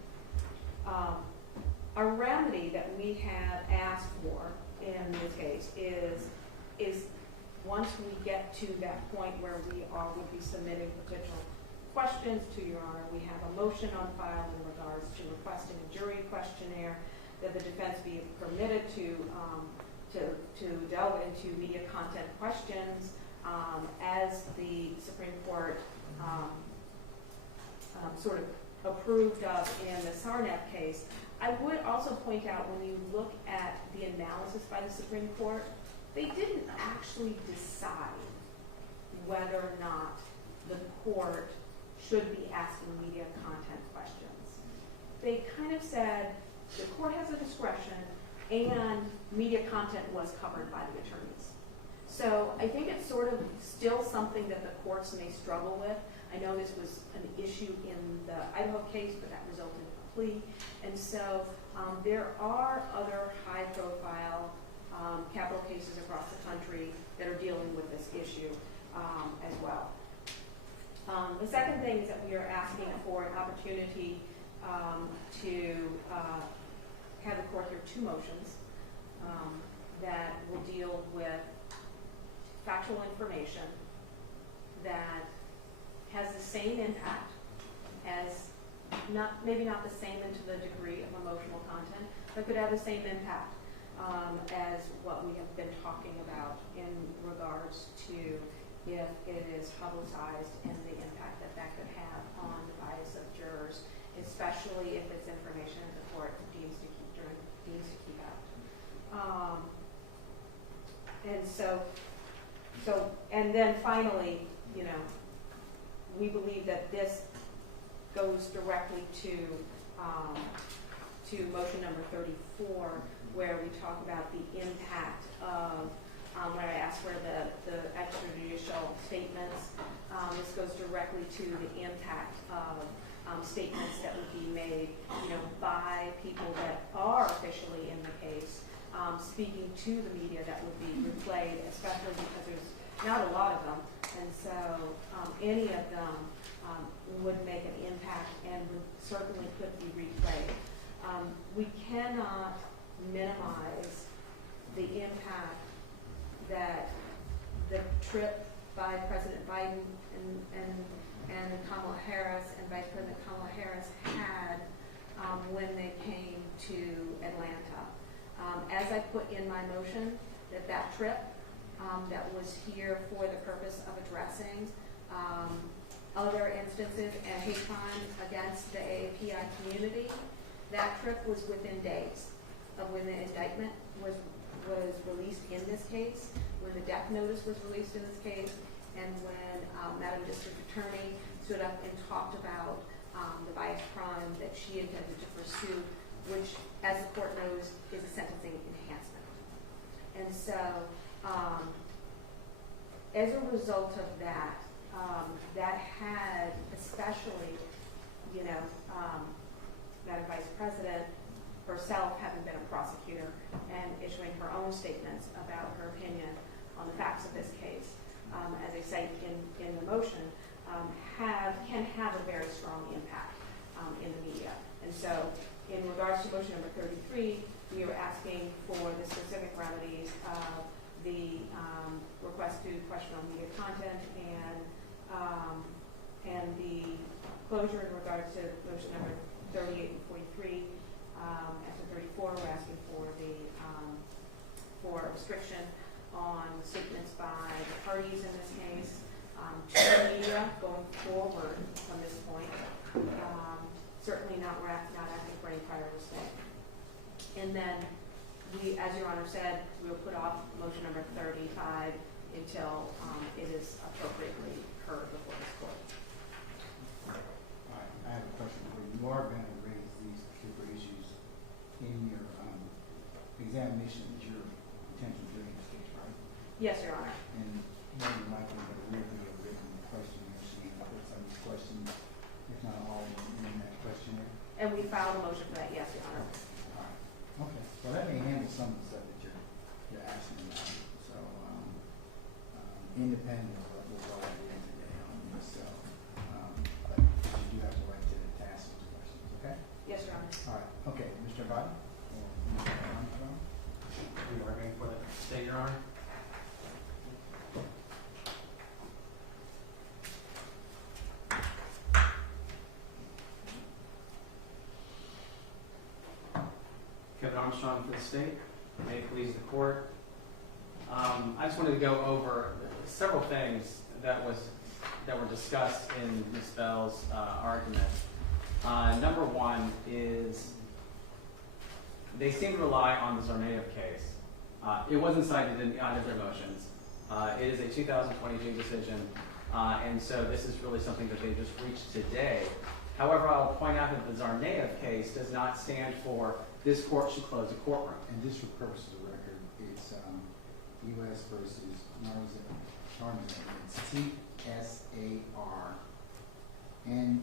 A remedy that we have asked for in this case is once we get to that point where we would be submitting potential questions to Your Honor, we have a motion on file in regards to requesting a jury questionnaire, that the defense be permitted to delve into media content questions, as the Supreme Court sort of approved of in the Sarnap case. I would also point out, when you look at the analysis by the Supreme Court, they didn't actually decide whether or not the court should be asking media content questions. They kind of said the court has a discretion and media content was covered by the attorneys. So I think it's sort of still something that the courts may struggle with. I know this was an issue in the Idaho case, but that resulted in a plea. And so there are other high-profile capital cases across the country that are dealing with this issue as well. The second thing is that we are asking for an opportunity to have the court hear two motions that will deal with factual information that has the same impact as, maybe not the same into the degree of emotional content, but could have the same impact as what we have been talking about in regards to if it is publicized and the impact that that could have on the bias of jurors, especially if it's information that the court deems to keep out. And then finally, you know, we believe that this goes directly to motion number 34, where we talk about the impact of, where I asked for the extrajudicial statements. This goes directly to the impact of statements that would be made, you know, by people that are officially in the case, speaking to the media that would be replayed, especially because there's not a lot of them, and so any of them would make an impact and would certainly could be replayed. We cannot minimize the impact that the trip by President Biden and Kamala Harris and Vice President Kamala Harris had when they came to Atlanta. As I put in my motion, that trip that was here for the purpose of addressing other instances and hate crime against the AAPI community, that trip was within days of when the indictment was released in this case, when the death notice was released in this case, and when Madam District Attorney stood up and talked about the bias crime that she intended to pursue, which, as the court knows, is a sentencing enhancement. And so, as a result of that, that had, especially, you know, Madam Vice President herself having been a prosecutor and issuing her own statements about her opinion on the facts of this case, as I say in the motion, can have a very strong impact in the media. And so, in regards to motion number 33, we are asking for the specific remedies of the request to question on media content and the closure in regards to motion number 38 and 43. After 34, we're asking for for restriction on statements by the parties in this case to the media going forward from this point. Certainly not asking for any prior restraint. And then we, as Your Honor said, we will put off motion number 35 until it is appropriately heard before this court. All right, I have a question for you. You are going to raise these particular issues in your examination of your potential jury in this case, right? Yes, Your Honor. And more than likely, there will be a written questionnaire, so you can put some of these questions, if not all of them, in that questionnaire. And we filed a motion for that, yes, Your Honor. All right. Okay. Well, that may handle some of the stuff that you're asking about. So, independent of what we're all doing today on this, so, but you do have the right to ask those questions. Okay. Yes, Your Honor. All right. Okay, Mr. Biden. Do you remain for the state, Your Honor? Armstrong for the state. May it please the court. I just wanted to go over several things that were discussed in Ms. Bell's argument. Number one is they seem to rely on the Zarnaev case. It wasn't cited in either of their motions. It is a 2022 decision, and so this is really something that they just reached today. However, I'll point out that the Zarnaev case does not stand for this court should close a courtroom. And just for purposes of record, it's U.S. versus Tarzan. It's TSARNAEB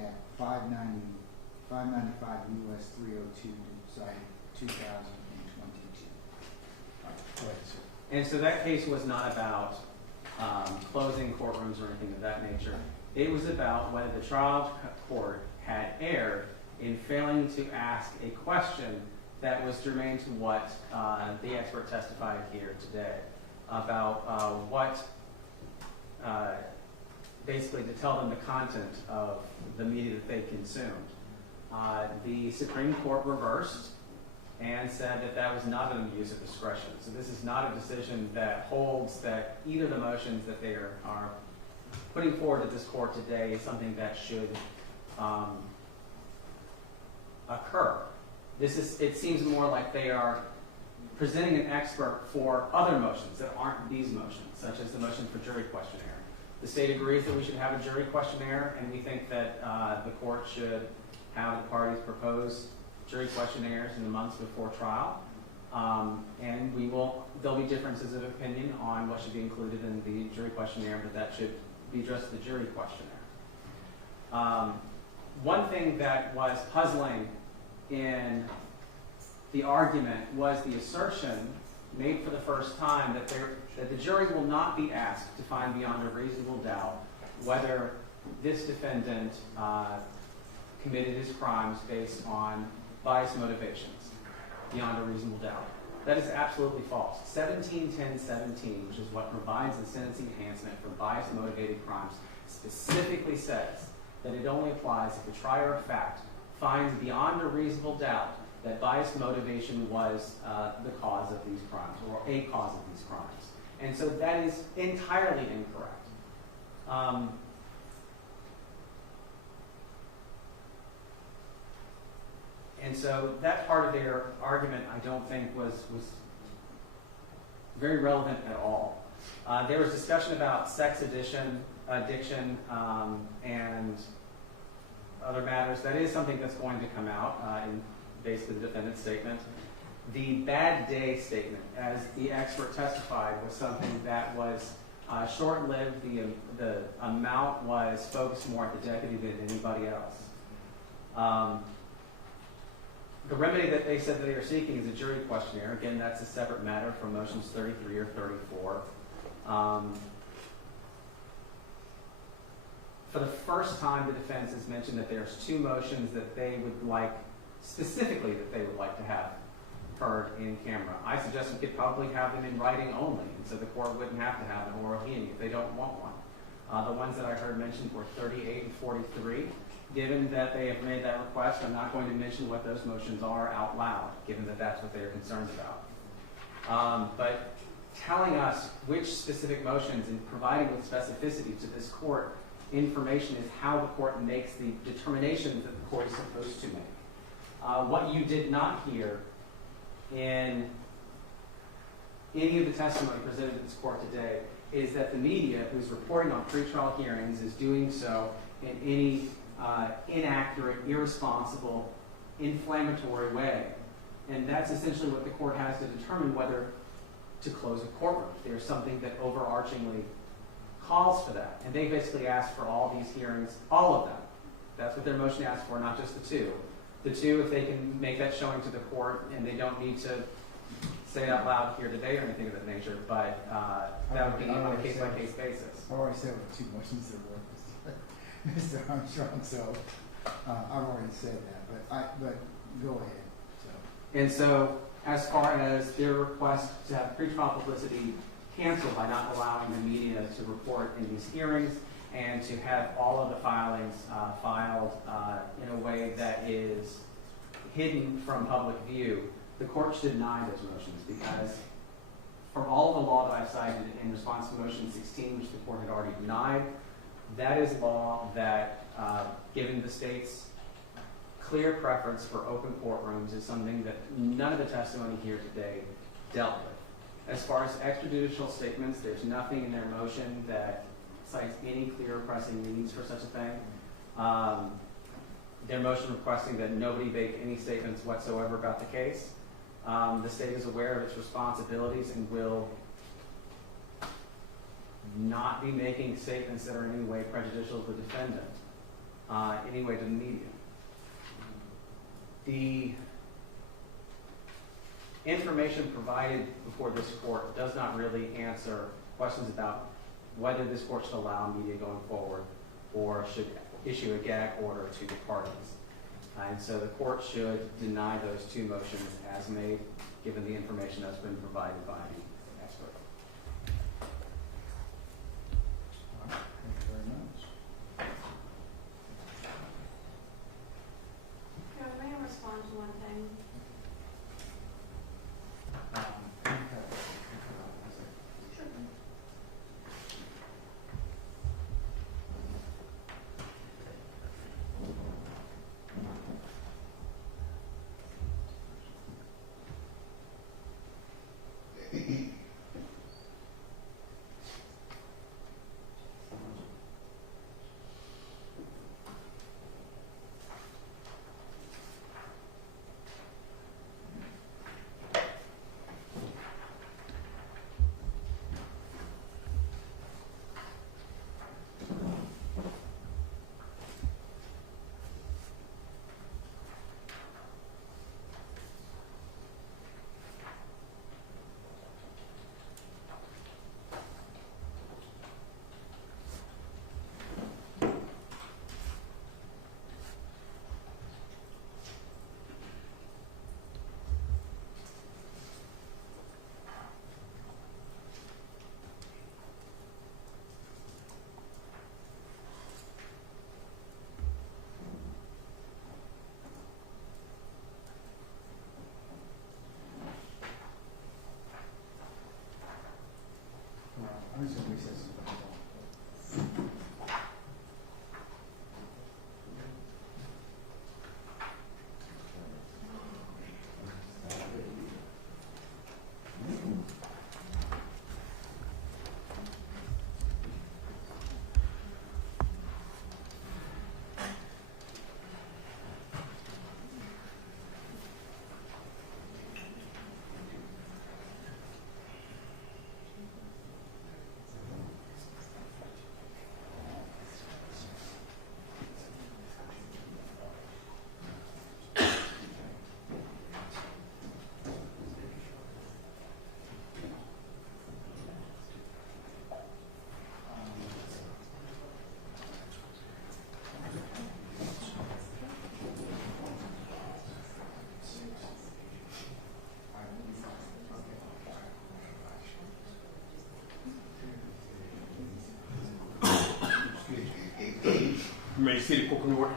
at 595 U.S. 302, cited 2022. All right, go ahead, sir. And so that case was not about closing courtrooms or anything of that nature. It was about whether the trial court had erred in failing to ask a question that was germane to what the expert testified here today about basically to tell them the content of the media that they consumed. The Supreme Court reversed and said that that was not an abuse of discretion. So this is not a decision that holds that either of the motions that they are putting forward to this court today is something that should occur. It seems more like they are presenting an expert for other motions that aren't these motions, such as the motion for jury questionnaire. The state agrees that we should have a jury questionnaire, and we think that the court should have the parties propose jury questionnaires in the months before trial. And there'll be differences of opinion on what should be included in the jury questionnaire, but that should be addressed in the jury questionnaire. One thing that was puzzling in the argument was the assertion made for the first time that the jury will not be asked to find beyond a reasonable doubt whether this defendant committed his crimes based on biased motivations beyond a reasonable doubt. That is absolutely false. 171017, which is what provides the sentencing enhancement for biased motivated crimes, specifically says that it only applies if the trier of fact finds beyond a reasonable doubt that biased motivation was the cause of these crimes, or a cause of these crimes. And so that is entirely incorrect. And so that part of their argument, I don't think, was very relevant at all. There was discussion about sex addiction, and other matters. That is something that's going to come out in basically the defendant's statement. The bad day statement, as the expert testified, was something that was short-lived. The amount was focused more at the deputy than anybody else. The remedy that they said that they are seeking is a jury questionnaire. Again, that's a separate matter from motions 33 or 34. For the first time, the defense has mentioned that there's two motions that they would like, specifically that they would like to have heard in camera. I suggest we could probably have them in writing only, and so the court wouldn't have to have an oral hearing if they don't want one. The ones that I heard mentioned were 38 and 43. Given that they have made that request, I'm not going to mention what those motions are out loud, given that that's what they are concerned about. But telling us which specific motions and providing with specificity to this court information is how the court makes the determinations that the court is supposed to make. What you did not hear in any of the testimony presented to this court today is that the media who's reporting on pretrial hearings is doing so in any inaccurate, irresponsible, inflammatory way. And that's essentially what the court has to determine whether to close a courtroom. There's something that overarchingly calls for that. And they basically asked for all these hearings, all of them. That's what their motion asked for, not just the two. The two, if they can make that showing to the court, and they don't need to say it out loud here today or anything of that nature, but that would be on a case-by-case basis. I already said what two motions there were, Mr. Armstrong, so I've already said that, but go ahead. So. And so, as far as their request to have pretrial publicity canceled by not allowing the media to report in these hearings, and to have all of the filings filed in a way that is hidden from public view, the court should deny those motions because from all the law that I cited in response to motion 16, which the court had already denied, that is law that, given the state's clear preference for open courtrooms, is something that none of the testimony here today dealt with. As far as extrajudicial statements, there's nothing in their motion that cites any clear pressing needs for such a thing. Their motion requesting that nobody make any statements whatsoever about the case. The state is aware of its responsibilities and will not be making statements that are in any way prejudicial to the defendant, any way to the media. The information provided before this court does not really answer questions about whether this court should allow media going forward or should issue a gag order to the parties. And so the court should deny those two motions as made, given the information that's been provided by the expert. All right, thank you very much. May I respond to one thing? I'm just going to recess. You may see the court in order.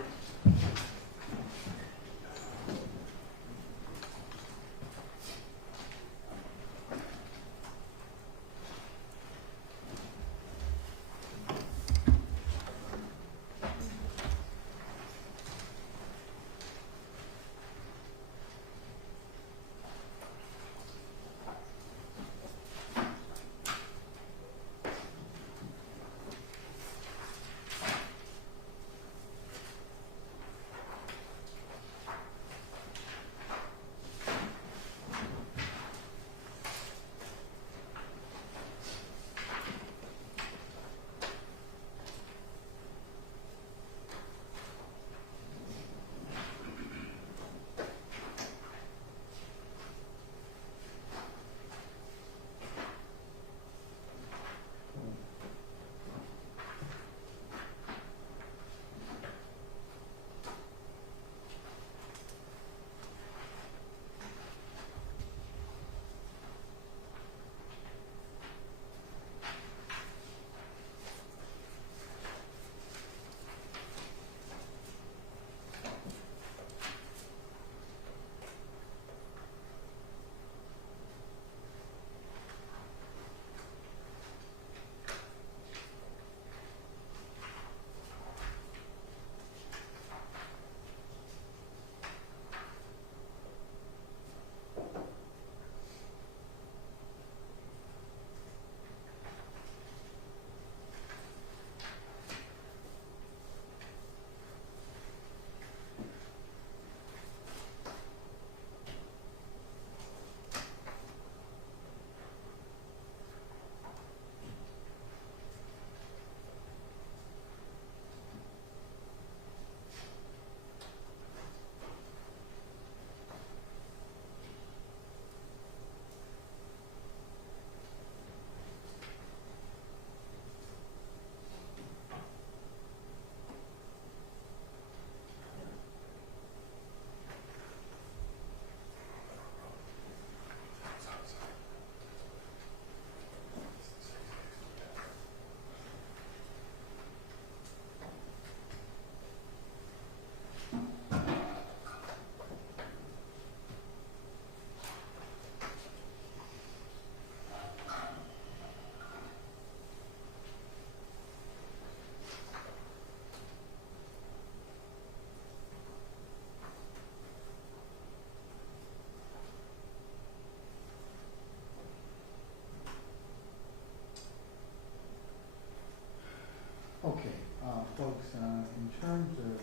in terms of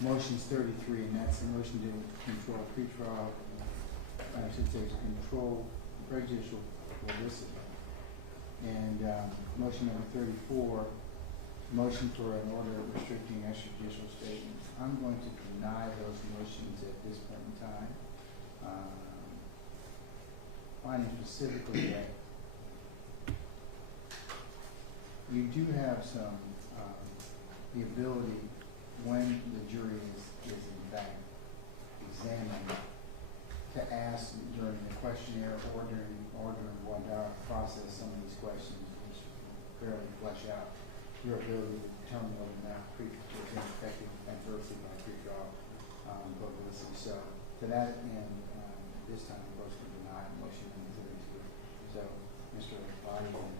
motions 33, and that's the motion to control pretrial, I should say control prejudicial publicity. And motion number 34, motion for an order restricting extrajudicial statements. I'm going to deny those motions at this point in time. Finding specifically that you do have some, the ability when the jury is in fact examined to ask during the questionnaire or during 1 hour process some of these questions, which fairly flesh out your ability to determine whether or not has been affected adversely by pretrial publicity. So to that end, this time we're supposed to deny motion number 32. So Mr. Body and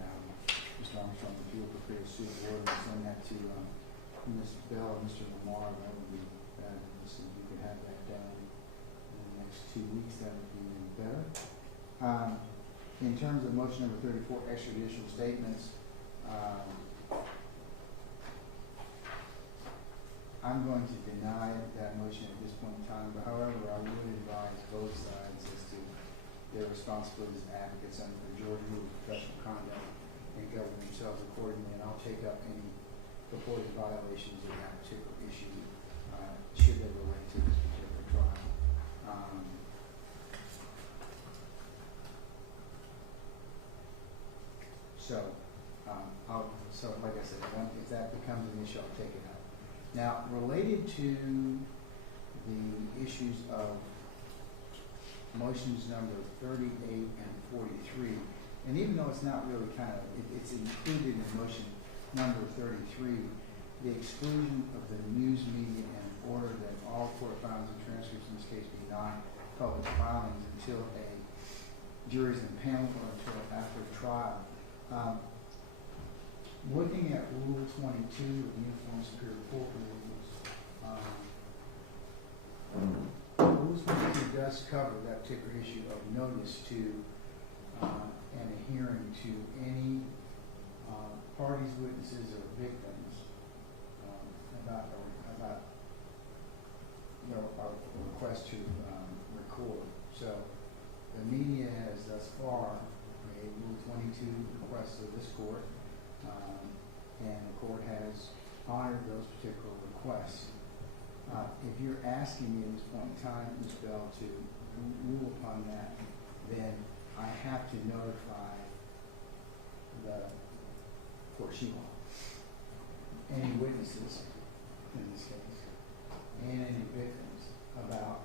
Mr. Armstrong, if you will prepare a suit order and send that to Ms. Bell and Mr. Lamar, that would be fabulous. If you could have that done in the next 2 weeks, that would be even better. In terms of motion number 34, extrajudicial statements, I'm going to deny that motion at this point in time, but however, I would advise both sides as to their responsibilities as advocates under the Georgia Rule of Professional Conduct and govern themselves accordingly, and I'll take up any purported violations of that particular issue should they relate to this particular trial. So like I said, if that becomes an issue, I'll take it out. Now, related to the issues of motions number 38 and 43, and even though it's not really it's included in motion number 33, the exclusion of the news media and order that all court filings and transcripts in this case be non-public filings until a jury's impaneled or until after trial. Looking at Rule 22 of the Uniform Superior Court Rules, Rule 22 does cover that particular issue of notice to and a hearing to any parties, witnesses, or victims about our request to record. So the media has thus far made Rule 22 requests of this court, and the court has honored those particular requests. If you're asking me at this point in time, Ms. Bell, to rule upon that, then I have to notify the court any witnesses in this case, and any victims about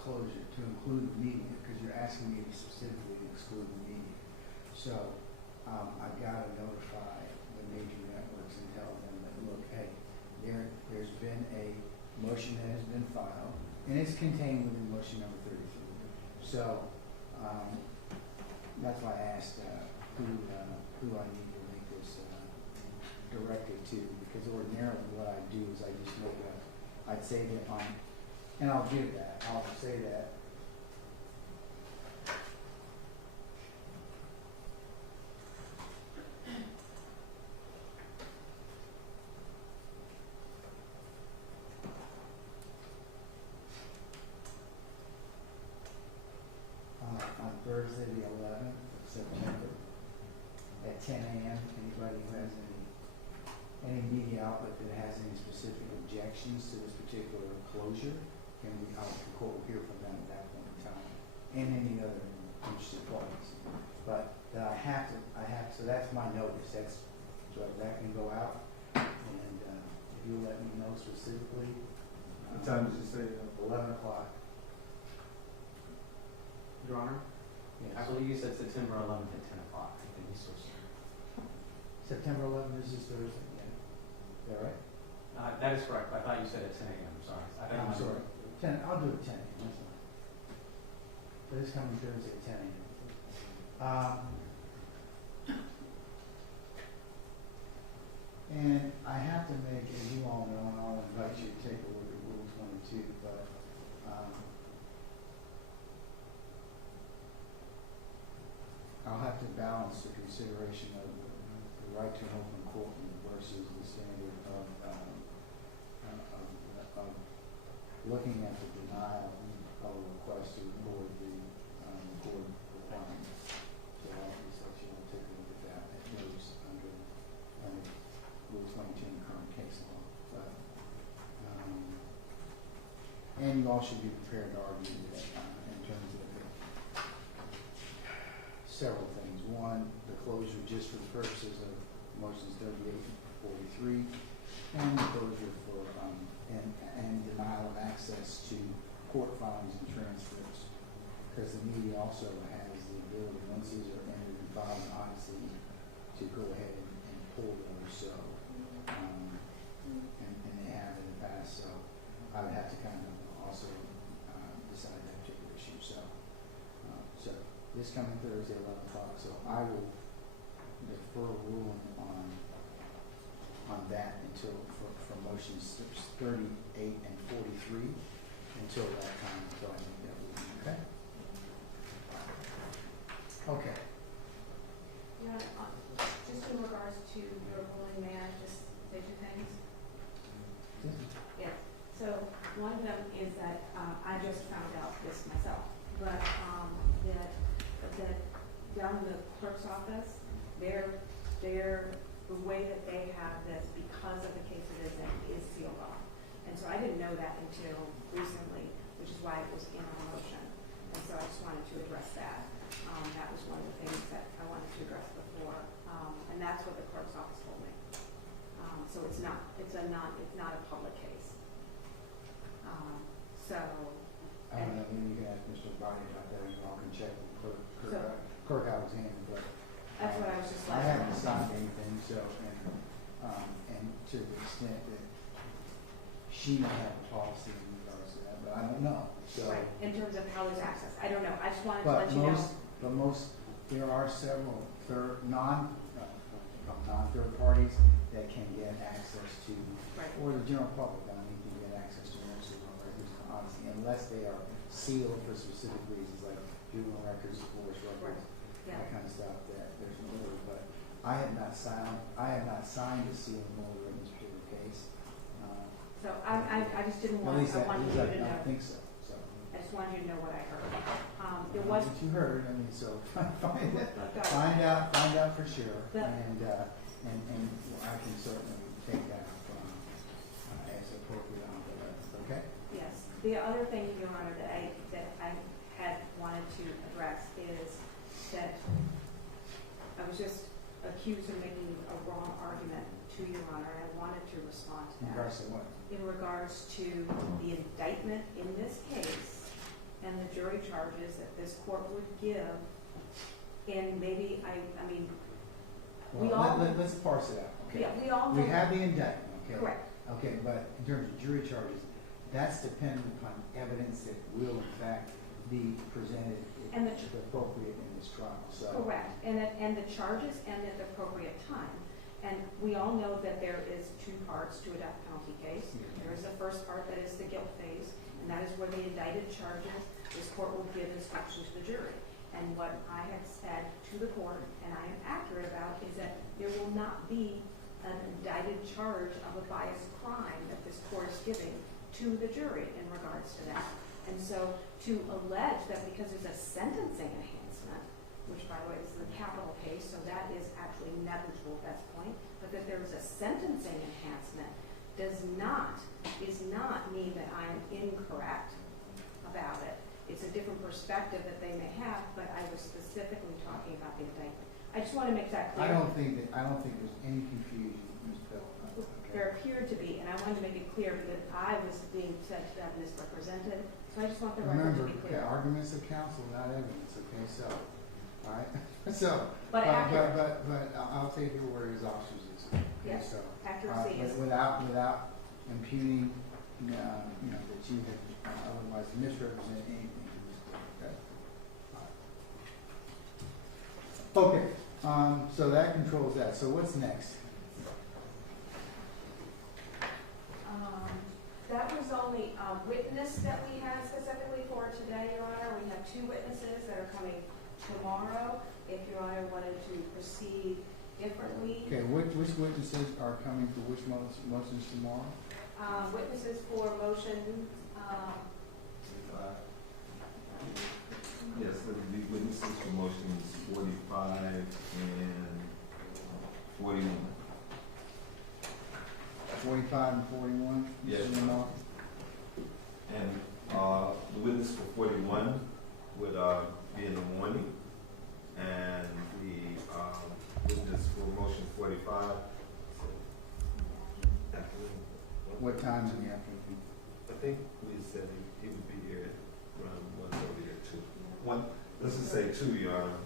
closure, to include the media, because you're asking me specifically to exclude the media. So I've got to notify the major networks and tell them that, look, hey, there's been a motion that has been filed, and it's contained within motion number 33. So that's why I asked who I need to make this directive to, because ordinarily what I do is I just make I'd say that and I'll give that, I'll say that on Thursday the 11th of September at 10 a.m. Anybody who has any media outlet that has any specific objections to this particular closure can be out. The court will hear from them at that point in time, and any other interested parties. But I have to. So that's my notice. So that can go out, and if you let me know specifically. What time does it say? 11 o'clock. Your Honor? Yes. I believe you said September 11th at 10 o'clock. I think you switched. September 11th is this Thursday. Yeah. Is that right? That is correct. I thought you said at 10 a.m. I'm sorry. I'm sorry. 10. I'll do it at 10 a.m. That's fine. But it's coming Thursday at 10 a.m. And I have to make, as you all know, and I'll invite you to take a look at Rule 22, but I'll have to balance the consideration of the right to an open courtroom versus the standard of looking at the denial of a request to record the court requirements. So obviously, you want to take a look at that. It goes under Rule 22 in current case law. But, and you all should be prepared to argue that in terms of several things. One, the closure just for the purposes of motions 38 and 43, and the closure for and denial of access to court filings and transcripts, because the media also has the ability, once these are entered and filed, obviously, to go ahead and pull those. So, and they have in the past. So, I would have to kind of also decide that particular issue. So, so this coming Thursday, 11 o'clock. So I will defer ruling on that until for motions 38 and 43 until that time, until I make that ruling. Okay. Okay. Yeah, just in regards to your ruling, may I just say two things? Yeah. So one of them is that I just found out this myself, but that down in the clerk's office, the way that they have this, because of the case it is in, is sealed off. And so I didn't know that until recently, which is why it was in our motion. And so I just wanted to address that. That was one of the things that I wanted to address before. And that's what the clerk's office told me. So it's not a public case. So. I don't know, maybe you can ask Mr. Body about that, and y'all can check with Clerk Alexander, but that's what I was just I like. haven't signed anything, so, and to the extent that she may have a policy in regards to that, but I don't know. So, right, in terms of how there's access. I don't know. I just wanted to let you know. But there are several non-third parties that can get access to, right. or the general public, I mean, can get access to most of our records, honestly, unless they are sealed for specific reasons, like juvenile records, divorce records, Yeah. that kind of stuff. That there's no order, but I have not signed a sealed order in this particular case. So I just didn't want. I wanted you to know. I think so. So I just wanted you to know what I heard. There what was. you heard. I mean, so find out for sure, and I can certainly take that from as appropriate on the list. Okay. Yes. The other thing, Your Honor, that I had wanted to address is that I was just accused of making a wrong argument to Your Honor, and I wanted to respond to that. In regards to what? In regards to the indictment in this case and the jury charges that this court would give, and maybe let's parse it out. Okay. Yeah, we all know. We have the indictment. Okay. Correct. Okay, but in terms of jury charges, that's dependent upon evidence that will in fact be presented And if appropriate in this trial. So correct, and the charges end at the appropriate time. And we all know that there is two parts to a death penalty case. There is the first part that is the guilt phase, and that is where the indicted charges, this court will give instruction to the jury. And what I have said to the court, and I am accurate about, is that there will not be an indicted charge of a biased crime that this court is giving to the jury in regards to that. And so to allege that because there's a sentencing enhancement, which by the way is the capital case, so that is actually negligible at that point, but that there is a sentencing enhancement does not mean that I am incorrect about it. It's a different perspective that they may have, but I was specifically talking about the indictment. I just want to make that clear. I don't think there's any confusion, Ms. Bell. Okay. There appeared to be, and I wanted to make it clear because I was being said to have misrepresented. So I just want the record to be clear. Remember, arguments of counsel, not evidence. Okay, so, all right. So, but I'll take your word as officers. Okay, yes, so, accuracy is without impugning, that you have otherwise misrepresented anything. Okay. So that controls that. So what's next? That was only a witness that we had specifically for today, Your Honor. We have two witnesses that are coming tomorrow. If Your Honor wanted to proceed differently. Okay, which witnesses are coming for which motions tomorrow? Witnesses for motion, Yes, let me be witnesses for motions 45 and 41. 45 and 41? Yes, Mr. Your Honor. Lamar? And the witness for 41 would be in the morning, and the witness for motion 45 afternoon. What time in the afternoon? I think we said he would be here around 1:30 or 2. Let's just say 2, Your Honor.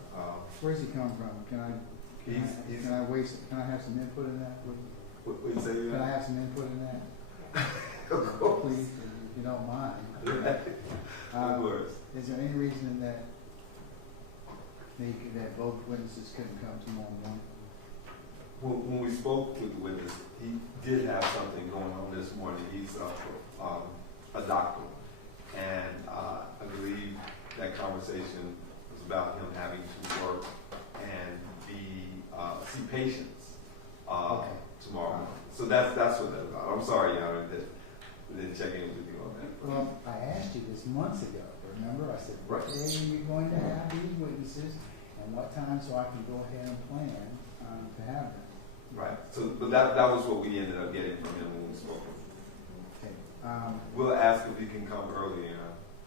Where's he come from? Can I have some input in that? What you say, Your Can I Honor? have some input in that? Of course. Please, if you don't mind. Of course. Is there any reason that both witnesses couldn't come tomorrow morning? When we spoke with the witness, he did have something going on this morning. He's a doctor, and I believe that conversation was about him having to work and see patients tomorrow. So that's what that's about. I'm sorry, Your Honor, that we didn't check in with you on that. Well, I asked you this months ago, remember? I said, Right. what day are you going to have these witnesses, and what time, so I can go ahead and plan to have them? Right. So, but that was what we ended up getting from him when we spoke. Okay. We'll ask if he can come earlier.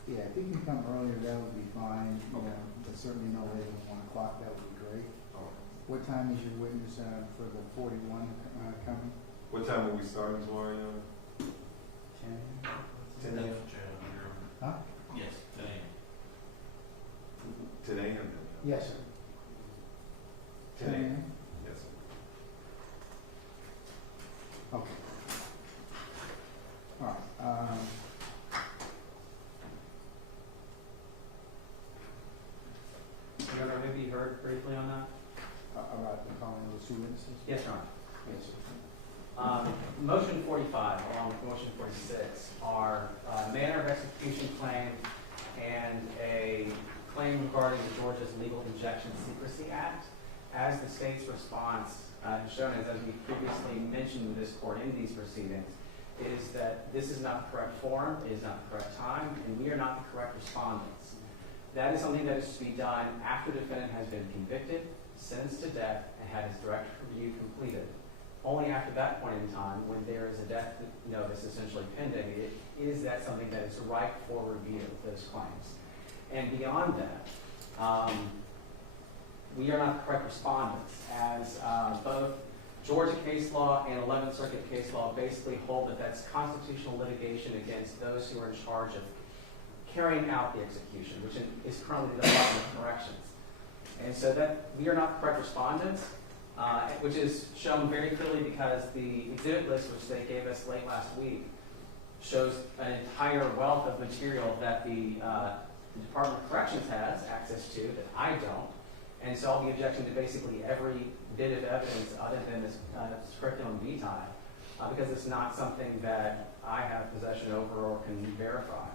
Yeah, if you can come earlier, that would be fine, you know, but certainly no later than 1 o'clock, that would be great. What time is your witness for the 41 coming? What time will we start tomorrow, Your Honor? 10? 10 a.m. Huh? Yes, 10 a.m. 10 a.m. Yes, sir. 10 a.m. Yes, sir. Okay. All right. Your Honor, maybe you heard briefly on that? About the calling of those 2 witnesses? Yes, Your Honor. Yes, sir. Motion 45, along with motion 46, are a manner of execution claim and a claim regarding the Georgia's Legal Injection Secrecy Act. As the state's response, shown as we previously mentioned in this court in these proceedings, is that this is not the correct forum, it is not the correct time, and we are not the correct respondents. That is something that is to be done after the defendant has been convicted, sentenced to death, and had his direct review completed. Only after that point in time, when there is a death notice essentially pending, is that something that is ripe for review, those claims. And beyond that, we are not the correct respondents, as both Georgia case law and 11th Circuit case law basically hold that that's constitutional litigation against those who are in charge of carrying out the execution, which is currently the Department of Corrections. And so that we are not the correct respondents, which is shown very clearly because the exhibit list, which they gave us late last week, shows an entire wealth of material that the Department of Corrections has access to that I don't. And so I'll be objecting to basically every bit of evidence other than this curriculum vitae, because it's not something that I have possession over or can verify,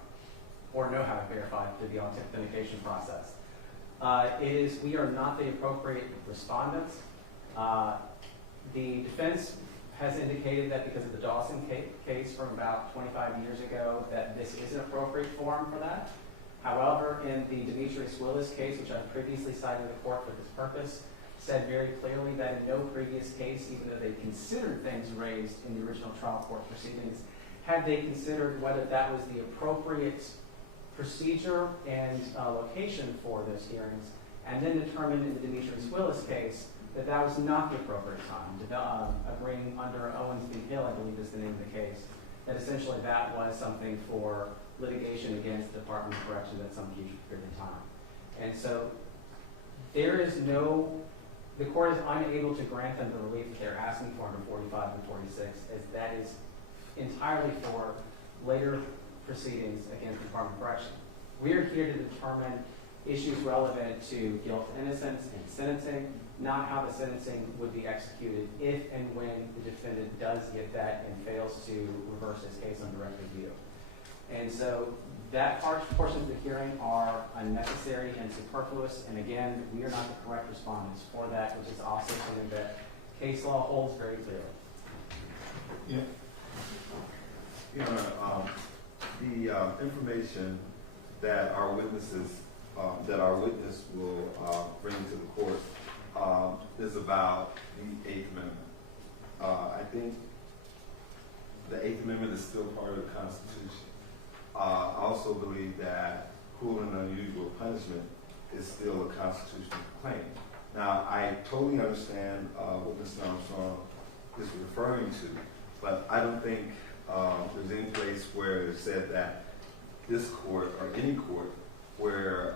or know how to verify through the authentication process. We are not the appropriate respondents. The defense has indicated that because of the Dawson case from about 25 years ago, that this is an appropriate forum for that. However, in the Demetrius Willis case, which I previously cited the court for this purpose, said very clearly that in no previous case, even though they considered things raised in the original trial court proceedings, had they considered whether that was the appropriate procedure and location for those hearings, and then determined in the Demetrius Willis case that that was not the appropriate time to bring under Owens v. Hill, I believe is the name of the case, that essentially that was something for litigation against the Department of Corrections at some future period of time. And so there is the court is unable to grant them the relief that they're asking for under 45 and 46, as that is entirely for later proceedings against the Department of Corrections. We're here to determine issues relevant to guilt, innocence, and sentencing, not how the sentencing would be executed if and when the defendant does get that and fails to reverse his case on direct review. And so that portion of the hearing are unnecessary and superfluous, and again, we are not the correct respondents for that, which is also something that case law holds very clearly. Yeah. Your Honor, the information that our witnesses, that our witness will bring to the court is about the Eighth Amendment. I think the Eighth Amendment is still part of the Constitution. I also believe that cruel and unusual punishment is still a constitutional claim. Now, I totally understand what Mr. Armstrong is referring to, but I don't think there's any place where it said that this court or any court where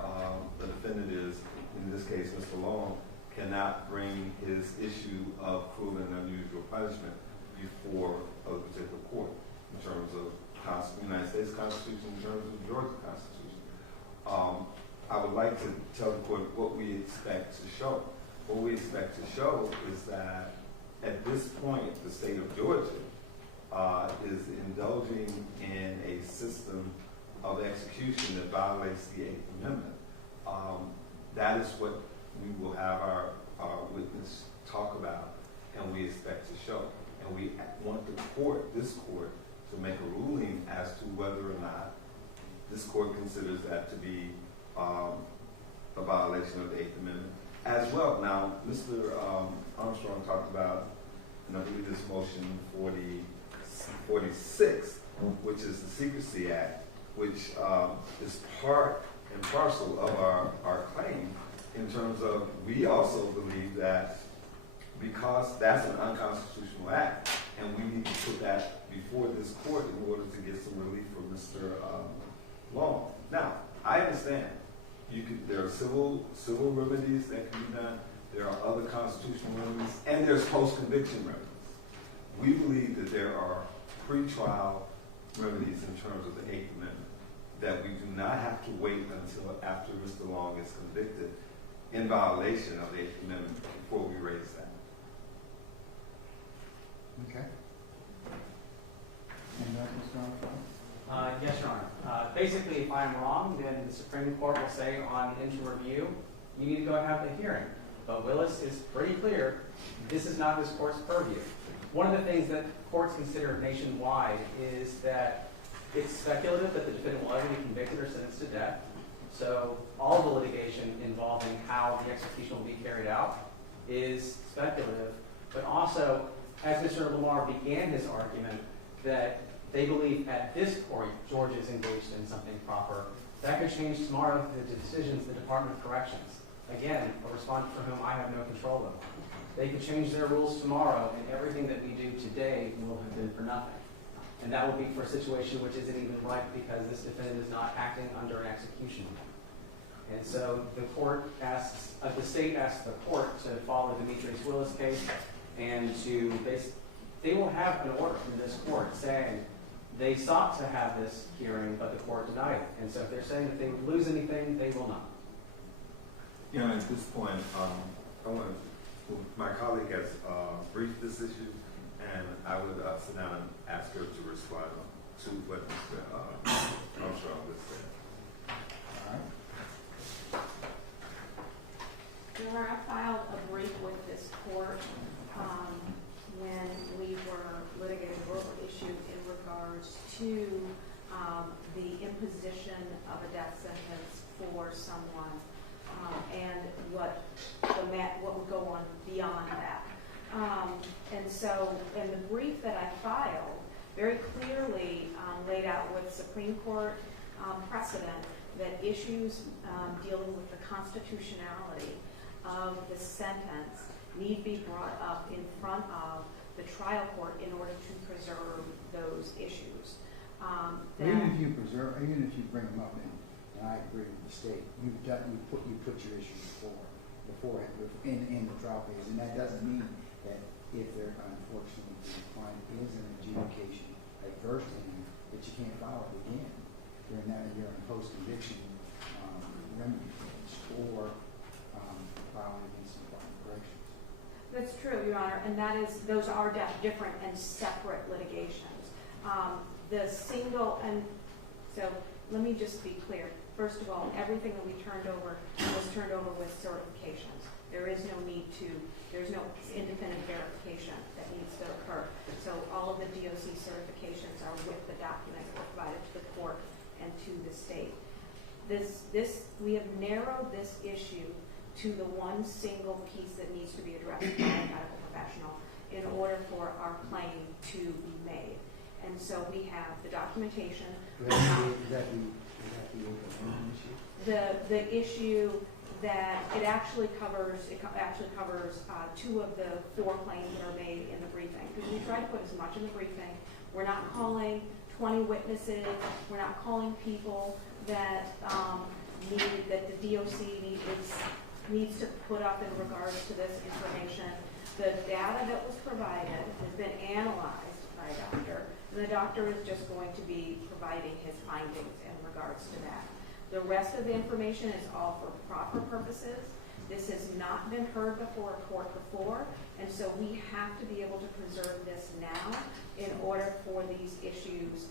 the defendant is, in this case, Mr. Long, cannot bring his issue of cruel and unusual punishment before a particular court in terms of United States Constitution, in terms of Georgia Constitution. I would like to tell the court what we expect to show. What we expect to show is that at this point, the state of Georgia is indulging in a system of execution that violates the Eighth Amendment. That is what we will have our witness talk about, and we expect to show. And we want the court, this court, to make a ruling as to whether or not this court considers that to be a violation of the Eighth Amendment as well. Now, Mr. Armstrong talked about, and I believe this motion 46, which is the Secrecy Act, which is part and parcel of our claim in terms of, we also believe that because that's an unconstitutional act, and we need to put that before this court in order to get some relief from Mr. Long. Now, I understand there are civil remedies that can be done, there are other constitutional remedies, and there's post-conviction remedies. We believe that there are pre-trial remedies in terms of the Eighth Amendment, that we do not have to wait until after Mr. Long is convicted in violation of the Eighth Amendment before we raise that. Okay. And Mr. Armstrong? Yes, Your Honor. Basically, if I'm wrong, then the Supreme Court will say on into review, you need to go have the hearing. But Willis is pretty clear, this is not this court's purview. One of the things that courts consider nationwide is that it's speculative that the defendant will ever be convicted or sentenced to death. So all the litigation involving how the execution will be carried out is speculative. But also, as Mr. Lamar began his argument, that they believe at this point Georgia is engaged in something proper. That could change tomorrow the decisions of the Department of Corrections. Again, a respondent for whom I have no control of. They could change their rules tomorrow, and everything that we do today will have been for nothing. And that will be for a situation which isn't even right because this defendant is not acting under an execution. And so the court asks, the state asks the court to follow Demetrius Willis' case and to they will have an order from this court saying they sought to have this hearing, but the court denied it. And so if they're saying that they would lose anything, they will not. You know, at this point, my colleague has briefed this issue, and I would sit down and ask her to respond to what Mr. Armstrong was saying. All right. Your Honor, I filed a brief with this court when we were litigating a verbal issue in regards to the imposition of a death sentence for someone and what would go on beyond that. And so in the brief that I filed, very clearly laid out with Supreme Court precedent that issues dealing with the constitutionality of the sentence need be brought up in front of the trial court in order to preserve those issues. Even if you bring them up, and I agree with the state, you put your issue beforehand in the trial phase, and that doesn't mean that if there unfortunately the client is an adjudication adverse to him, that you can't file it again. You're in post-conviction remedy phase or filing against the Department of Corrections. That's true, Your Honor, and those are different and separate litigations. The single, and so let me just be clear. First of all, everything that we turned over was turned over with certifications. There's no independent verification that needs to occur. So all of the DOC certifications are with the documents provided to the court and to the state. We have narrowed this issue to the one single piece that needs to be addressed by a medical professional in order for our claim to be made. And so we have the documentation. Is that the open issue? The issue that it actually covers two of the 4 claims that are made in the briefing. Because we try to put as much in the briefing. We're not calling 20 witnesses. We're not calling people that that the DOC needs to put up in regards to this information. The data that was provided has been analyzed by a doctor, and the doctor is just going to be providing his findings in regards to that. The rest of the information is all for proper purposes. This has not been heard before a court before, and so we have to be able to preserve this now in order for these issues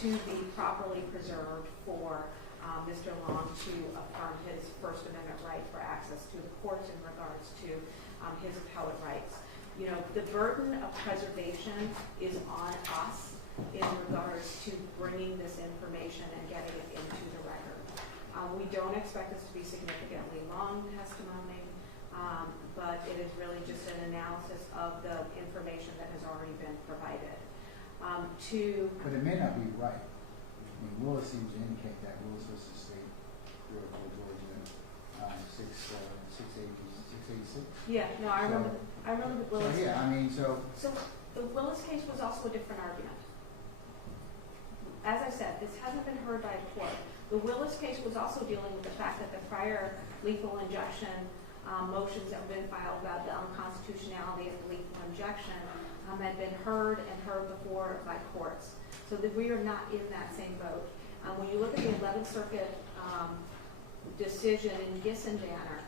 to be properly preserved for Mr. Long to affirm his First Amendment right for access to the courts in regards to his appellate rights. You know, the burden of preservation is on us in regards to bringing this information and getting it into the record. We don't expect this to be significantly long testimony, but it is really just an analysis of the information that has already been provided. But it may not be right. I mean, Willis seems to indicate that Willis versus State, Georgia, 686. Yeah, no, I remember the Willis. So yeah, I mean, so the Willis case was also a different argument. As I said, this hasn't been heard by a court. The Willis case was also dealing with the fact that the prior lethal injection motions that have been filed about the unconstitutionality of the lethal injection had been heard before by courts. So that we are not in that same boat. When you look at the 11th Circuit decision in Gissendanner,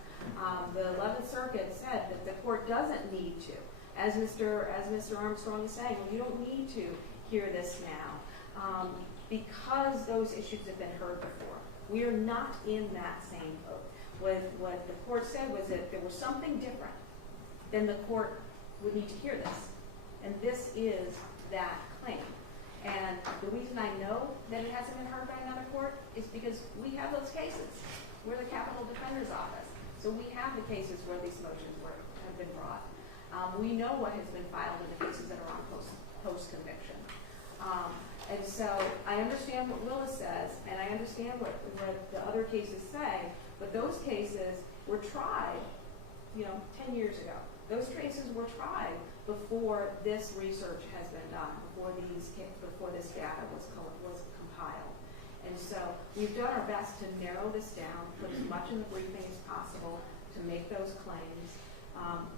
the 11th Circuit said that the court doesn't need to, as Mr. Armstrong is saying, well, you don't need to hear this now because those issues have been heard before. We are not in that same boat. What the court said was that there was something different, then the court would need to hear this. And this is that claim. And the reason I know that it hasn't been heard by another court is because we have those cases. We're the Capital Defender's Office. So we have the cases where these motions have been brought. We know what has been filed in the cases that are on post-conviction. And so I understand what Willis says, and I understand what the other cases say, but those cases were tried, 10 years ago. Those cases were tried before this research has been done, before this data was compiled. And so we've done our best to narrow this down, put as much in the briefing as possible to make those claims.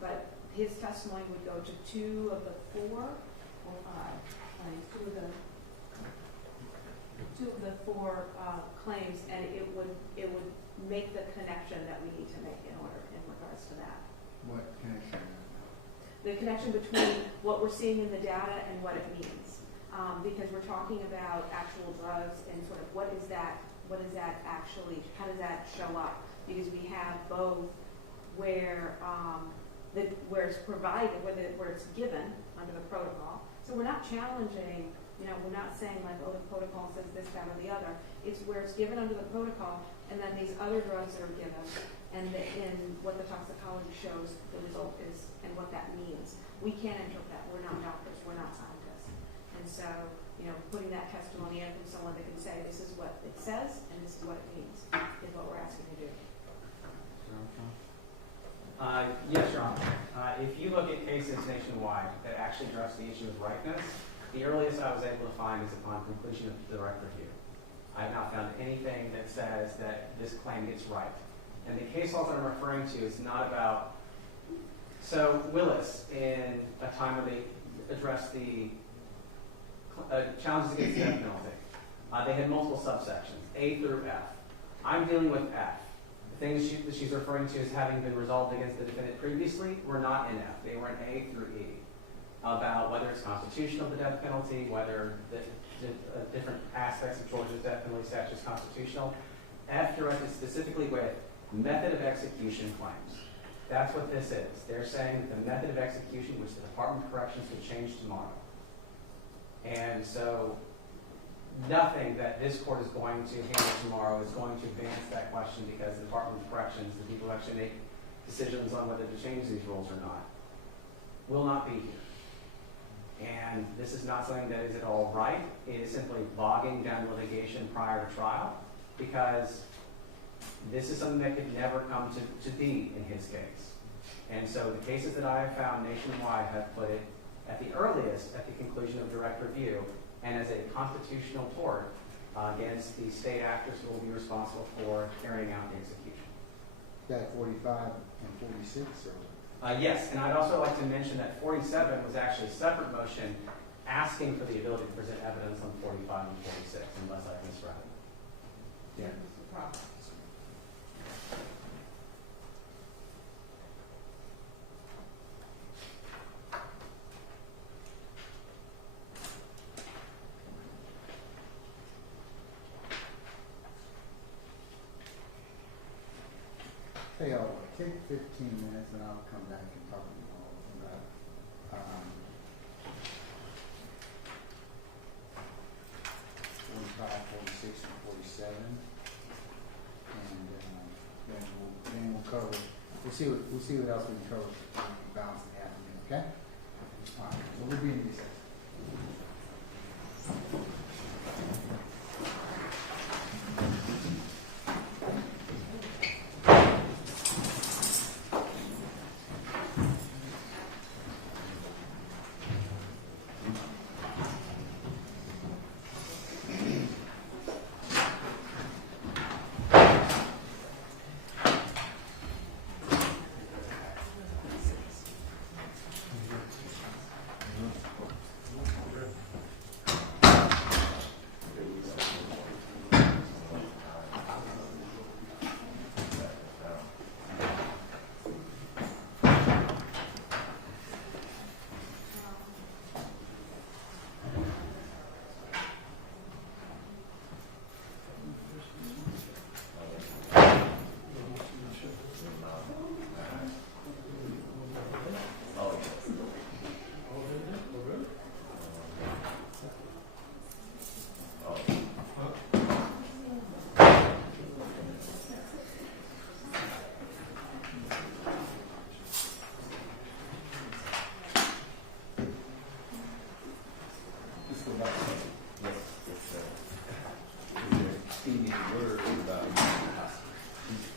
But his testimony would go to 2 of the 4 or 5 claims, 2 of the 4 claims, and it would make the connection that we need to make in regards to that. what connection? The connection between what we're seeing in the data and what it means. Because we're talking about actual drugs and sort of what is that actually, how does that show up? Because we have both where it's provided, where it's given under the protocol. So we're not challenging, we're not saying like, oh, the protocol says this, that, or the other. It's where it's given under the protocol, and then these other drugs that are given, and in what the toxicology shows the result is, and what that means. We can't interpret that. We're not doctors. We're not scientists. And so, putting that testimony in from someone that can say this is what it says and this is what it means is what we're asking to do. Yes, Your Honor. If you look at cases nationwide that actually address the issue of ripeness, the earliest I was able to find is upon completion of the direct review. I have not found anything that says that this claim gets right. And the case law that I'm referring to is not about... So Willis, in a time where they addressed the challenges against the death penalty, they had multiple subsections, A through F. I'm dealing with F. The things that she's referring to as having been resolved against the defendant previously were not in F. They were in A through E, about whether it's constitutional, the death penalty, whether the different aspects of Georgia's death penalty statute is constitutional. F directed specifically with method of execution claims. That's what this is. They're saying that the method of execution, which the Department of Corrections could change tomorrow. And so nothing that this court is going to handle tomorrow is going to advance that question, because the Department of Corrections, the people who actually make decisions on whether to change these rules or not, will not be here. And this is not something that is at all right. It is simply bogging down litigation prior to trial, because this is something that could never come to be in his case. And so the cases that I have found nationwide have put it at the earliest at the conclusion of direct review, and as a constitutional tort against the state actors who will be responsible for carrying out the execution. That 45 and 46, or? Yes, and I'd also like to mention that 47 was actually a separate motion asking for the ability to present evidence on 45 and 46, unless I misread it. Yeah. Hey, I'll take 15 minutes and I'll come back and talk to you all about 45, 46, and 47. And then we'll cover, we'll see what else we can cover for the balance of the afternoon, okay? All right, so we'll be in recess.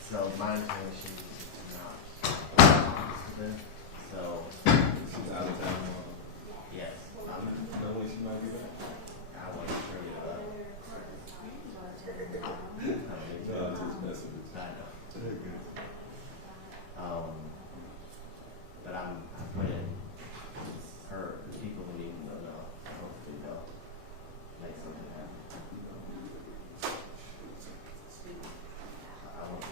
So my intention is not. So She's out of town. yes, No way she might be back. I want to bring it up. No, I'm just messing with you. I know. Very good. But I'm putting her, the people who need to know, hopefully they'll make something happen. I want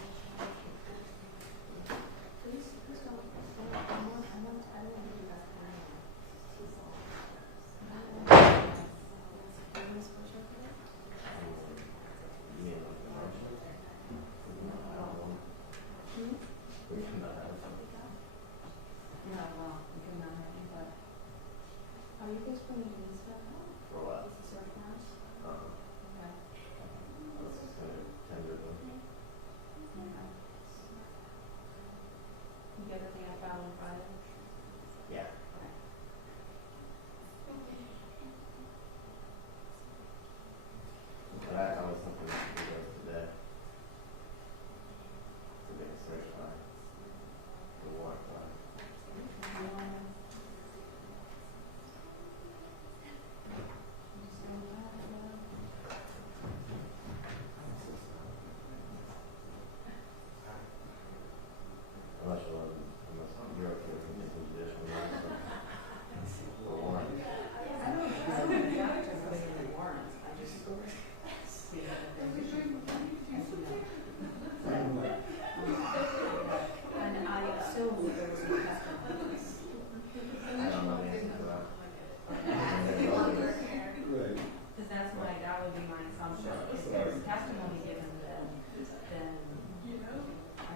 there's testimony given, then I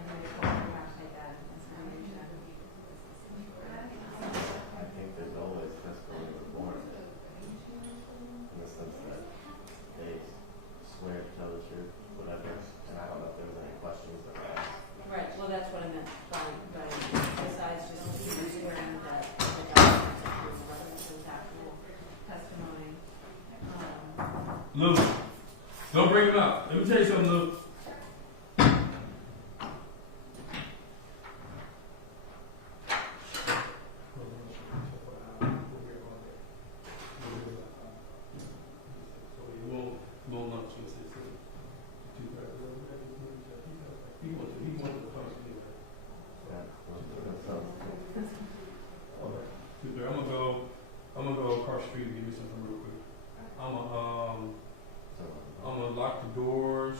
think the court would have to take that into consideration. I think there's always testimony warranted in the sense that they swear to tell the truth, whatever, and I don't know if there was any questions that were asked. Right, well, that's what I meant by besides just swearing that the documents are true, whether it was actual testimony. Luke, don't bring him out. Let me tell you something, Luke. I'm gonna go across the street and give you something real quick. I'm gonna lock the doors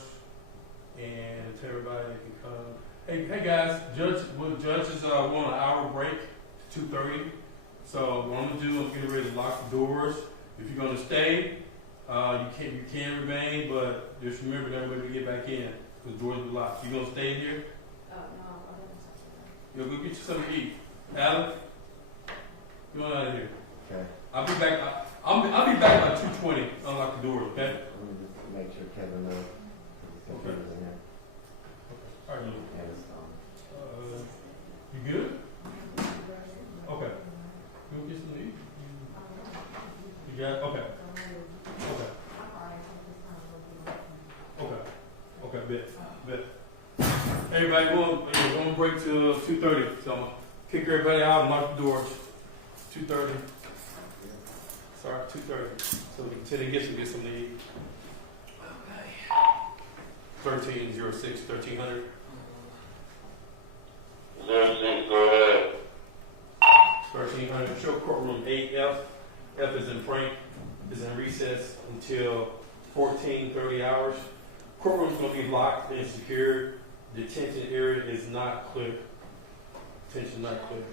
and tell everybody they can come. Hey guys, judge is want an hour break to 2:30. So what I'm gonna do, I'm getting ready to lock the doors. If you're gonna stay, you can remain, but just remember that way we get back in because doors are locked. You gonna stay here? No, I'll let them You'll go get you something to eat. Adam, you on out of here. Okay. I'll be back. I'll be back by 2:20. Unlock the doors, okay? Let me just make sure Kevin knows. He's Okay. in here. All right, Luke. And it's, You good? Okay. You want to get something to eat? You got? Okay. Okay. Bet. Everybody going to break till 2:30. So I'm gonna kick everybody out and lock the doors. 2:30. Sorry, 2:30. So until they get something to eat. Okay. 1306, 1300. 06, go ahead. 1300. Show courtroom 8F. F is in Frank. Is in recess until 14:30 hours. Courtroom's going to be locked and secured. Detention area is not clear. Detention not clear.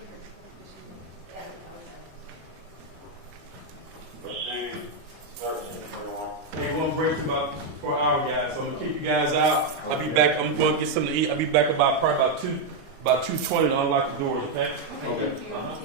Proceed. 1321. We're going to break about for an hour, guys. So I'm going to keep you guys out. I'll be back. I'm going to get something to eat. I'll be back about 2:20 to unlock the doors, okay? Okay. Uh-huh.